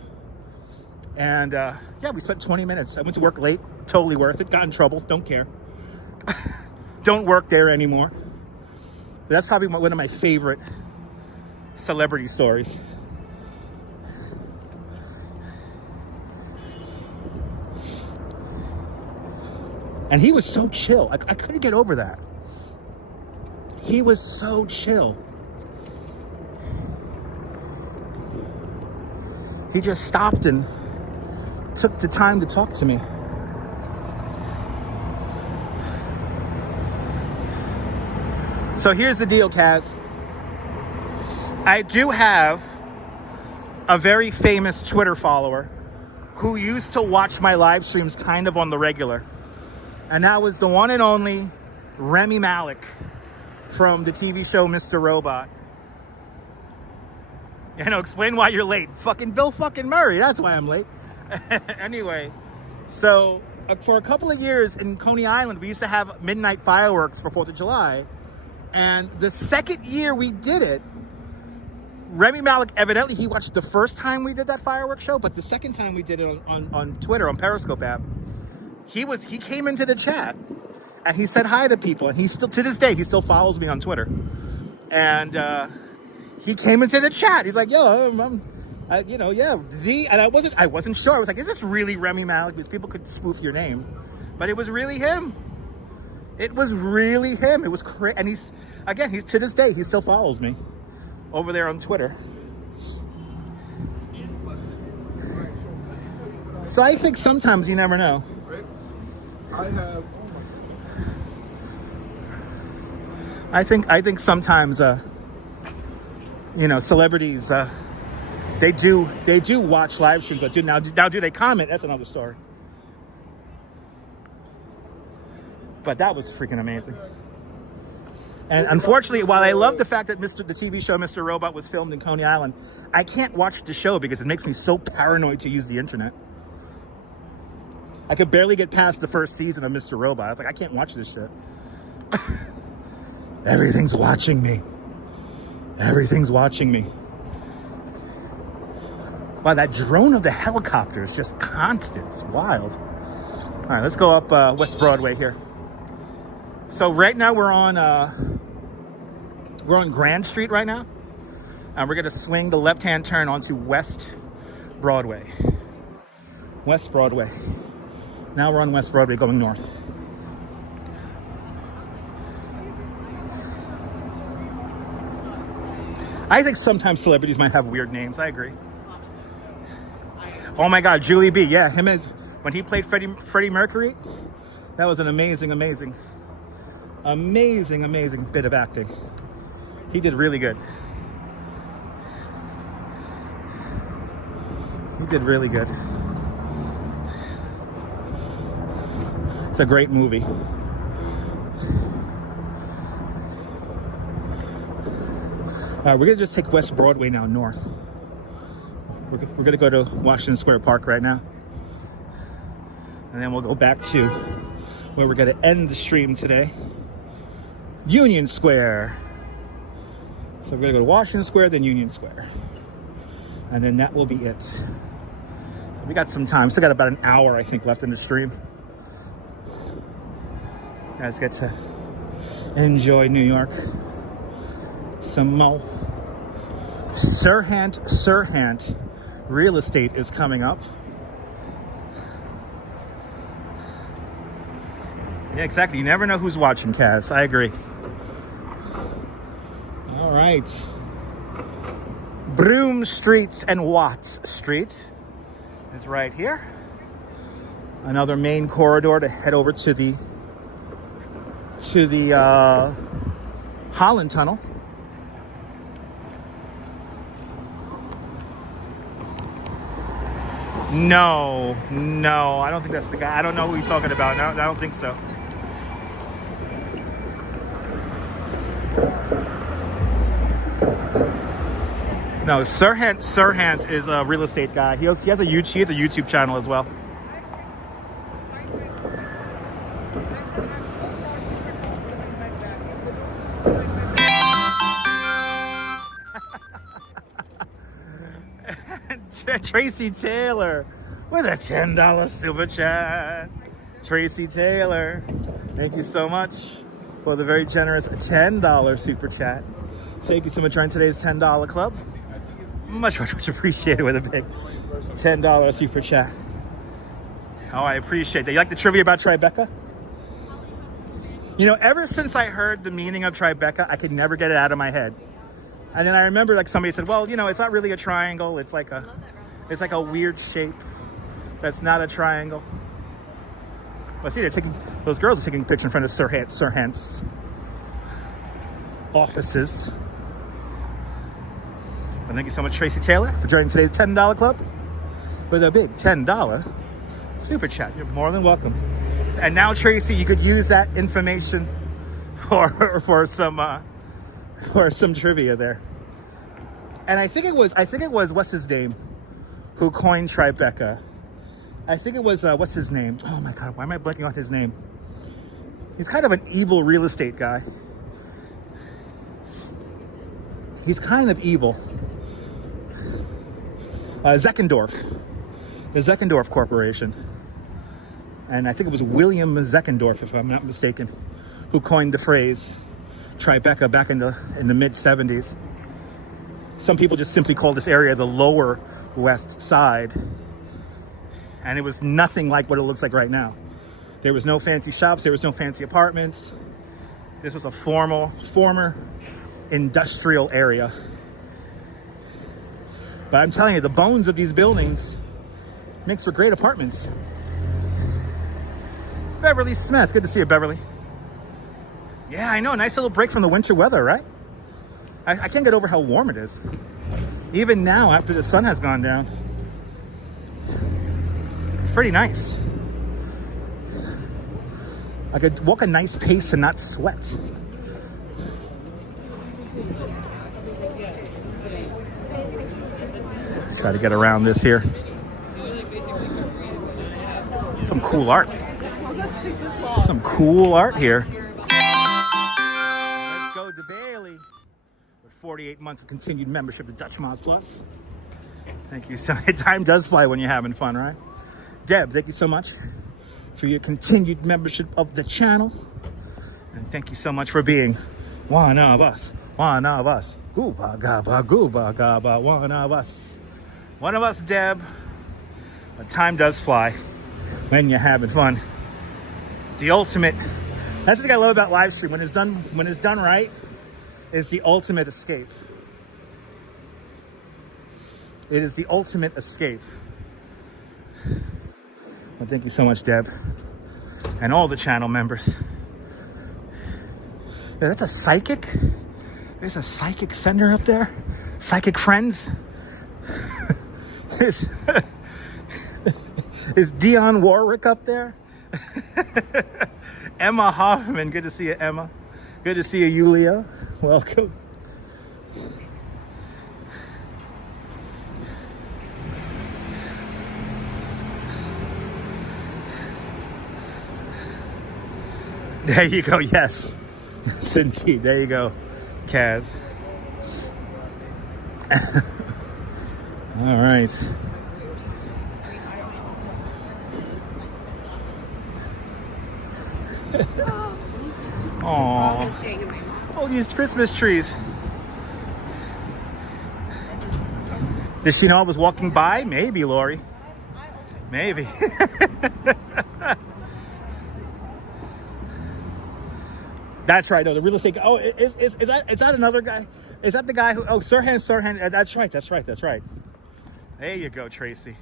And yeah, we spent 20 minutes. I went to work late. Totally worth it. Got in trouble. Don't care. Don't work there anymore. But that's probably one of my favorite celebrity stories. And he was so chill. I couldn't get over that. He was so chill. He just stopped and took the time to talk to me. So here's the deal, Kaz. I do have a very famous Twitter follower who used to watch my live streams kind of on the regular. And that was the one and only Remy Malik from the TV show Mr. Robot. Explain why you're late. Fucking Bill fucking Murray. That's why I'm late. Anyway, so for a couple of years in Coney Island, we used to have midnight fireworks for 4th of July. And the second year we did it, Remy Malik, evidently he watched the first time we did that fireworks show, but the second time we did it on Twitter, on Periscope app, he came into the chat and he said hi to people, and he still, to this day, he still follows me on Twitter. And he came into the chat. He's like, yo, and I wasn't sure. I was like, is this really Remy Malik? Because people could spoof your name, but it was really him. It was really him. It was crazy. And he's to this day, he still follows me over there on Twitter. So I think sometimes you never know. I think sometimes celebrities they do watch live streams, but now do they comment? That's another story. But that was freaking amazing. And unfortunately, while I love the fact that the TV show Mr. Robot was filmed in Coney Island, I can't watch the show because it makes me so paranoid to use the internet. I could barely get past the first season of Mr. Robot. I was like, I can't watch this shit. Everything's watching me. Everything's watching me. Wow, that drone of the helicopter is just constant. It's wild. All right, let's go up West Broadway here. So right now we're on Grand Street right now, and we're gonna swing the left-hand turn onto West Broadway. West Broadway. Now we're on West Broadway going north. I think sometimes celebrities might have weird names. I agree. Oh my God, Julie B. Yeah, when he played Freddie Mercury, that was an amazing bit of acting. He did really good. He did really good. It's a great movie. We're gonna just take West Broadway now north. We're gonna go to Washington Square Park right now. And then we'll go back to where we're gonna end the stream today. Union Square. So we're gonna go to Washington Square, then Union Square. And then that will be it. So we got some time. Still got about an hour, I think, left in the stream. You guys get to enjoy New York some more. Sirhant Real Estate is coming up. Yeah, exactly. You never know who's watching, Kaz. I agree. All right. Broome Street and Watts Street is right here. Another main corridor to head over to the Holland Tunnel. No, I don't think that's the guy. I don't know who you're talking about. No, I don't think so. No, Sirhant is a real estate guy. He has a YouTube channel as well. Tracy Taylor with a $10 super chat. Tracy Taylor, thank you so much for the very generous $10 super chat. Thank you so much for joining today's $10 club. Much appreciated with a big $10 super chat. Oh, I appreciate that. You like the trivia about Tribeca? You know, ever since I heard the meaning of Tribeca, I could never get it out of my head. And then I remember like somebody said, well, you know, it's not really a triangle. It's like a weird shape that's not a triangle. Well, see, those girls are taking a picture in front of Sirhant's offices. Well, thank you so much, Tracy Taylor, for joining today's $10 club with a big $10 super chat. You're more than welcome. And now, Tracy, you could use that information for some trivia there. And I think it was what's his name who coined Tribeca. I think it was what's his name? Oh my God, why am I blanking on his name? He's kind of an evil real estate guy. He's kind of evil. Zeckendorf, the Zeckendorf Corporation. And I think it was William Zeckendorf, if I'm not mistaken, who coined the phrase Tribeca back in the mid-70s. Some people just simply call this area the Lower West Side. And it was nothing like what it looks like right now. There was no fancy shops, there was no fancy apartments. This was a former industrial area. But I'm telling you, the bones of these buildings makes for great apartments. Beverly Smith, good to see you, Beverly. Yeah, I know, nice little break from the winter weather, right? I can't get over how warm it is. Even now, after the sun has gone down. It's pretty nice. I could walk a nice pace and not sweat. Try to get around this here. Some cool art. Some cool art here. Let's go to Bailey with 48 months of continued membership to Dutch Mods Plus. Thank you so much. Time does fly when you're having fun, right? Deb, thank you so much for your continued membership of the channel. And thank you so much for being one of us. One of us. Gooba gaba, one of us. One of us, Deb. But time does fly when you're having fun. The ultimate, that's the thing I love about live stream. When it's done right, it's the ultimate escape. It is the ultimate escape. Well, thank you so much, Deb. And all the channel members. Yeah, that's a psychic. There's a psychic center up there. Psychic friends. Is Dionne Warwick up there? Emma Hoffman, good to see you, Emma. Good to see you, Yulia. Welcome. There you go, yes. Yes, indeed. There you go, Kaz. All right. Aww. All these Christmas trees. Did she know I was walking by? Maybe, Lori. Maybe. That's right. No, the real estate guy. Oh, is that another guy? Is that the guy who? Oh, Sirhan. That's right. There you go, Tracy.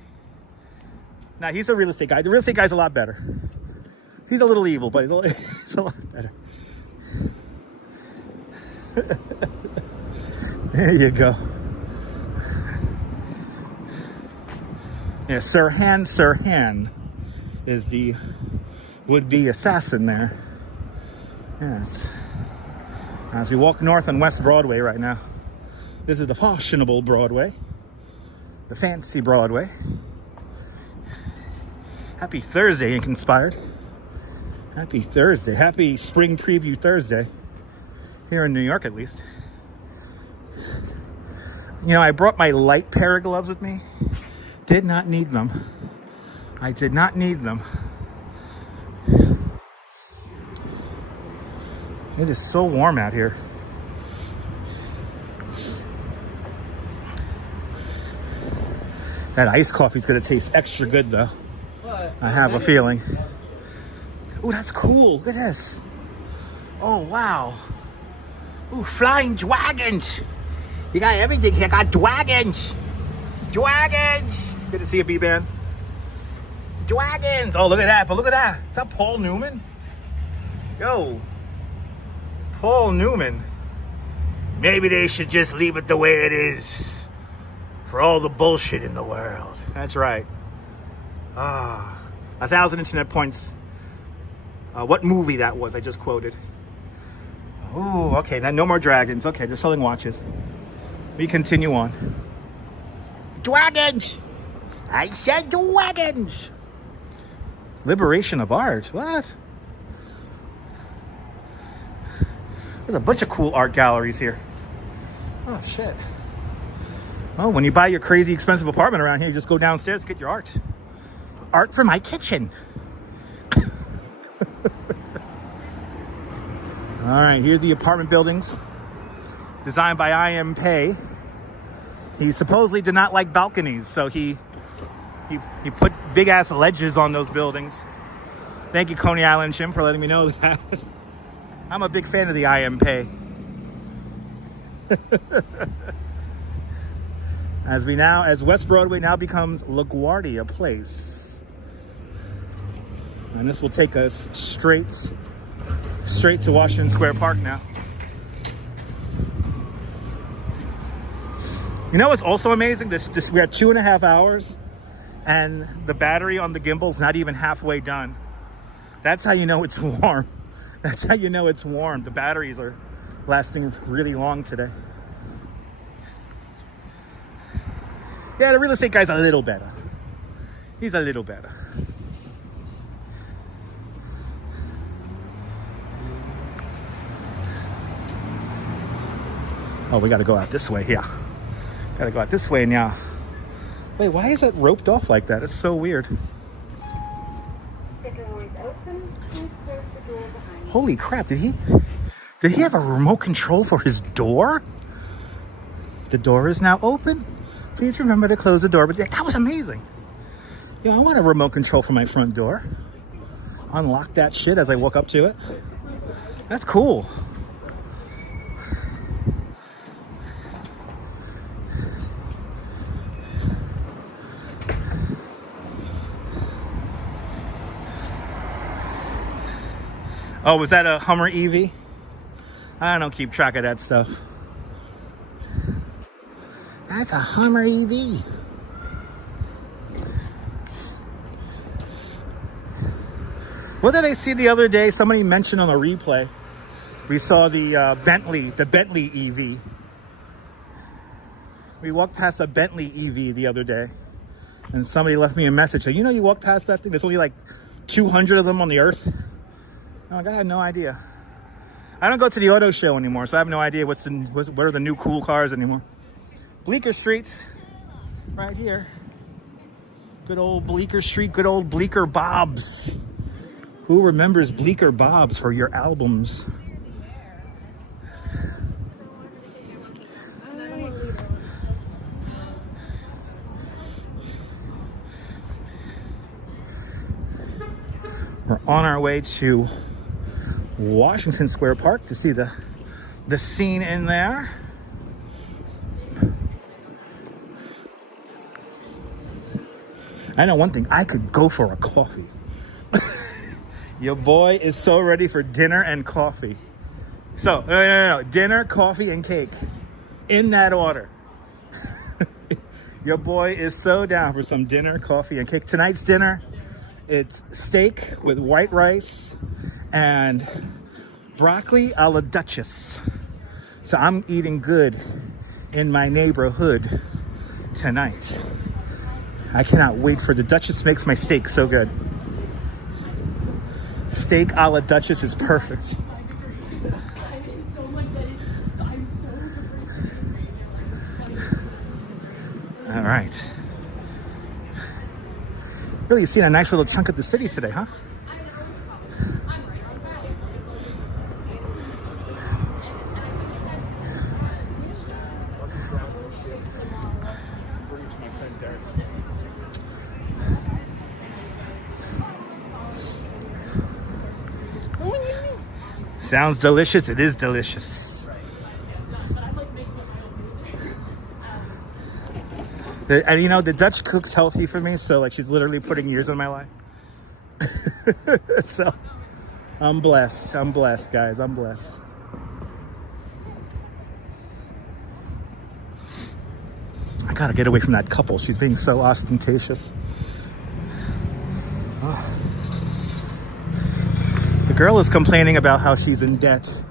Nah, he's a real estate guy. The real estate guy's a lot better. He's a little evil, but he's a lot better. There you go. Yeah, Sirhan is the would-be assassin there. Yes. As we walk north on West Broadway right now, this is the fashionable Broadway, the fancy Broadway. Happy Thursday, Ink Inspired. Happy Thursday. Happy Spring Preview Thursday. Here in New York, at least. You know, I brought my light pair of gloves with me. Did not need them. I did not need them. It is so warm out here. That iced coffee is going to taste extra good, though. I have a feeling. Oh, that's cool. Look at this. Oh, wow. Ooh, flying dragons. You got everything here. Got dragons. Dragons. Good to see you, B-Band. Dragons. Oh, look at that. But look at that. Is that Paul Newman? Yo. Paul Newman. Maybe they should just leave it the way it is for all the bullshit in the world. That's right. 1,000 internet points. What movie that was I just quoted. Oh, okay. Now no more dragons. Okay, they're selling watches. We continue on. Dragons! I said dragons! Liberation of art. What? There's a bunch of cool art galleries here. Oh, shit. Oh, when you buy your crazy expensive apartment around here, you just go downstairs to get your art. Art for my kitchen. All right, here's the apartment buildings designed by I.M. Pei. He supposedly did not like balconies, so he put big ass ledges on those buildings. Thank you, Coney Island Chim, for letting me know that. I'm a big fan of the I.M. Pei. As West Broadway now becomes LaGuardia Place. And this will take us straight to Washington Square Park now. You know what's also amazing? We're at 2.5 hours and the battery on the Gimble's not even halfway done. That's how you know it's warm. That's how you know it's warm. The batteries are lasting really long today. Yeah, the real estate guy's a little better. He's a little better. Oh, we got to go out this way here. Got to go out this way now. Wait, why is it roped off like that? It's so weird. Holy crap, did he have a remote control for his door? The door is now open. Please remember to close the door. But that was amazing. Yeah, I want a remote control for my front door. Unlock that shit as I walk up to it. That's cool. Oh, was that a Hummer EV? I don't keep track of that stuff. That's a Hummer EV. What did I see the other day? Somebody mentioned on a replay. We saw the Bentley EV. We walked past a Bentley EV the other day, and somebody left me a message. So, you know, you walk past that thing. There's only like 200 of them on the earth. I had no idea. I don't go to the auto show anymore, so I have no idea what are the new cool cars anymore. Bleecker Street, right here. Good old Bleecker Street, good old Bleecker Bob's. Who remembers Bleecker Bob's for your albums? We're on our way to Washington Square Park to see the scene in there. I know one thing, I could go for a coffee. Your boy is so ready for dinner and coffee. So, no. Dinner, coffee, and cake. In that order. Your boy is so down for some dinner, coffee, and cake. Tonight's dinner, it's steak with white rice and broccoli a la Duchess. So I'm eating good in my neighborhood tonight. I cannot wait for the Duchess. Makes my steak so good. Steak a la Duchess is perfect. All right. Really, you've seen a nice little chunk of the city today, huh? Sounds delicious. It is delicious. And you know, the Dutch cooks healthy for me, so like she's literally putting years in my life. So I'm blessed. I'm blessed, guys. I'm blessed. I gotta get away from that couple. She's being so ostentatious. Oh. The girl is complaining about how she's in debt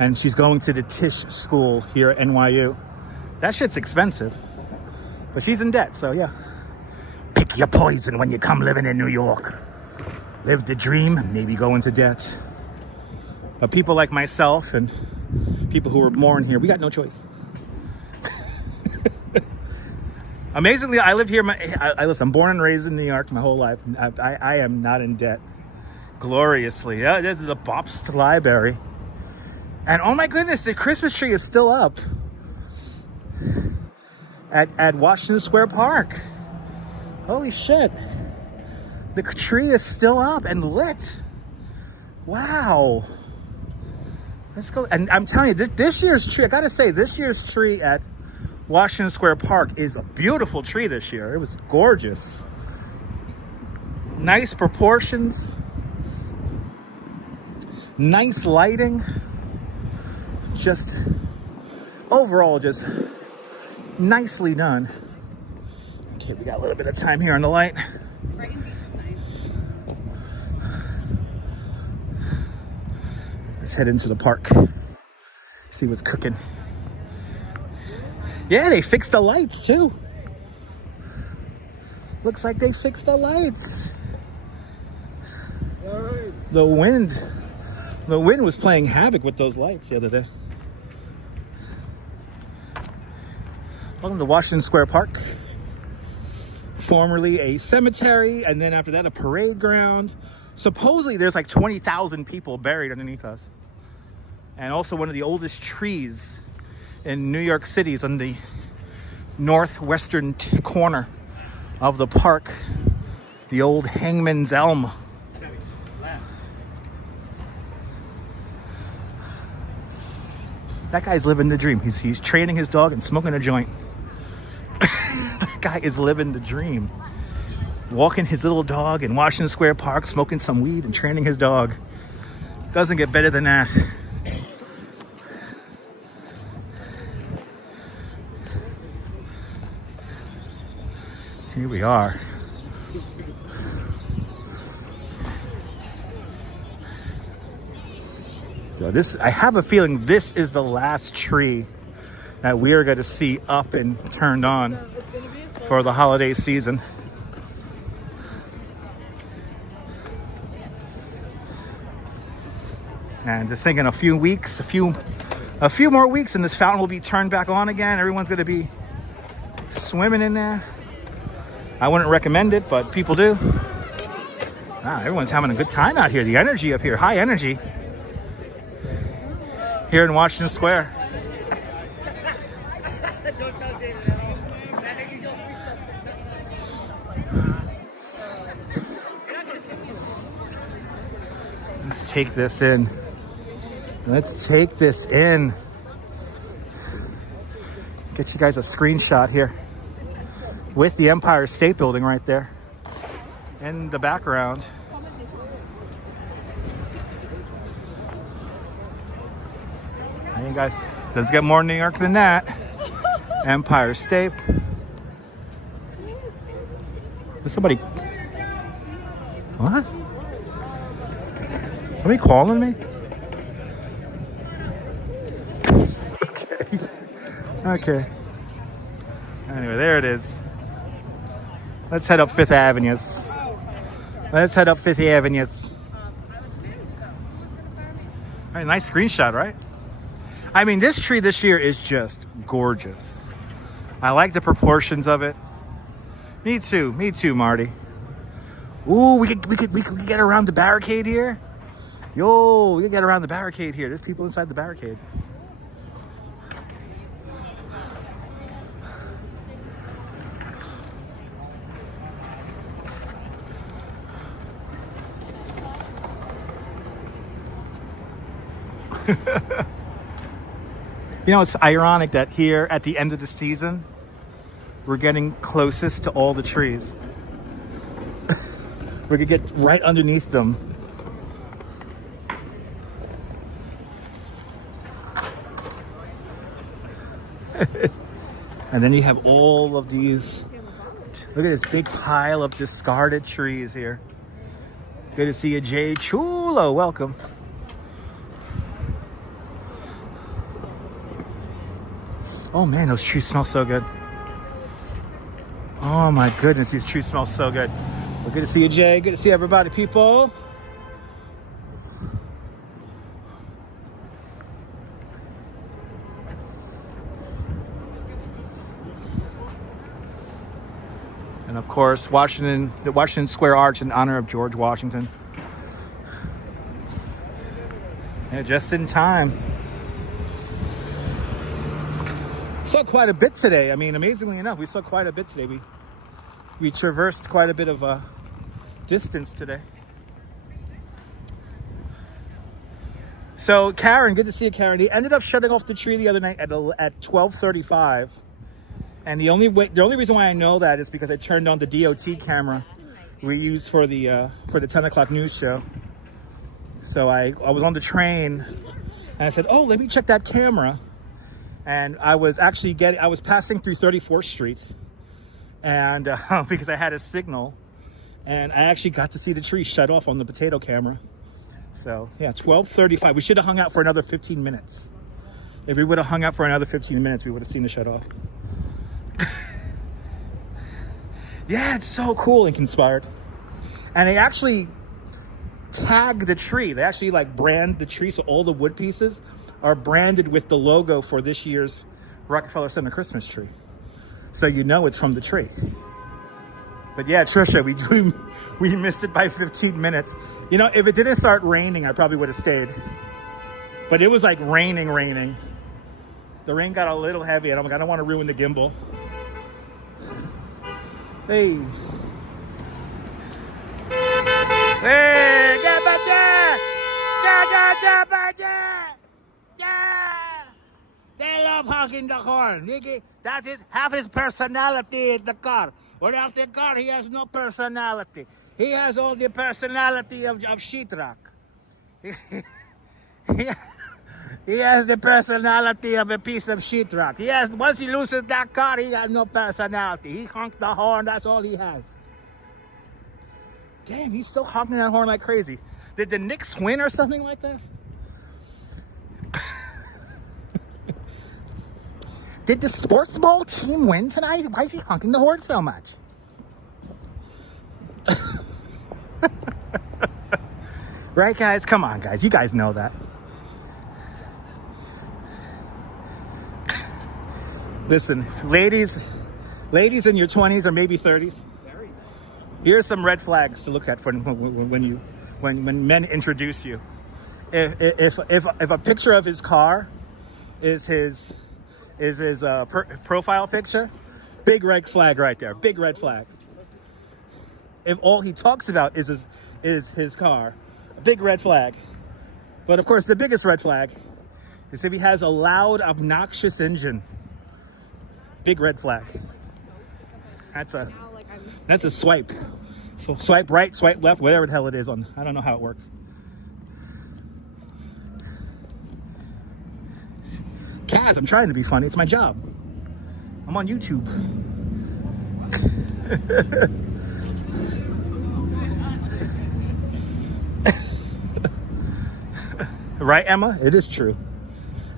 and she's going to the Tisch school here at NYU. That shit's expensive. But she's in debt, so yeah. Pick your poison when you come living in New York. Live the dream, maybe go into debt. But people like myself and people who were born here, we got no choice. Amazingly, I lived here. Listen, I'm born and raised in New York my whole life. I am not in debt. Gloriously. Yeah, this is the Bobst Library. And oh my goodness, the Christmas tree is still up at Washington Square Park. Holy shit. The tree is still up and lit. Wow. Let's go. And I'm telling you, this year's tree, I gotta say, this year's tree at Washington Square Park is a beautiful tree this year. It was gorgeous. Nice proportions. Nice lighting. Just overall, just nicely done. Okay, we got a little bit of time here on the light. Brighton Beach is nice. Let's head into the park. See what's cooking. Yeah, they fixed the lights too. Looks like they fixed the lights. The wind was playing havoc with those lights the other day. Welcome to Washington Square Park. Formerly a cemetery, and then after that a parade ground. Supposedly there's like 20,000 people buried underneath us. And also one of the oldest trees in New York City is on the northwestern corner of the park. The old Hangman's Elm. That guy's living the dream. He's training his dog and smoking a joint. That guy is living the dream. Walking his little dog in Washington Square Park, smoking some weed and training his dog. Doesn't get better than that. Here we are. So I have a feeling this is the last tree that we are going to see up and turned on for the holiday season. And to think in a few weeks, a few more weeks, and this fountain will be turned back on again. Everyone's going to be swimming in there. I wouldn't recommend it, but people do. Everyone's having a good time out here. The energy up here, high energy. Here in Washington Square. Let's take this in. Let's take this in. Get you guys a screenshot here with the Empire State Building right there. in the background. Hey guys, doesn't get more New York than that. Empire State. Is somebody? What? Somebody calling me? Okay. Okay. Anyway, there it is. Let's head up Fifth Avenue. Let's head up Fifth Avenue. All right, nice screenshot, right? I mean, this tree this year is just gorgeous. I like the proportions of it. Me too, Marty. Ooh, we could get around the barricade here. Yo, we can get around the barricade here. There's people inside the barricade. You know, it's ironic that here at the end of the season, we're getting closest to all the trees. We're gonna get right underneath them. And then you have all of these, look at this big pile of discarded trees here. Good to see you, Jay Chulo, welcome. Oh man, those trees smell so good. Oh my goodness, these trees smell so good. Well, good to see you, Jay. Good to see everybody, people. And of course, the Washington Square Arch in honor of George Washington. Yeah, just in time. Saw quite a bit today. I mean, amazingly enough, we saw quite a bit today. We traversed quite a bit of distance today. So Karen, good to see you, Karen. He ended up shutting off the tree the other night at 12:35, and the only reason why I know that is because I turned on the DOT camera we use for the 10 o'clock news show. So I was on the train, and I said, "Oh, let me check that camera." And I was passing through 34th Street, and because I had a signal, and I actually got to see the tree shut off on the potato camera. So yeah, 12:35. We should have hung out for another 15 minutes. If we would have hung out for another 15 minutes, we would have seen it shut off. Yeah, it's so cool and conspired. And they actually tag the tree. They actually like brand the tree, so all the wood pieces are branded with the logo for this year's Rockefeller Center Christmas tree. So you know it's from the tree. But yeah, Trisha, we missed it by 15 minutes. You know, if it didn't start raining, I probably would have stayed. But it was like raining. The rain got a little heavy, and I'm like, I don't want to ruin the gimbal. Hey. Hey, get back there! Get back there! Yeah! They love honking the horn. That is half his personality in the car. Without the car, he has no personality. He has all the personality of sheetrock. He has the personality of a piece of sheetrock. Once he loses that car, he has no personality. He honks the horn, that's all he has. Damn, he's still honking that horn like crazy. Did the Knicks win or something like that? Did the sports ball team win tonight? Why is he honking the horn so much? Right, guys? Come on, guys. You guys know that. Listen, ladies in your 20s or maybe 30s, here's some red flags to look at when men introduce you. If a picture of his car is his profile picture, big red flag right there. Big red flag. If all he talks about is his car, a big red flag. But of course, the biggest red flag is if he has a loud, obnoxious engine. Big red flag. That's a swipe. So swipe right, swipe left, whatever the hell it is on. I don't know how it works. Kaz, I'm trying to be funny. It's my job. I'm on YouTube. Right, Emma? It is true.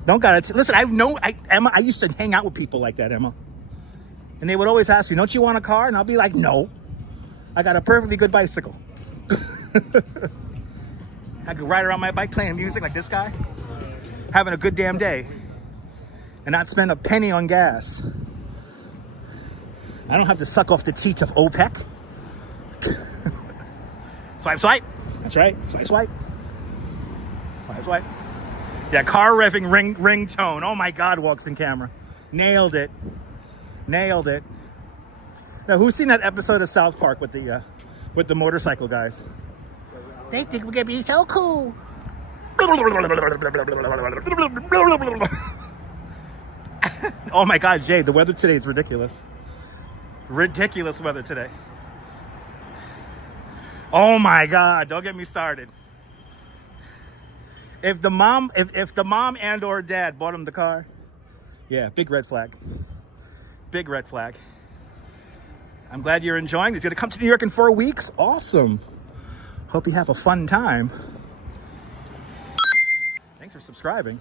Don't gotta listen. Emma. I used to hang out with people like that, Emma, and they would always ask me, "Don't you want a car?" And I'll be like, "No, I got a perfectly good bicycle." I could ride around my bike playing music like this guy, having a good damn day, and not spend a penny on gas. I don't have to suck off the teat of OPEC. Swipe, swipe. That's right. Swipe, swipe. Swipe, swipe. Yeah, car revving ringtone. Oh my God, walks in camera. Nailed it. Nailed it. Now, who's seen that episode of South Park with the motorcycle guys? They think we're gonna be so cool. Oh my God, Jay, the weather today is ridiculous. Ridiculous weather today. Oh my God, don't get me started. If the mom and or dad bought him the car, yeah, big red flag. Big red flag. I'm glad you're enjoying. He's gonna come to New York in 4 weeks. Awesome. Hope you have a fun time. Thanks for subscribing.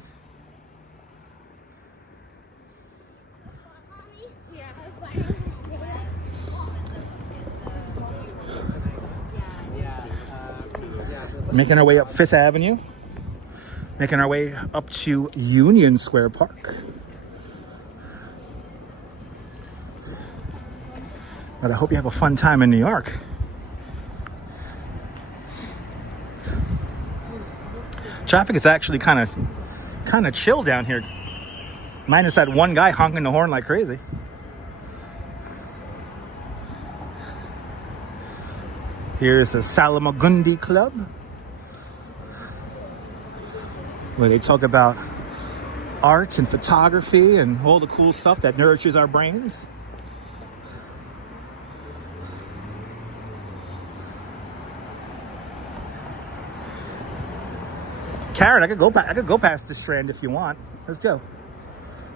Making our way up Fifth Avenue. Making our way up to Union Square Park. But I hope you have a fun time in New York. Traffic is actually kind of chill down here. Minus that one guy honking the horn like crazy. Here's the Salamagundi Club, where they talk about art and photography and all the cool stuff that nourishes our brains. Karen, I could go past the Strand if you want. Let's go.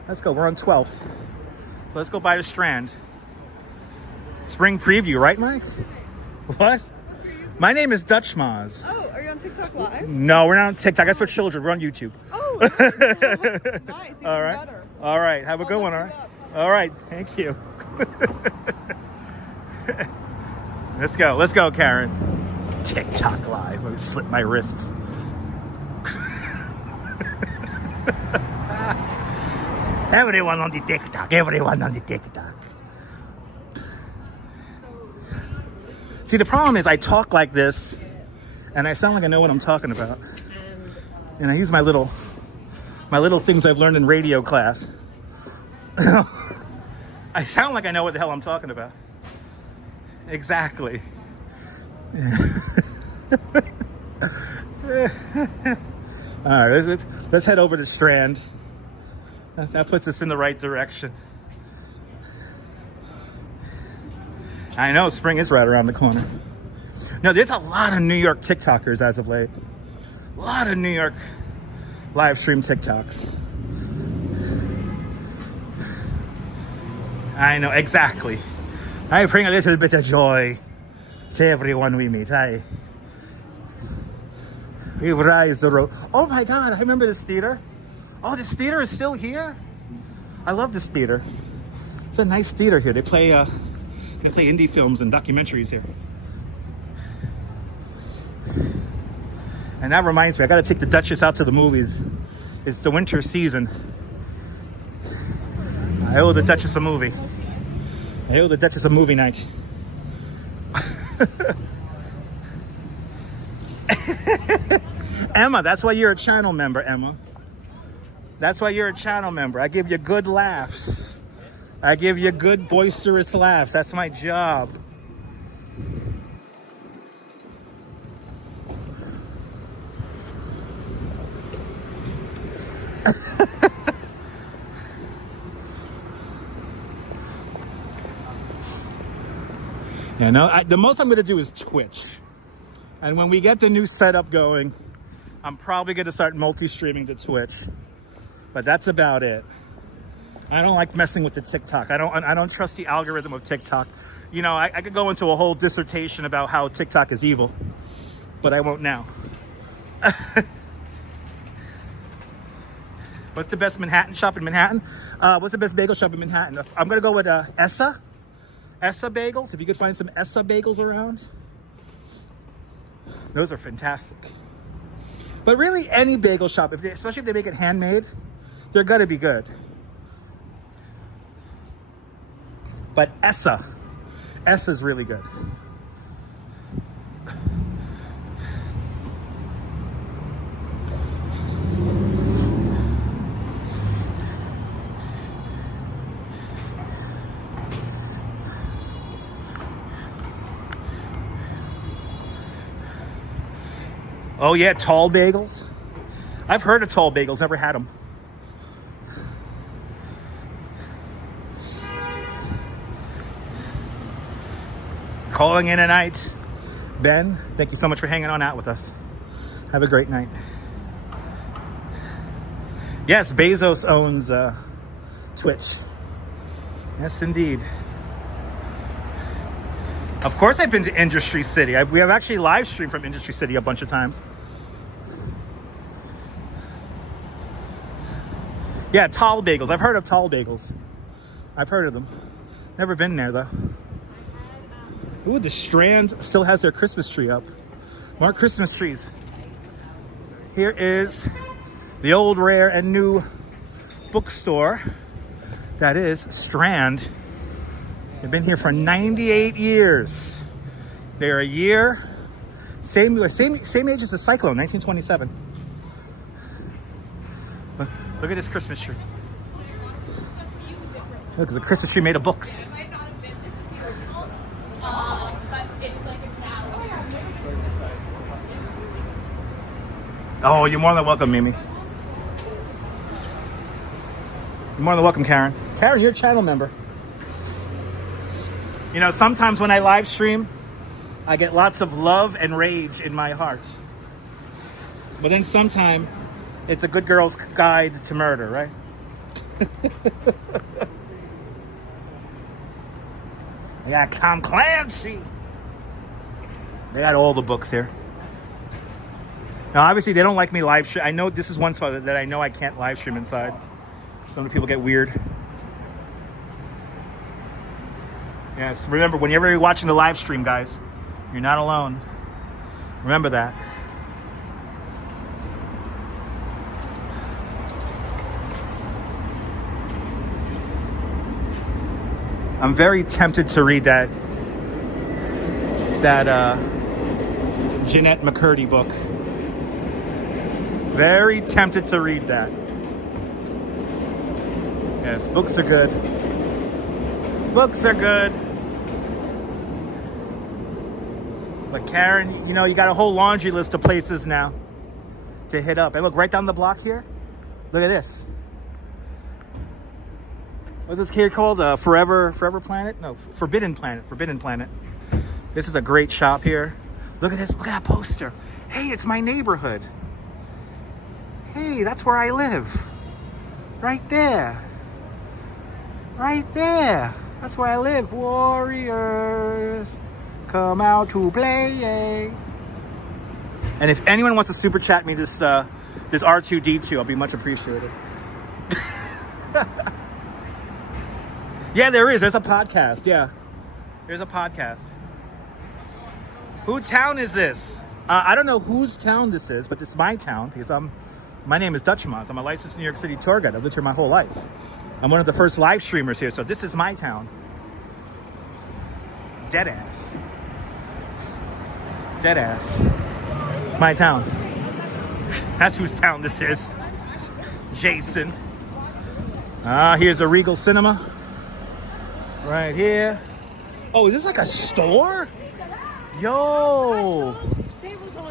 Let's go. We're on 12th. So let's go by the Strand. Spring preview, right, Mike? What? What's your username? My name is Dutch Maz. Oh, are you on TikTok Live? No, we're not on TikTok. That's for children. We're on YouTube. Oh, nice. Even All right. better. All right. Have a good I'll one. look All you right. up. All right. Thank you. Let's go. Let's go, Karen. TikTok Live. Let me slip my wrists. Everyone on the TikTok. Everyone on the TikTok. See, the problem is I talk like this, and I sound like I know what I'm talking about. And I use my little things I've learned in radio class. I sound like I know what the hell I'm talking about. Exactly. All right, let's head over to Strand. That puts us in the right direction. I know spring is right around the corner. No, there's a lot of New York TikTokers as of late. A lot of New York live stream TikToks. I know, exactly. I bring a little bit of joy to everyone we meet. We rise the road. Oh my God, I remember this theater. Oh, this theater is still here? I love this theater. It's a nice theater here. They play indie films and documentaries here. And that reminds me, I gotta take the Duchess out to the movies. It's the winter season. I owe the Duchess a movie. I owe the Duchess a movie night. Emma, that's why you're a channel member, Emma. That's why you're a channel member. I give you good laughs. I give you good boisterous laughs. That's my job. Yeah, no, the most I'm gonna do is Twitch. And when we get the new setup going, I'm probably gonna start multi-streaming to Twitch. But that's about it. I don't like messing with the TikTok. I don't trust the algorithm of TikTok. You know, I could go into a whole dissertation about how TikTok is evil, but I won't now. What's the best Manhattan shop in Manhattan? What's the best bagel shop in Manhattan? I'm gonna go with Essa bagels. If you could find some Essa bagels around, those are fantastic. But really, any bagel shop, especially if they make it handmade, they're gonna be good. But Essa's really good. Oh yeah, tall bagels. I've heard of tall bagels, never had them. Calling in tonight. Ben, thank you so much for hanging on out with us. Have a great night. Yes, Bezos owns Twitch. Yes, indeed. Of course I've been to Industry City. We have actually live streamed from Industry City a bunch of times. Yeah, tall bagels. I've heard of tall bagels. I've heard of them. Never been there though. Ooh, the Strand still has their Christmas tree up. More Christmas trees. Here is the old, rare, and new bookstore. That is Strand. They've been here for 98 years. They're a year, same age as the Cyclone, 1927. Look at this Christmas tree. Look, it's a Christmas tree made of books. Oh, you're more than welcome, Mimi. You're more than welcome, Karen. Karen, you're a channel member. You know, sometimes when I live stream, I get lots of love and rage in my heart. But then sometimes it's a good girl's guide to murder, right? They got Tom Clancy. They got all the books here. Now, obviously, they don't like me live stream. I know this is one spot that I know I can't live stream inside. Some people get weird. Yes, remember, whenever you're watching the live stream, guys, you're not alone. Remember that. I'm very tempted to read that Jeanette McCurdy book. Very tempted to read that. Yes, books are good. Books are good. But Karen, you know, you got a whole laundry list of places now to hit up. And look, right down the block here, look at this. What's this here called? Forever Planet? No, Forbidden Planet. Forbidden Planet. This is a great shop here. Look at this. Look at that poster. Hey, it's my neighborhood. Hey, that's where I live. Right there. Right there. That's where I live. Warriors, come out to play. And if anyone wants to super chat me this R2D2, I'll be much appreciated. Yeah, there is. There's a podcast. Yeah, there's a podcast. Whose town is this? I don't know whose town this is, but it's my town because my name is Dutch Moz. I'm a licensed New York City tour guide. I've lived here my whole life. I'm one of the first live streamers here, so this is my town. Deadass. Deadass. My town. That's whose town this is. Jason. Here's a Regal Cinema. Right here. Oh, is this like a store? Yo.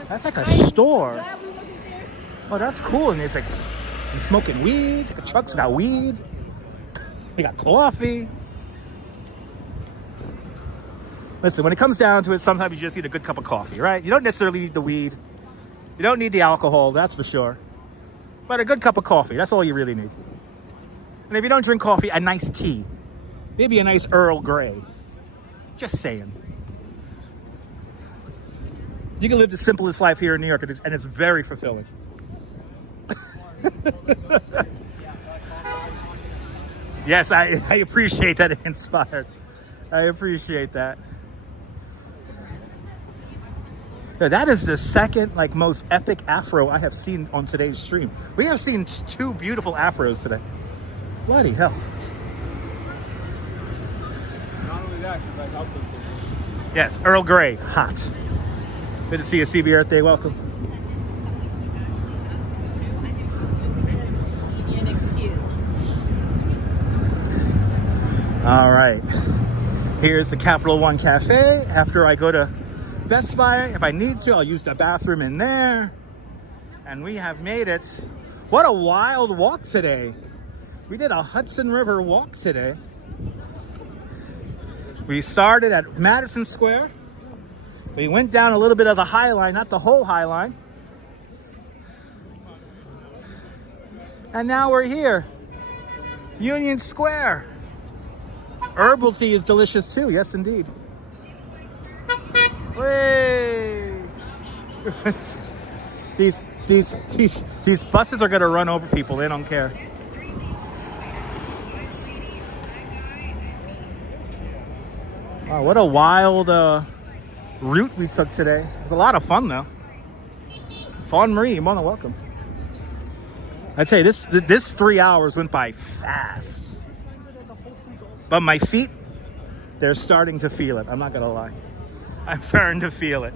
That's like a store. Oh, that's cool. And it's like, you're smoking weed. The truck's got weed. We got coffee. Listen, when it comes down to it, sometimes you just need a good cup of coffee, right? You don't necessarily need the weed. You don't need the alcohol, that's for sure. But a good cup of coffee, that's all you really need. And if you don't drink coffee, a nice tea. Maybe a nice Earl Grey. Just saying. You can live the simplest life here in New York, and it's very fulfilling. Yes, I appreciate that it inspired. I appreciate that. Yeah, that is the second most epic afro I have seen on today's stream. We have seen two beautiful afros today. Bloody hell. Not only that, she's like outfits. Yes, Earl Grey, hot. Good to see you, CB Earth Day. Welcome. All right. Here's the Capital One Cafe. After I go to Best Buy, if I need to, I'll use the bathroom in there. And we have made it. What a wild walk today. We did a Hudson River walk today. We started at Madison Square. We went down a little bit of the High Line, not the whole High Line. And now we're here. Union Square. Herbal tea is delicious too, yes indeed. Way. These buses are gonna run over people, they don't care. Wow, what a wild route we took today. It was a lot of fun though. Fawn Marie, you're more than welcome. I'd say this 3 hours went by fast. But my feet, they're starting to feel it. I'm not gonna lie. I'm starting to feel it.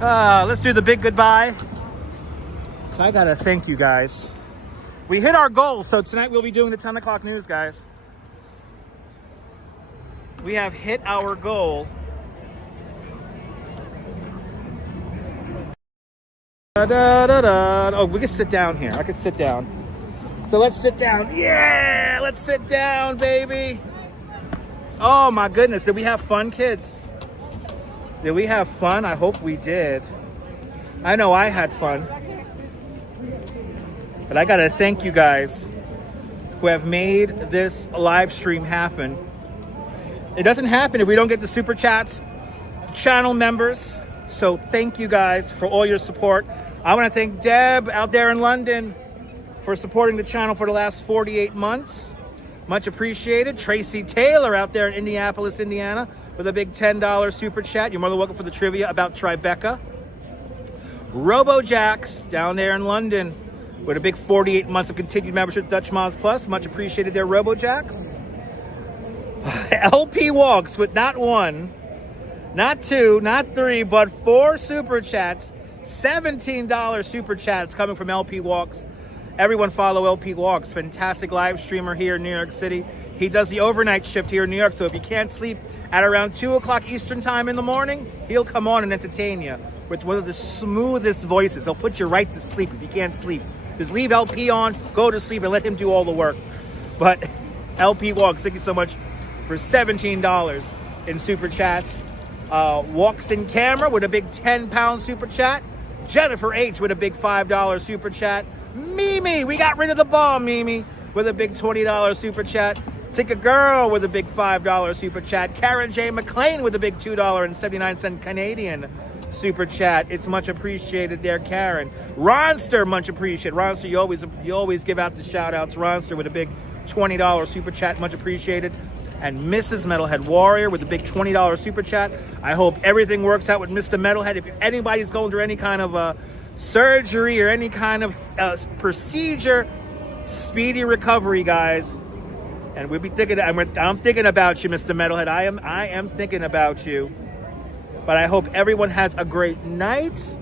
Let's do the big goodbye. So I gotta thank you guys. We hit our goal, so tonight we'll be doing the 10 o'clock news, guys. We have hit our goal. Oh, we can sit down here. I can sit down. So let's sit down. Yeah, let's sit down, baby. Oh my goodness, did we have fun, kids? Did we have fun? I hope we did. I know I had fun. But I gotta thank you guys who have made this live stream happen. It doesn't happen if we don't get the super chats, channel members. So thank you guys for all your support. I want to thank Deb out there in London for supporting the channel for the last 48 months. Much appreciated. Tracy Taylor out there in Indianapolis, Indiana with a big $10 super chat. You're more than welcome for the trivia about Tribeca. RoboJax down there in London with a big 48 months of continued membership, Dutch Moz Plus. Much appreciated there, RoboJax. LP Walks with not one, not two, not three, but 4 super chats. $17 super chats coming from LP Walks. Everyone follow LP Walks. Fantastic live streamer here in New York City. He does the overnight shift here in New York, so if you can't sleep at around 2 o'clock Eastern time in the morning, he'll come on and entertain you with one of the smoothest voices. He'll put you right to sleep if you can't sleep. Just leave LP on, go to sleep, and let him do all the work. But LP Walks, thank you so much for $17 in super chats. Walks in Camera with a big 10-pound super chat. Jennifer H with a big $5 super chat. Mimi, we got rid of the ball, Mimi, with a big $20 super chat. Tika Girl with a big $5 super chat. Karen J. McLean with a big $2.79 Canadian super chat. It's much appreciated there, Karen. Ronster, much appreciated. Ronster, you always give out the shout outs. Ronster with a big $20 super chat, much appreciated. And Mrs. Metalhead Warrior with a big $20 super chat. I hope everything works out with Mr. Metalhead. If anybody's going through any kind of surgery or any kind of procedure, speedy recovery, guys. And we'll be thinking. I'm thinking about you, Mr. Metalhead. I am thinking about you. But I hope everyone has a great night.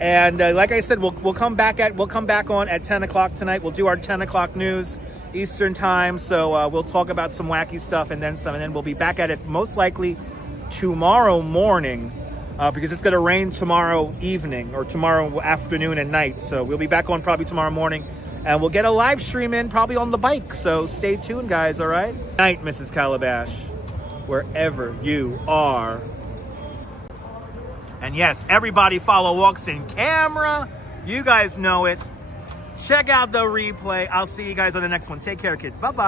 And like I said, we'll come back on at 10 o'clock tonight. We'll do our 10 o'clock news Eastern time. So we'll talk about some wacky stuff and then some. And then we'll be back at it most likely tomorrow morning because it's going to rain tomorrow evening or tomorrow afternoon and night. So we'll be back on probably tomorrow morning And we'll get a live stream in probably on the bike. So stay tuned, guys, all right? Night, Mrs. Calabash, wherever you are. And yes, everybody follow Walks in Camera. You guys know it. Check out the replay. I'll see you guys on the next one. Take care, kids. Bye-bye.